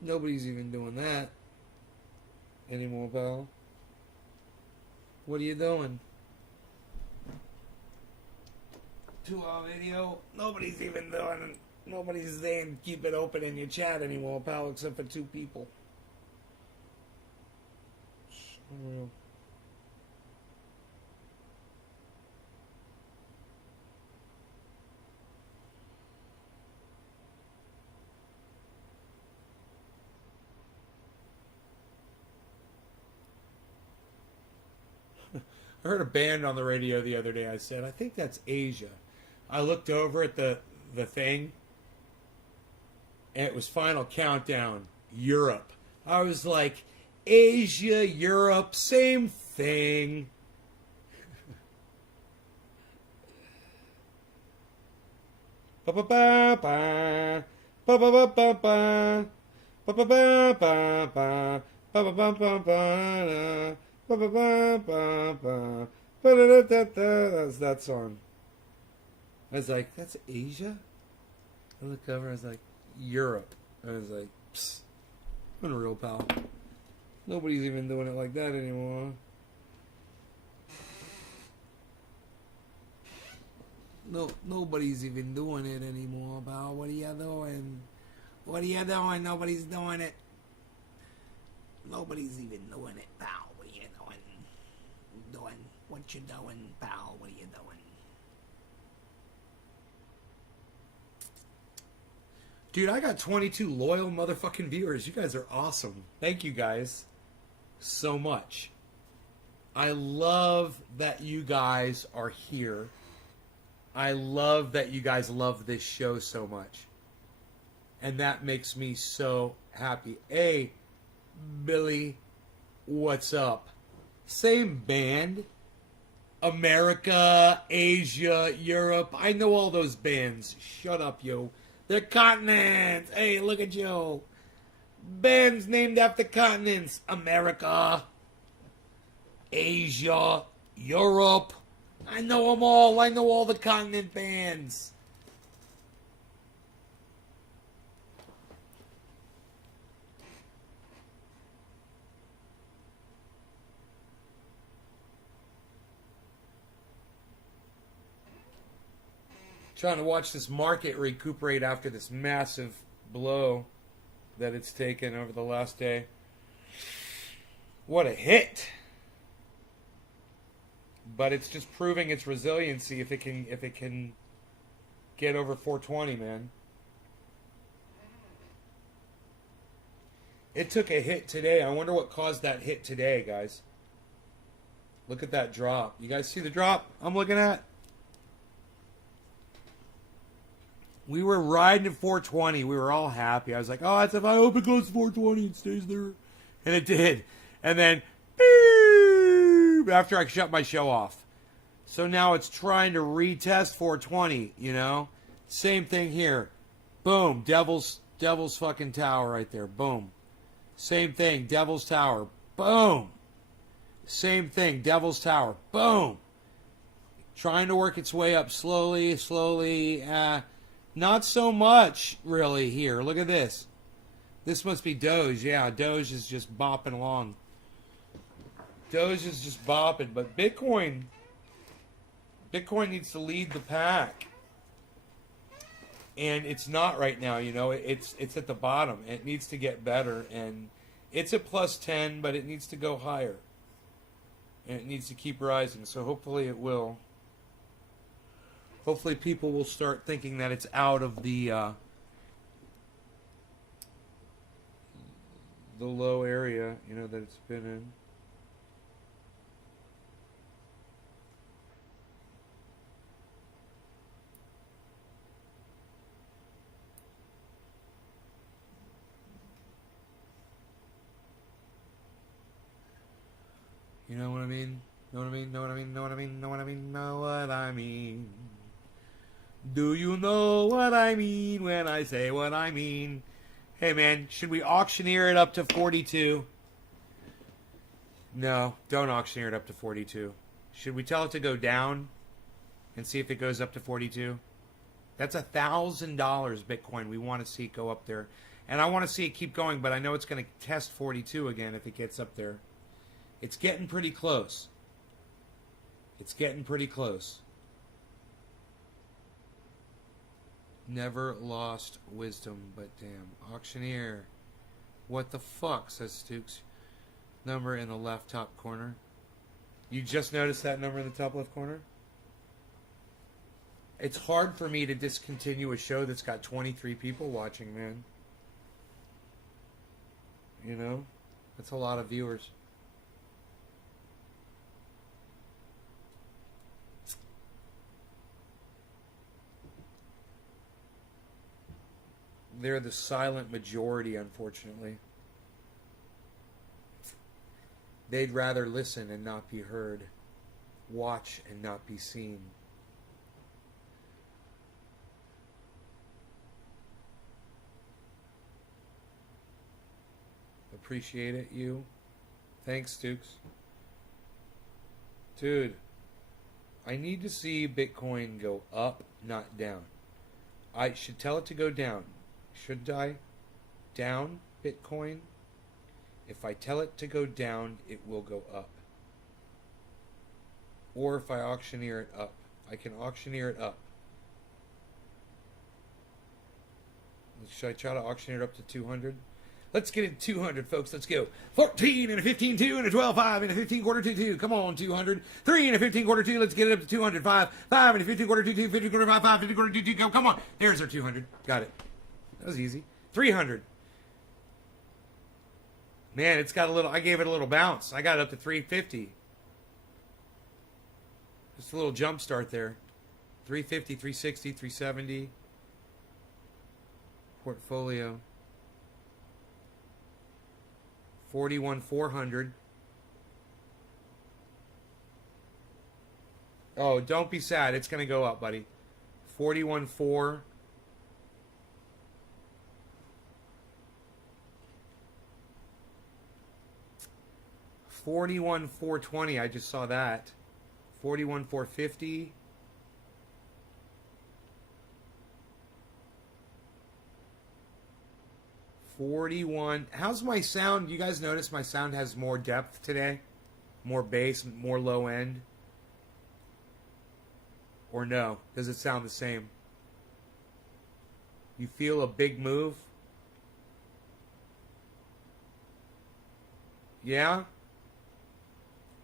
Nobody's even doing that anymore, pal. What are you doing? 2-hour video. Nobody's even doing. Nobody's saying keep it open in your chat anymore, pal, except for 2 people. Unreal. I heard a band on the radio the other day. I said, I think that's Asia. I looked over at the thing, and it was Final Countdown, Europe. I was like, Asia, Europe, same thing. Ba ba ba ba ba ba ba ba ba ba ba ba ba ba ba ba ba ba ba. That's that song. I was like, that's Asia? I look over, I was like, Europe. I was like, psst, unreal, pal. Nobody's even doing it like that anymore. Nobody's even doing it anymore, pal. What are you doing? What are you doing? Nobody's doing it. Nobody's even doing it, pal. What are you doing? What you doing, pal? What are you doing? Dude, I got 22 loyal motherfucking viewers. You guys are awesome. Thank you guys so much. I love that you guys are here. I love that you guys love this show so much. And that makes me so happy. Hey, Billy, what's up? Same band. America, Asia, Europe. I know all those bands. Shut up, yo. They're continents. Hey, look at you. Bands named after continents. America, Asia, Europe. I know them all. I know all the continent bands. Trying to watch this market recuperate after this massive blow that it's taken over the last day. What a hit! But it's just proving its resiliency if it can get over 420, man. It took a hit today. I wonder what caused that hit today, guys. Look at that drop. You guys see the drop I'm looking at? We were riding at 420. We were all happy. I was like, oh, I hope it goes to 420 and stays there. And it did. And then, beep, after I shut my show off. So now it's trying to retest 420, you know? Same thing here. Boom. Devil's fucking tower right there. Boom. Same thing. Devil's tower. Boom. Same thing. Devil's tower. Boom. Trying to work its way up slowly. Not so much, really, here. Look at this. This must be Doge. Yeah, Doge is just bopping along. Doge is just bopping. But Bitcoin needs to lead the pack. And it's not right now, you know. It's at the bottom. It needs to get better. And it's at plus 10, but it needs to go higher. And it needs to keep rising. So hopefully it will. Hopefully people will start thinking that it's out of the low area, you know, that it's been in. You know what I mean? Know what I mean? Know what I mean? Know what I mean? Know what I mean? Know what I mean? Do you know what I mean when I say what I mean? Hey, man, should we auctioneer it up to 42? No, don't auctioneer it up to 42. Should we tell it to go down and see if it goes up to 42? That's $1,000 Bitcoin. We want to see it go up there. And I want to see it keep going, but I know it's going to test 42 again if it gets up there. It's getting pretty close. It's getting pretty close. Never lost wisdom, but damn. Auctioneer. What the fuck, says Stukes. Number in the left top corner. You just noticed that number in the top left corner? It's hard for me to discontinue a show that's got 23 people watching, man. You know? That's a lot of viewers. They're the silent majority, unfortunately. They'd rather listen and not be heard, watch and not be seen. Appreciate it, you. Thanks, Dukes. Dude, I need to see Bitcoin go up, not down. I should tell it to go down. Should I? Down, Bitcoin? If I tell it to go down, it will go up. Or if I auctioneer it up. I can auctioneer it up. Should I try to auctioneer it up to 200? Let's get it 200, folks. Let's go. 14 and a 15 2 and a 12 5 and a 15 quarter 2 2. Come on, 200. 3 and a 15 quarter 2. Let's get it up to 200. 5 and a 15 quarter 2 2. 15 quarter 5 5 15 quarter 2 2. Go. Come on. There's our 200. Got it. That was easy. 300. Man, it's got a little. I gave it a little bounce. I got it up to 350. Just a little jump start there. 350, 360, 370. Portfolio. 41,400. Oh, don't be sad. It's going to go up, buddy. 41,400. 41,420. I just saw that. 41,450. How's my sound? You guys notice my sound has more depth today? More bass, more low end? Or no? Does it sound the same? You feel a big move? Yeah?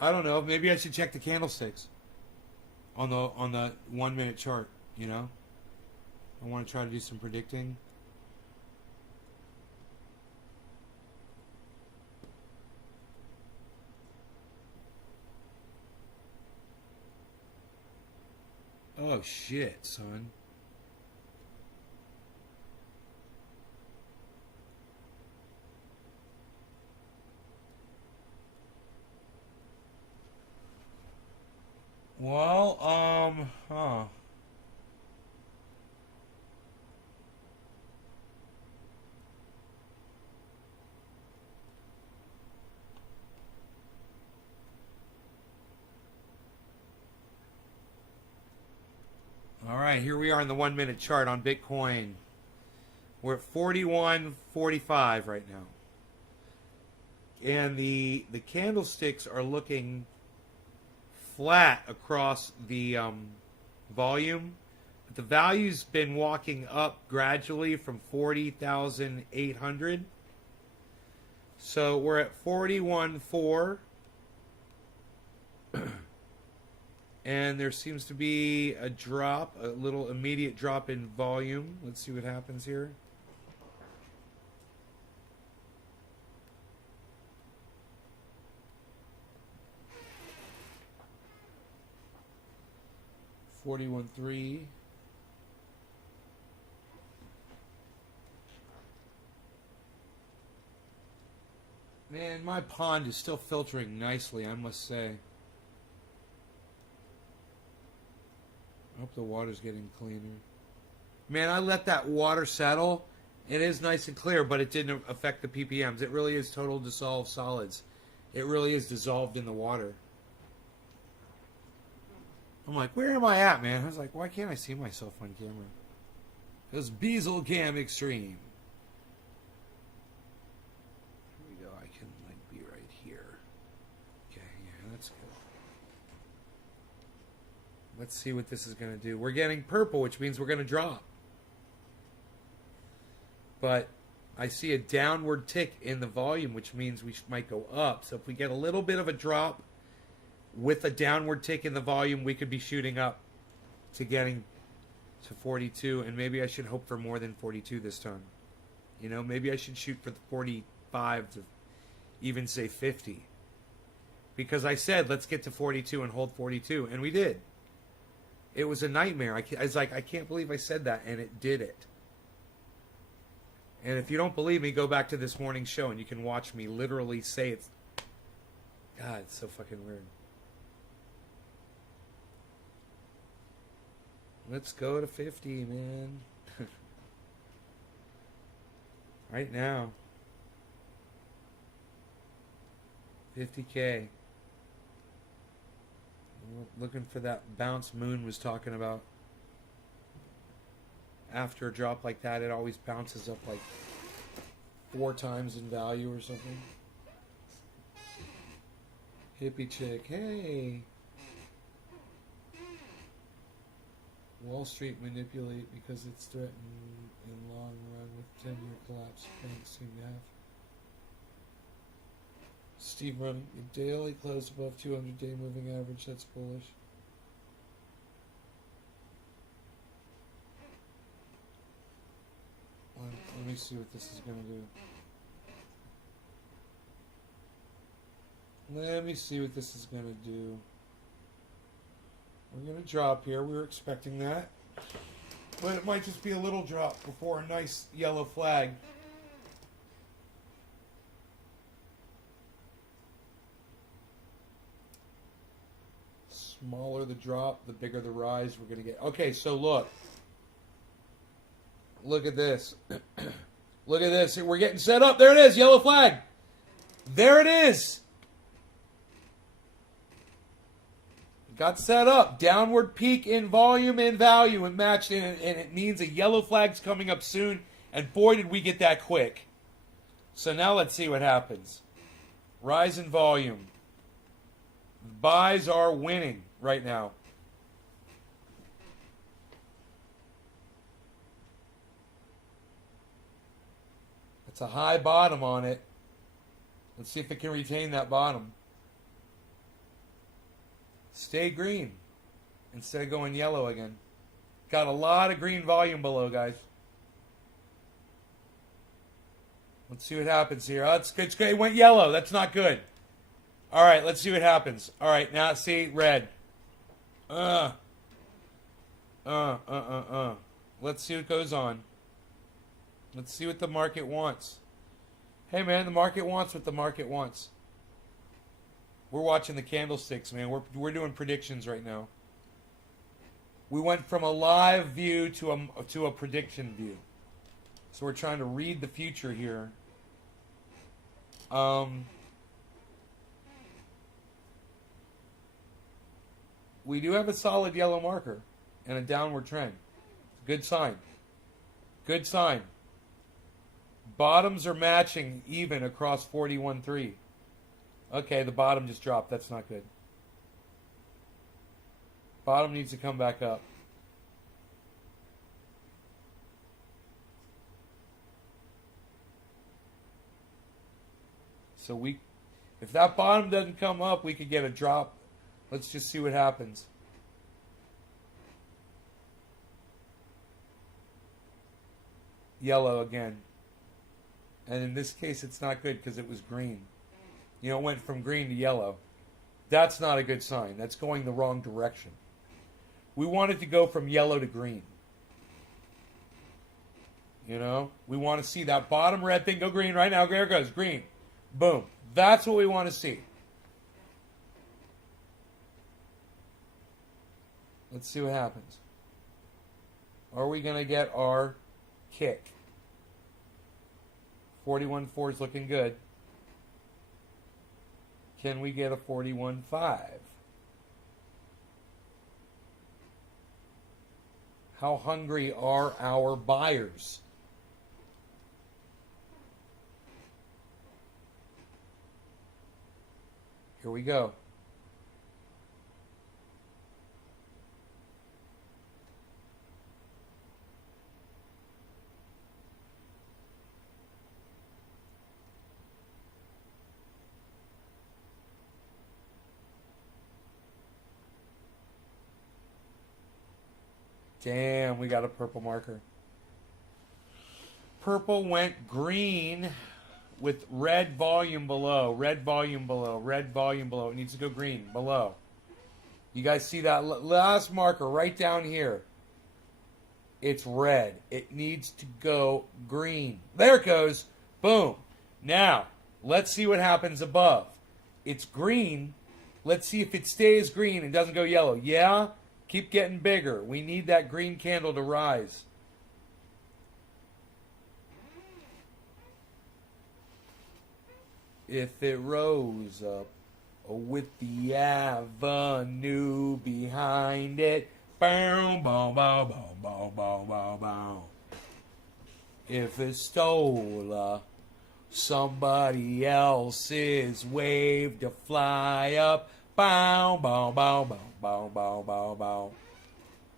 I don't know. Maybe I should check the candlesticks on the 1 minute chart, you know? I want to try to do some predicting. Oh shit, son. Well, all right, here we are in the 1 minute chart on Bitcoin. We're at 41.45 right now. And the candlesticks are looking flat across the volume. But the value's been walking up gradually from 40,800. So we're at 41.4. And there seems to be a drop, a little immediate drop in volume. Let's see what happens here. $41.3. Man, my pond is still filtering nicely, I must say. I hope the water's getting cleaner. Man, I let that water settle. It is nice and clear, but it didn't affect the ppms. It really is total dissolved solids. It really is dissolved in the water. I'm like, where am I at, man? I was like, why can't I see myself on camera? It was Beazle Cam Extreme. Here we go. I can like be right here. Okay, yeah, that's good. Let's see what this is going to do. We're getting purple, which means we're going to drop. But I see a downward tick in the volume, which means we might go up. So if we get a little bit of a drop with a downward tick in the volume, we could be shooting up to getting to 42. And maybe I should hope for more than 42 this time. You know, maybe I should shoot for the 45 to even say 50. Because I said, let's get to 42 and hold 42. And we did. It was a nightmare. I was like, I can't believe I said that, and it did it. And if you don't believe me, go back to this morning's show and you can watch me literally say it's... God, it's so fucking weird. Let's go to 50, man. Right now. 50K. Looking for that bounce Moon was talking about. After a drop like that, it always bounces up like 4 times in value or something. Hippie chick, hey. Wall Street manipulate because it's threatened in long run with 10-year collapse. Banks seem to have. Steve running a daily close above 200-day moving average. That's bullish. Let me see what this is going to do. Let me see what this is going to do. We're going to drop here. We were expecting that. But it might just be a little drop before a nice yellow flag. Smaller the drop, the bigger the rise we're going to get. Okay, so look. Look at this. Look at this. We're getting set up. There it is. Yellow flag. There it is. Got set up. Downward peak in volume and value and matched in. And it means a yellow flag's coming up soon. And boy, did we get that quick. So now let's see what happens. Rise in volume. Buys are winning right now. It's a high bottom on it. Let's see if it can retain that bottom. Stay green instead of going yellow again. Got a lot of green volume below, guys. Let's see what happens here. Oh, it's good. It's good. It went yellow. That's not good. All right, let's see what happens. All right, now see red. Let's see what goes on. Let's see what the market wants. Hey, man, the market wants what the market wants. We're watching the candlesticks, man. We're doing predictions right now. We went from a live view to a prediction view. So we're trying to read the future here. We do have a solid yellow marker and a downward trend. Good sign. Good sign. Bottoms are matching even across 41.3. Okay, the bottom just dropped. That's not good. Bottom needs to come back up. So if that bottom doesn't come up, we could get a drop. Let's just see what happens. Yellow again. And in this case, it's not good because it was green. You know, it went from green to yellow. That's not a good sign. That's going the wrong direction. We want it to go from yellow to green. You know? We want to see that bottom red thing go green right now. There it goes. Green. Boom. That's what we want to see. Let's see what happens. Are we going to get our kick? 41.4 is looking good. Can we get a 41.5? How hungry are our buyers? Here we go. Damn, we got a purple marker. Purple went green with red volume below. Red volume below. Red volume below. It needs to go green below. You guys see that last marker right down here? It's red. It needs to go green. There it goes. Boom. Now, let's see what happens above. It's green. Let's see if it stays green and doesn't go yellow. Yeah? Keep getting bigger. We need that green candle to rise. If it rose up with the avenue behind it, bow, bow, bow, bow, bow, bow, bow, bow. If it stole somebody else's wave to fly up, bow, bow, bow, bow, bow, bow, bow, bow.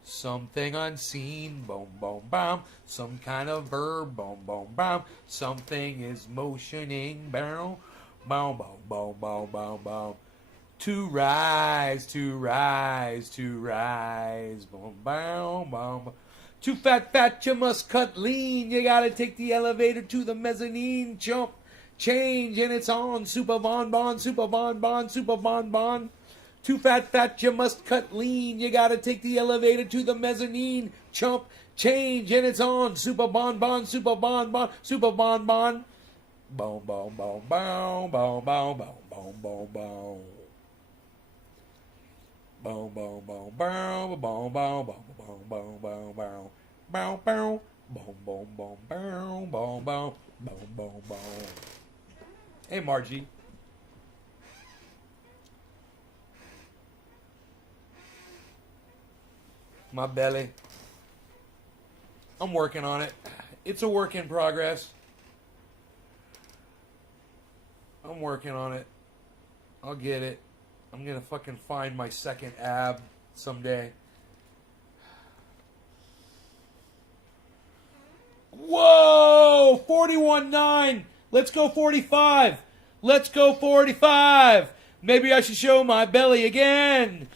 Something unseen, boom, boom, boom. Some kind of verb, boom, boom, boom. Something is motioning, bow, bow, bow, bow, bow, bow, bow. To rise, to rise, to rise, boom, bow, bow, bow. Too fat, you must cut lean. You gotta take the elevator to the mezzanine. Jump, change, and it's on. Super bon bon, super bon bon, super bon bon. Too fat, you must cut lean. You gotta take the elevator to the mezzanine. Jump, change, and it's on. Super bon bon, super bon bon, super bon bon. Boom, boom, boom, boom, boom, boom, boom, boom, boom, boom. Boom, boom, boom, boom, boom, boom, boom, boom, boom, boom, boom. Boom, boom, boom, boom, boom, boom, boom, boom, boom, boom, boom. Hey, Margie. My belly. I'm working on it. It's a work in progress. I'm working on it. I'll get it. I'm gonna fucking find my second ab someday. Whoa! 41.9. Let's go 45. Let's go 45. Maybe I should show my belly again.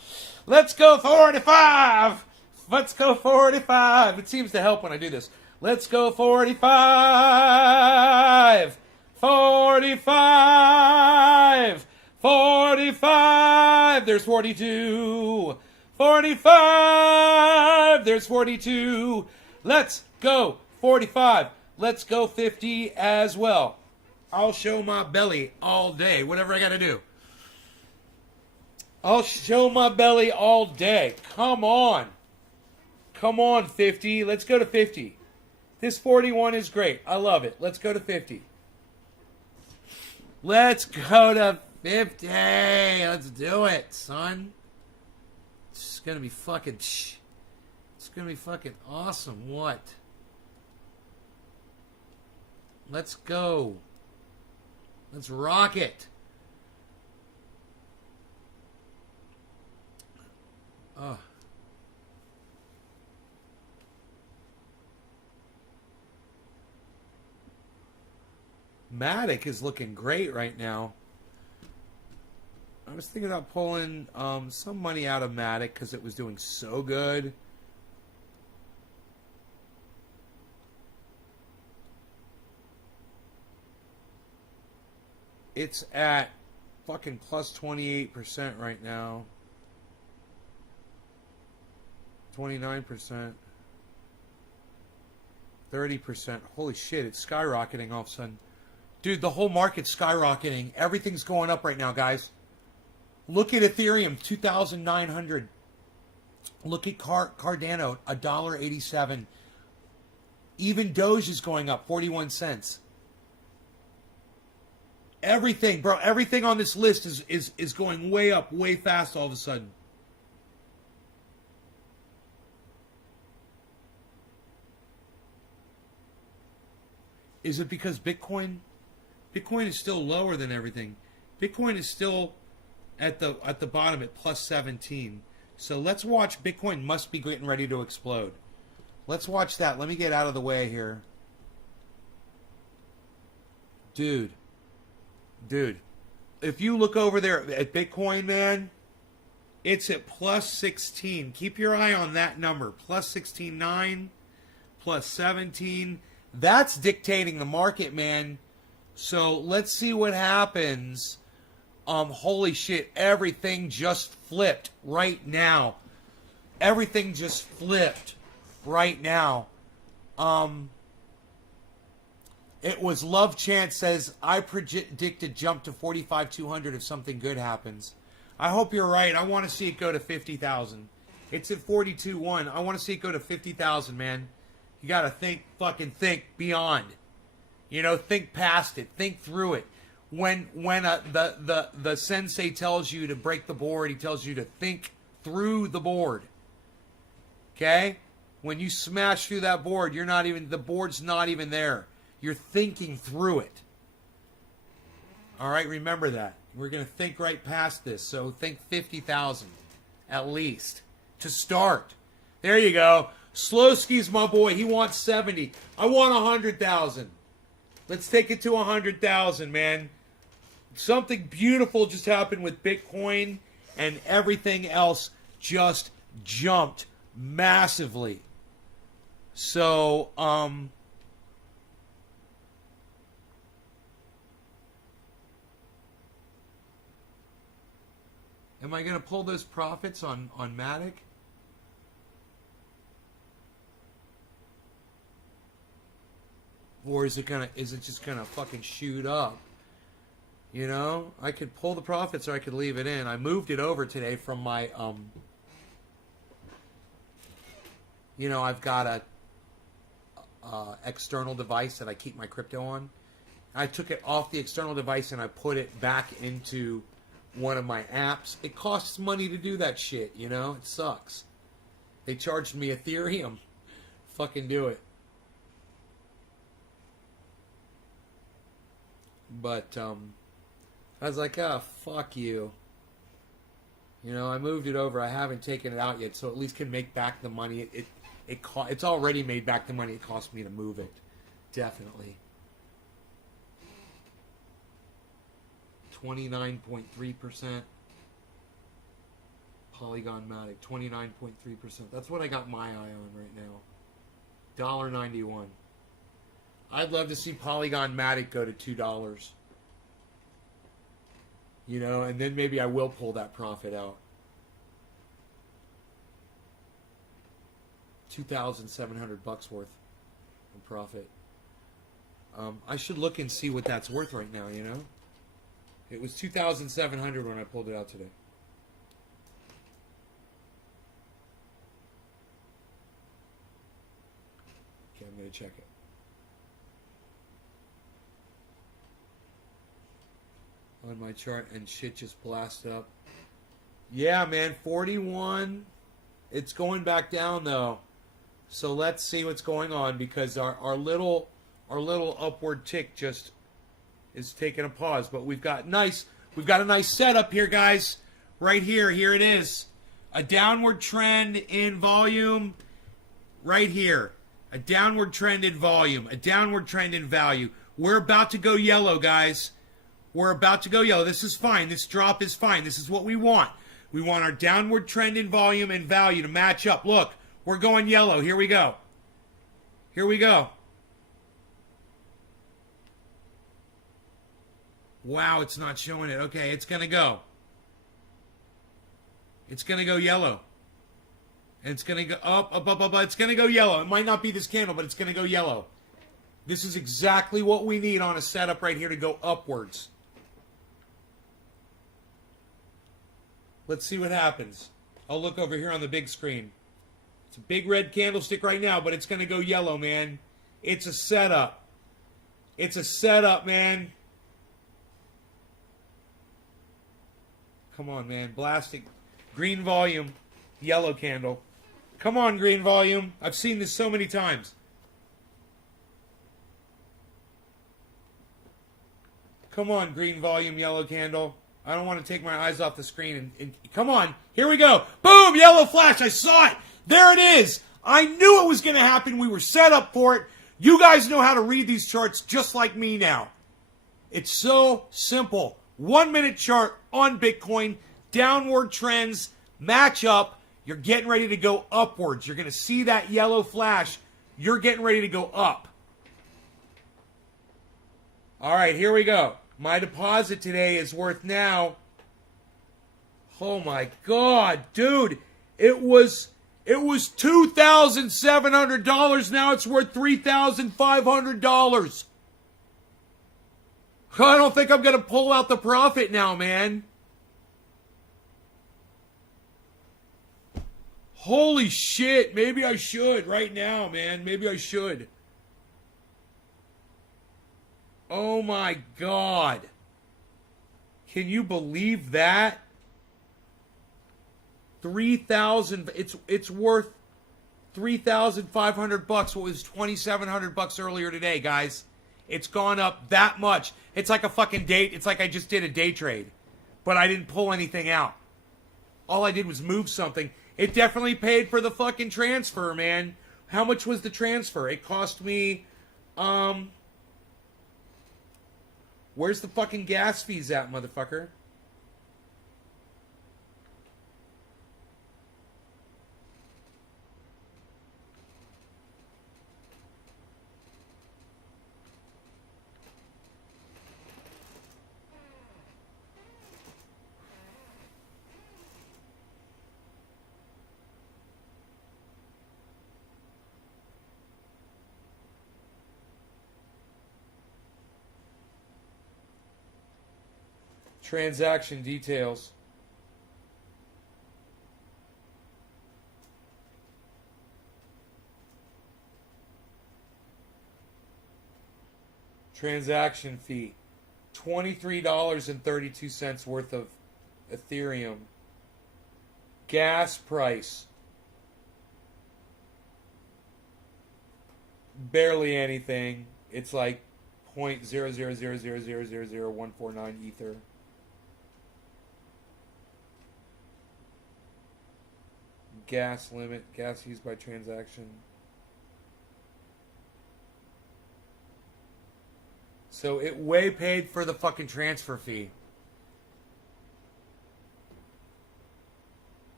Let's go 45. Let's go 45. It seems to help when I do this. Let's go 45. 45. 45. There's 42. 45. There's 42. Let's go 45. Let's go 50 as well. I'll show my belly all day. Whatever I got to do. I'll show my belly all day. Come on. Come on, 50. Let's go to 50. This 41 is great. I love it. Let's go to 50. Let's go to 50. Let's do it, son. It's going to be fucking... It's going to be fucking awesome. What? Let's go. Let's rock it. Oh. Matic is looking great right now. I was thinking about pulling some money out of Matic because it was doing so good. It's at fucking plus 28% right now. 29%. 30%. Holy shit, it's skyrocketing all of a sudden. Dude, the whole market's skyrocketing. Everything's going up right now, guys. Look at Ethereum, 2,900. Look at Cardano, $1.87. Even Doge is going up, 41 cents. Everything, bro, everything on this list is going way up, way fast all of a sudden. Is it because Bitcoin is still lower than everything? Bitcoin is still at the bottom at plus 17. So let's watch. Bitcoin must be getting ready to explode. Let's watch that. Let me get out of the way here. Dude, if you look over there at Bitcoin, man, it's at plus 16. Keep your eye on that number. Plus 16.9, plus 17. That's dictating the market, man. So let's see what happens. Holy shit, everything just flipped right now. Everything just flipped. right now. It was Love Chance says, I predicted jump to 45,200 if something good happens. I hope you're right. I want to see it go to 50,000. It's at 42.1. I want to see it go to 50,000, man. You got to fucking think beyond. You know, think past it. Think through it. When the sensei tells you to break the board, he tells you to think through the board. Okay? When you smash through that board, the board's not even there. You're thinking through it. All right, remember that. We're going to think right past this. So think 50,000 at least to start. There you go. Slowski's my boy. He wants 70. I want 100,000. Let's take it to 100,000, man. Something beautiful just happened with Bitcoin, and everything else just jumped massively. So, am I going to pull those profits on Matic? Or is it just gonna fucking shoot up? You know, I could pull the profits or I could leave it in. I moved it over today from my you know, I've got a external device that I keep my crypto on. I took it off the external device and I put it back into one of my apps. It costs money to do that shit, you know? It sucks. They charged me Ethereum. Fucking do it. But I was like, oh, fuck you. You know, I moved it over. I haven't taken it out yet, so at least can make back the money. It's already made back the money it cost me to move it. Definitely. 29.3%. Polygon Matic, 29.3%. That's what I got my eye on right now. $1.91. I'd love to see Polygon Matic go to $2. You know, and then maybe I will pull that profit out. 2,700 bucks worth of profit. I should look and see what that's worth right now, you know? It was 2,700 when I pulled it out today. Okay, I'm going to check it. On my chart, and shit just blasted up. Yeah, man, 41. It's going back down though. So let's see what's going on, because our little upward tick just is taking a pause. But we've got a nice setup here, guys. Right here. Here it is. A downward trend in volume. Right here. A downward trend in volume. A downward trend in value. We're about to go yellow, guys. We're about to go yellow. This is fine. This drop is fine. This is what we want. We want our downward trend in volume and value to match up. Look, we're going yellow. Here we go. Here we go. Wow, it's not showing it. Okay, it's going to go. It's going to go yellow. And it's going to go up. It's going to go yellow. It might not be this candle, but it's going to go yellow. This is exactly what we need on a setup right here to go upwards. Let's see what happens. I'll look over here on the big screen. It's a big red candlestick right now, but it's going to go yellow, man. It's a setup. It's a setup, man. Come on, man. Blasting. Green volume. Yellow candle. Come on, green volume. I've seen this so many times. Come on, green volume, yellow candle. I don't want to take my eyes off the screen. And come on. Here we go. Boom! Yellow flash. I saw it. There it is. I knew it was going to happen. We were set up for it. You guys know how to read these charts just like me now. It's so simple. 1 minute chart on Bitcoin. Downward trends match up. You're getting ready to go upwards. You're going to see that yellow flash. You're getting ready to go up. All right, here we go. My deposit today is worth now, oh my God, dude, it was It was $2,700. Now it's worth $3,500. I don't think I'm going to pull out the profit now, man. Holy shit. Maybe I should right now, man. Maybe I should. Oh my God. Can you believe that? 3,000. It's worth $3,500. What was $2,700 earlier today, guys? It's gone up that much. It's like a fucking date. It's like I just did a day trade, but I didn't pull anything out. All I did was move something. It definitely paid for the fucking transfer, man. How much was the transfer? It cost me, where's the fucking gas fees at, motherfucker? Transaction details. Transaction fee. $23.32 worth of Ethereum. Gas price. Barely anything. It's like 0.000000149 Ether. Gas limit, gas used by transaction. So it way paid for the fucking transfer fee.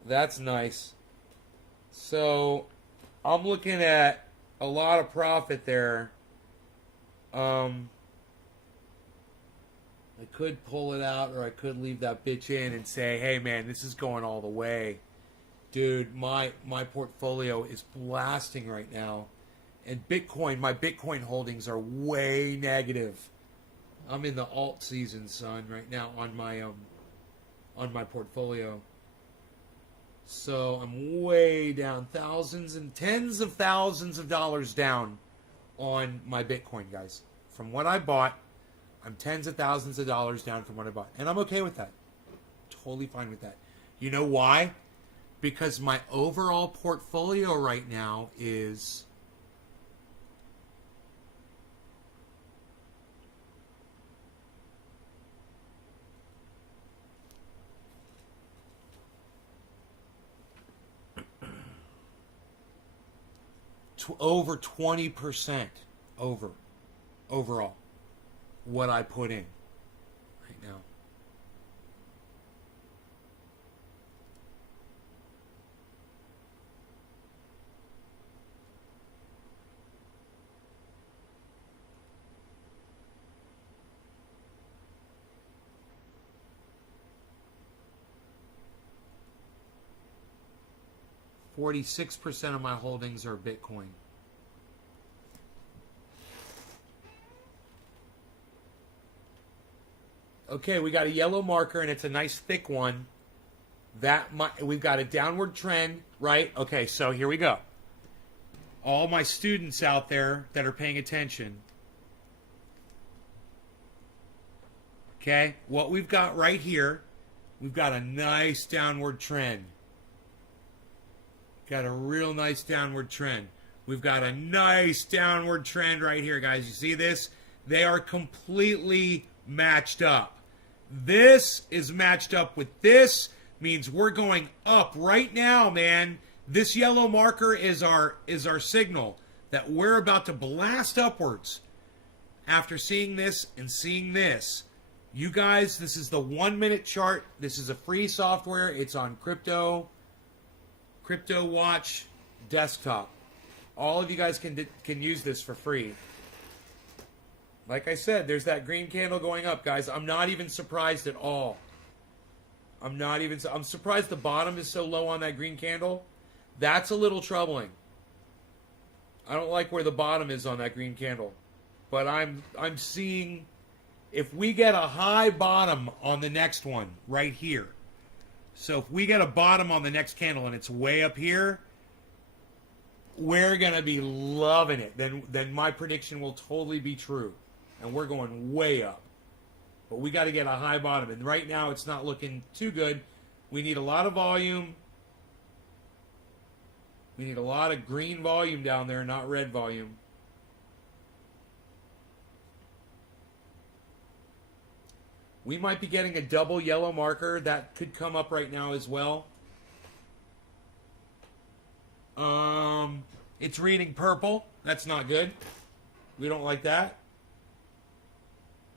That's nice. So I'm looking at a lot of profit there. I could pull it out, or I could leave that bitch in and say, hey man, this is going all the way. Dude, my portfolio is blasting right now. And Bitcoin, my Bitcoin holdings are way negative. I'm in the alt season, son, right now on my portfolio. So I'm way down, thousands and tens of thousands of dollars down on my Bitcoin, guys. From what I bought, I'm tens of thousands of dollars down from what I bought. And I'm okay with that. Totally fine with that. You know why? Because my overall portfolio right now is over 20% over overall what I put in right now. %46 of my holdings are Bitcoin. Okay, we got a yellow marker, and it's a nice thick one. We've got a downward trend, right? Okay, so here we go. All my students out there that are paying attention. Okay, what we've got right here, we've got a nice downward trend. Got a real nice downward trend. We've got a nice downward trend right here, guys. You see this? They are completely matched up. This is matched up with this, means we're going up right now, man. This yellow marker is our signal that we're about to blast upwards. After seeing this and seeing this, you guys, this is the 1 minute chart. This is a free software. It's on Crypto Watch desktop. All of you guys can use this for free. Like I said, there's that green candle going up, guys. I'm not even surprised at all. I'm surprised the bottom is so low on that green candle. That's a little troubling. I don't like where the bottom is on that green candle. But I'm seeing, if we get a high bottom on the next one right here. So if we get a bottom on the next candle and it's way up here, we're going to be loving it. Then my prediction will totally be true. And we're going way up. But we got to get a high bottom. And right now it's not looking too good. We need a lot of volume. We need a lot of green volume down there, not red volume. We might be getting a double yellow marker. That could come up right now as well. It's reading purple. That's not good. We don't like that.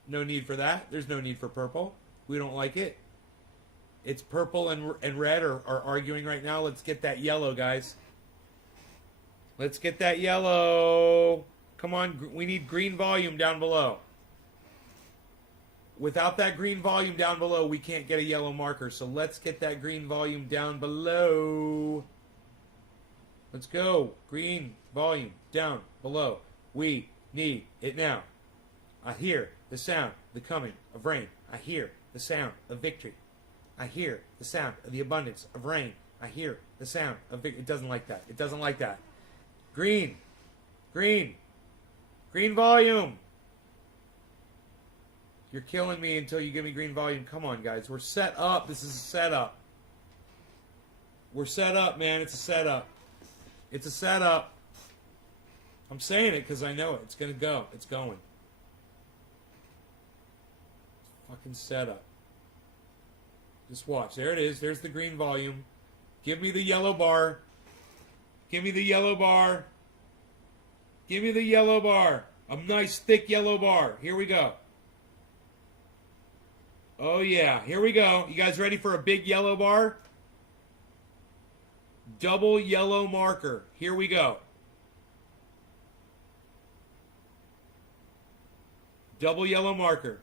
No need for that. There's no need for purple. We don't like it. It's purple and red are arguing right now. Let's get that yellow, guys. Let's get that yellow. Come on. We need green volume down below. Without that green volume down below, we can't get a yellow marker. So let's get that green volume down below. Let's go. Green volume down below. We need it now. I hear the sound, the coming of rain. I hear the sound of victory. I hear the sound of the abundance of rain. I hear the sound of victory. It doesn't like that. It doesn't like that. Green. Green. Green volume. You're killing me until you give me green volume. Come on, guys. We're set up. This is a setup. We're set up, man. It's a setup. It's a setup. I'm saying it because I know it. It's going to go. It's going. Fucking setup. Just watch. There it is. There's the green volume. Give me the yellow bar. Give me the yellow bar. Give me the yellow bar. A nice thick yellow bar. Here we go. Oh yeah, here we go. You guys ready for a big yellow bar? Double yellow marker. Here we go. Double yellow marker.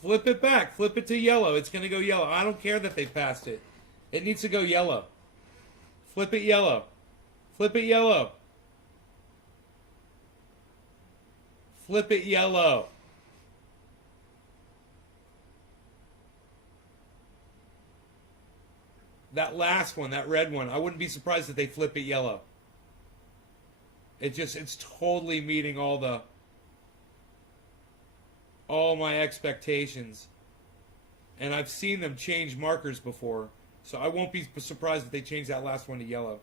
Flip it back. Flip it to yellow. It's going to go yellow. I don't care that they passed it. It needs to go yellow. Flip it yellow. Flip it yellow. Flip it yellow. That last one, that red one, I wouldn't be surprised if they flip it yellow. It's totally meeting all my expectations. And I've seen them change markers before. So I won't be surprised if they change that last one to yellow.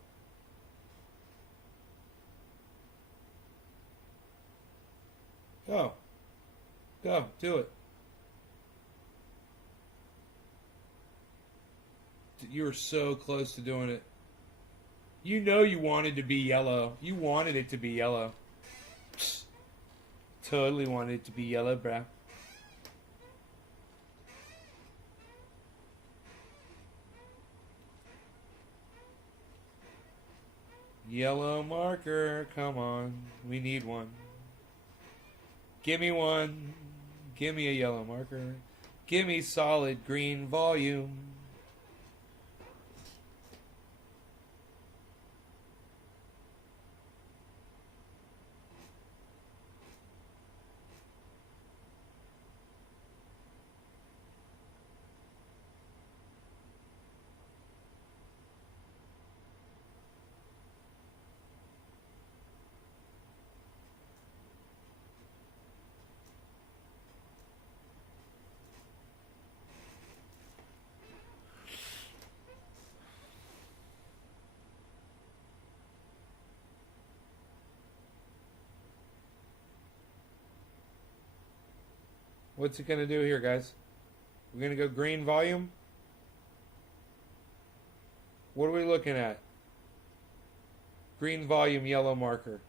Go. Go. Do it. You were so close to doing it. You know you wanted to be yellow. You wanted it to be yellow. Psst. Totally wanted it to be yellow, bruh. Yellow marker, come on. We need one. Give me one. Give me a yellow marker. Give me solid green volume. What's it going to do here, guys? We're going to go green volume. What are we looking at? Green volume, yellow marker.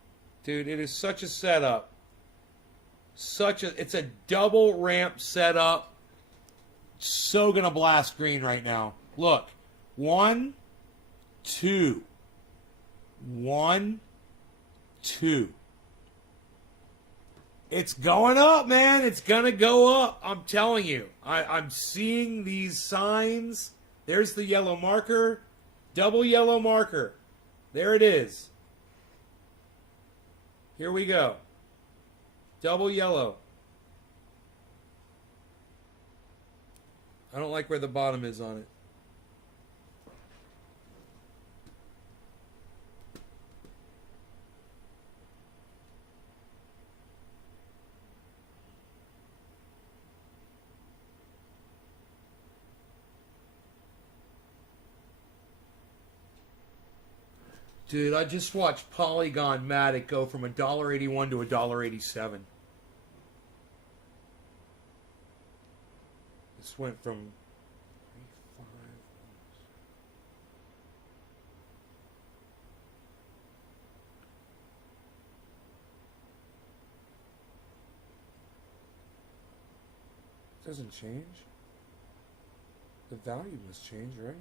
Dude, it is such a setup. It's a double ramp setup. So going to blast green right now. Look. 1, 2. 1, 2. It's going up, man. It's gonna go up. I'm telling you. I'm seeing these signs. There's the yellow marker. Double yellow marker. There it is. Here we go. Double yellow. I don't like where the bottom is on it. Dude, I just watched Polygon Matic go from $1.81 to $1.87. This went from 3.5. Doesn't change. The value must change, right?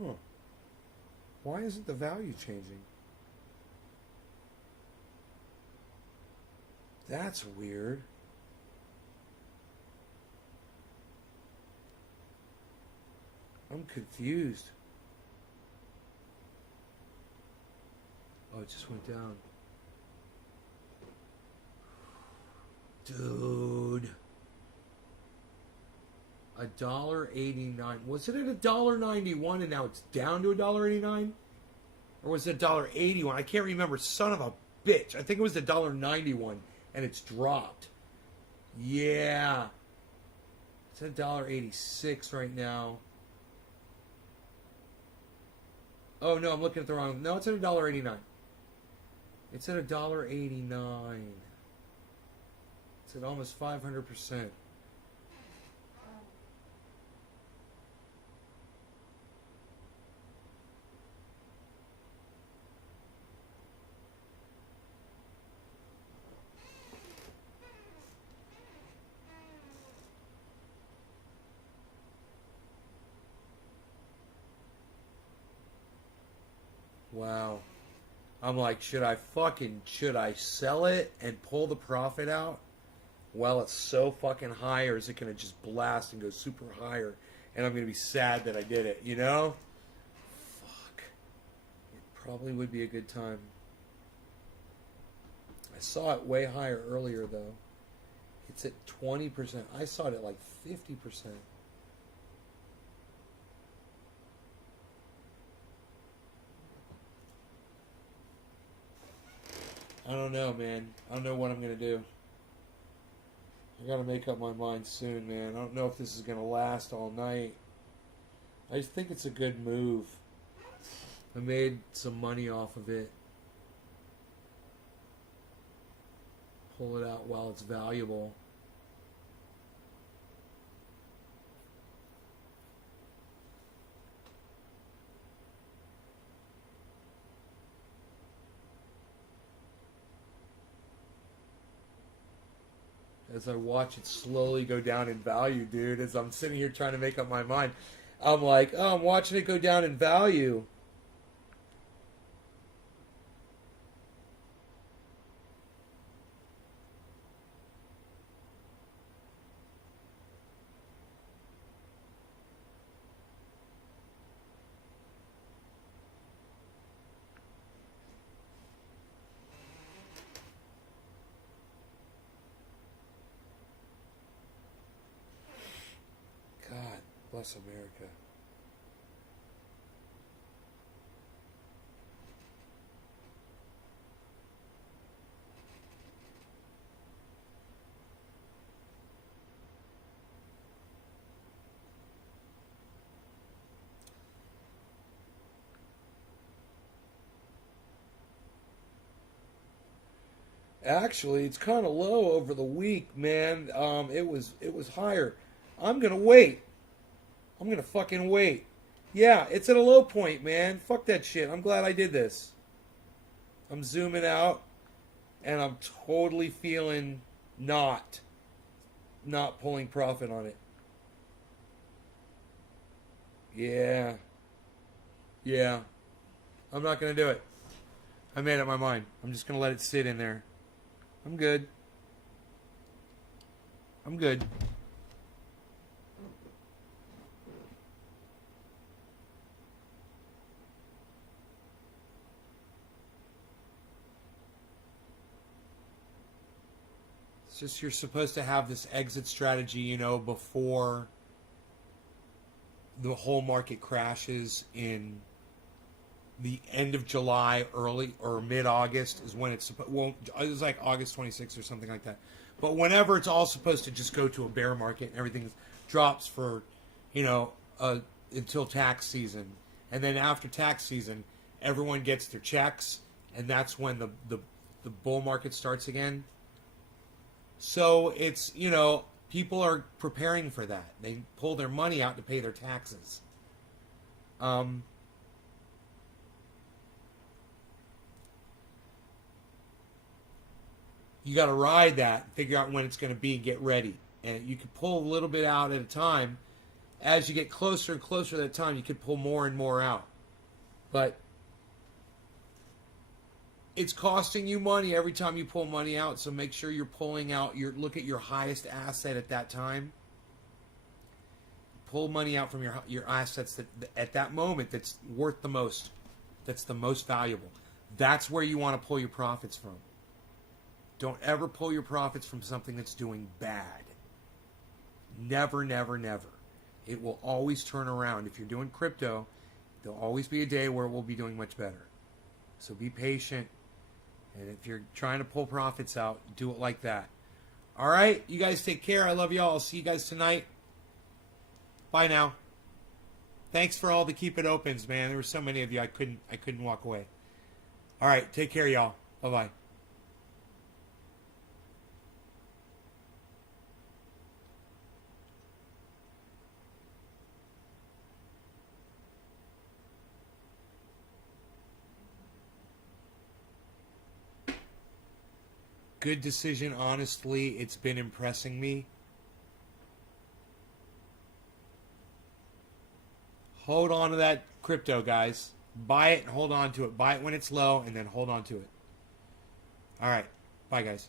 Huh. Why isn't the value changing? That's weird. I'm confused. Oh, it just went down. Dude. $1.89. Was it at $1.91 and now it's down to $1.89? Or was it $1.81? I can't remember. Son of a bitch. I think it was $1.91 and it's dropped. Yeah. It's at $1.86 right now. Oh no, I'm looking at the wrong. No, it's at $1.89. It's at $1.89. It's at almost 500%. Wow. I'm like, should I sell it and pull the profit out while it's so fucking high, or is it going to just blast and go super higher and I'm going to be sad that I did it, you know? Fuck. It probably would be a good time. I saw it way higher earlier though. It's at 20%. I saw it at like 50%. I don't know, man. I don't know what I'm going to do. I got to make up my mind soon, man. I don't know if this is going to last all night. I just think it's a good move. I made some money off of it. Pull it out while it's valuable. As I watch it slowly go down in value, dude, as I'm sitting here trying to make up my mind, I'm like, oh, I'm watching it go down in value. Bless America. Actually, it's kind of low over the week, man. It was higher. I'm gonna wait. I'm gonna fucking wait. Yeah, it's at a low point, man. Fuck that shit. I'm glad I did this. I'm zooming out, and I'm totally feeling not pulling profit on it. Yeah. Yeah. I'm not going to do it. I made up my mind. I'm just going to let it sit in there. I'm good. I'm good. It's just you're supposed to have this exit strategy, you know, before the whole market crashes in the end of July, early or mid-August is when it's supposed. Well, it was like August 26th or something like that. But whenever it's all supposed to just go to a bear market and everything drops for, you know, until tax season, and then after tax season, everyone gets their checks, and that's when the bull market starts again. So it's, you know, people are preparing for that. They pull their money out to pay their taxes. You got to ride that, figure out when it's going to be, and get ready. And you can pull a little bit out at a time. As you get closer and closer to that time, you could pull more and more out. But it's costing you money every time you pull money out, so make sure you're pulling out. Look at your highest asset at that time. Pull money out from your assets that at that moment that's worth the most, that's the most valuable. That's where you want to pull your profits from. Don't ever pull your profits from something that's doing bad. Never, never, never. It will always turn around. If you're doing crypto, there'll always be a day where it will be doing much better. So be patient. And if you're trying to pull profits out, do it like that. All right? You guys take care. I love y'all. I'll see you guys tonight. Bye now. Thanks for all the Keep It Opens, man. There were so many of you I couldn't walk away. All right. Take care, y'all. Bye-bye. Good decision, honestly. It's been impressing me. Hold on to that crypto, guys. Buy it and hold on to it. Buy it when it's low and then hold on to it. All right. Bye, guys.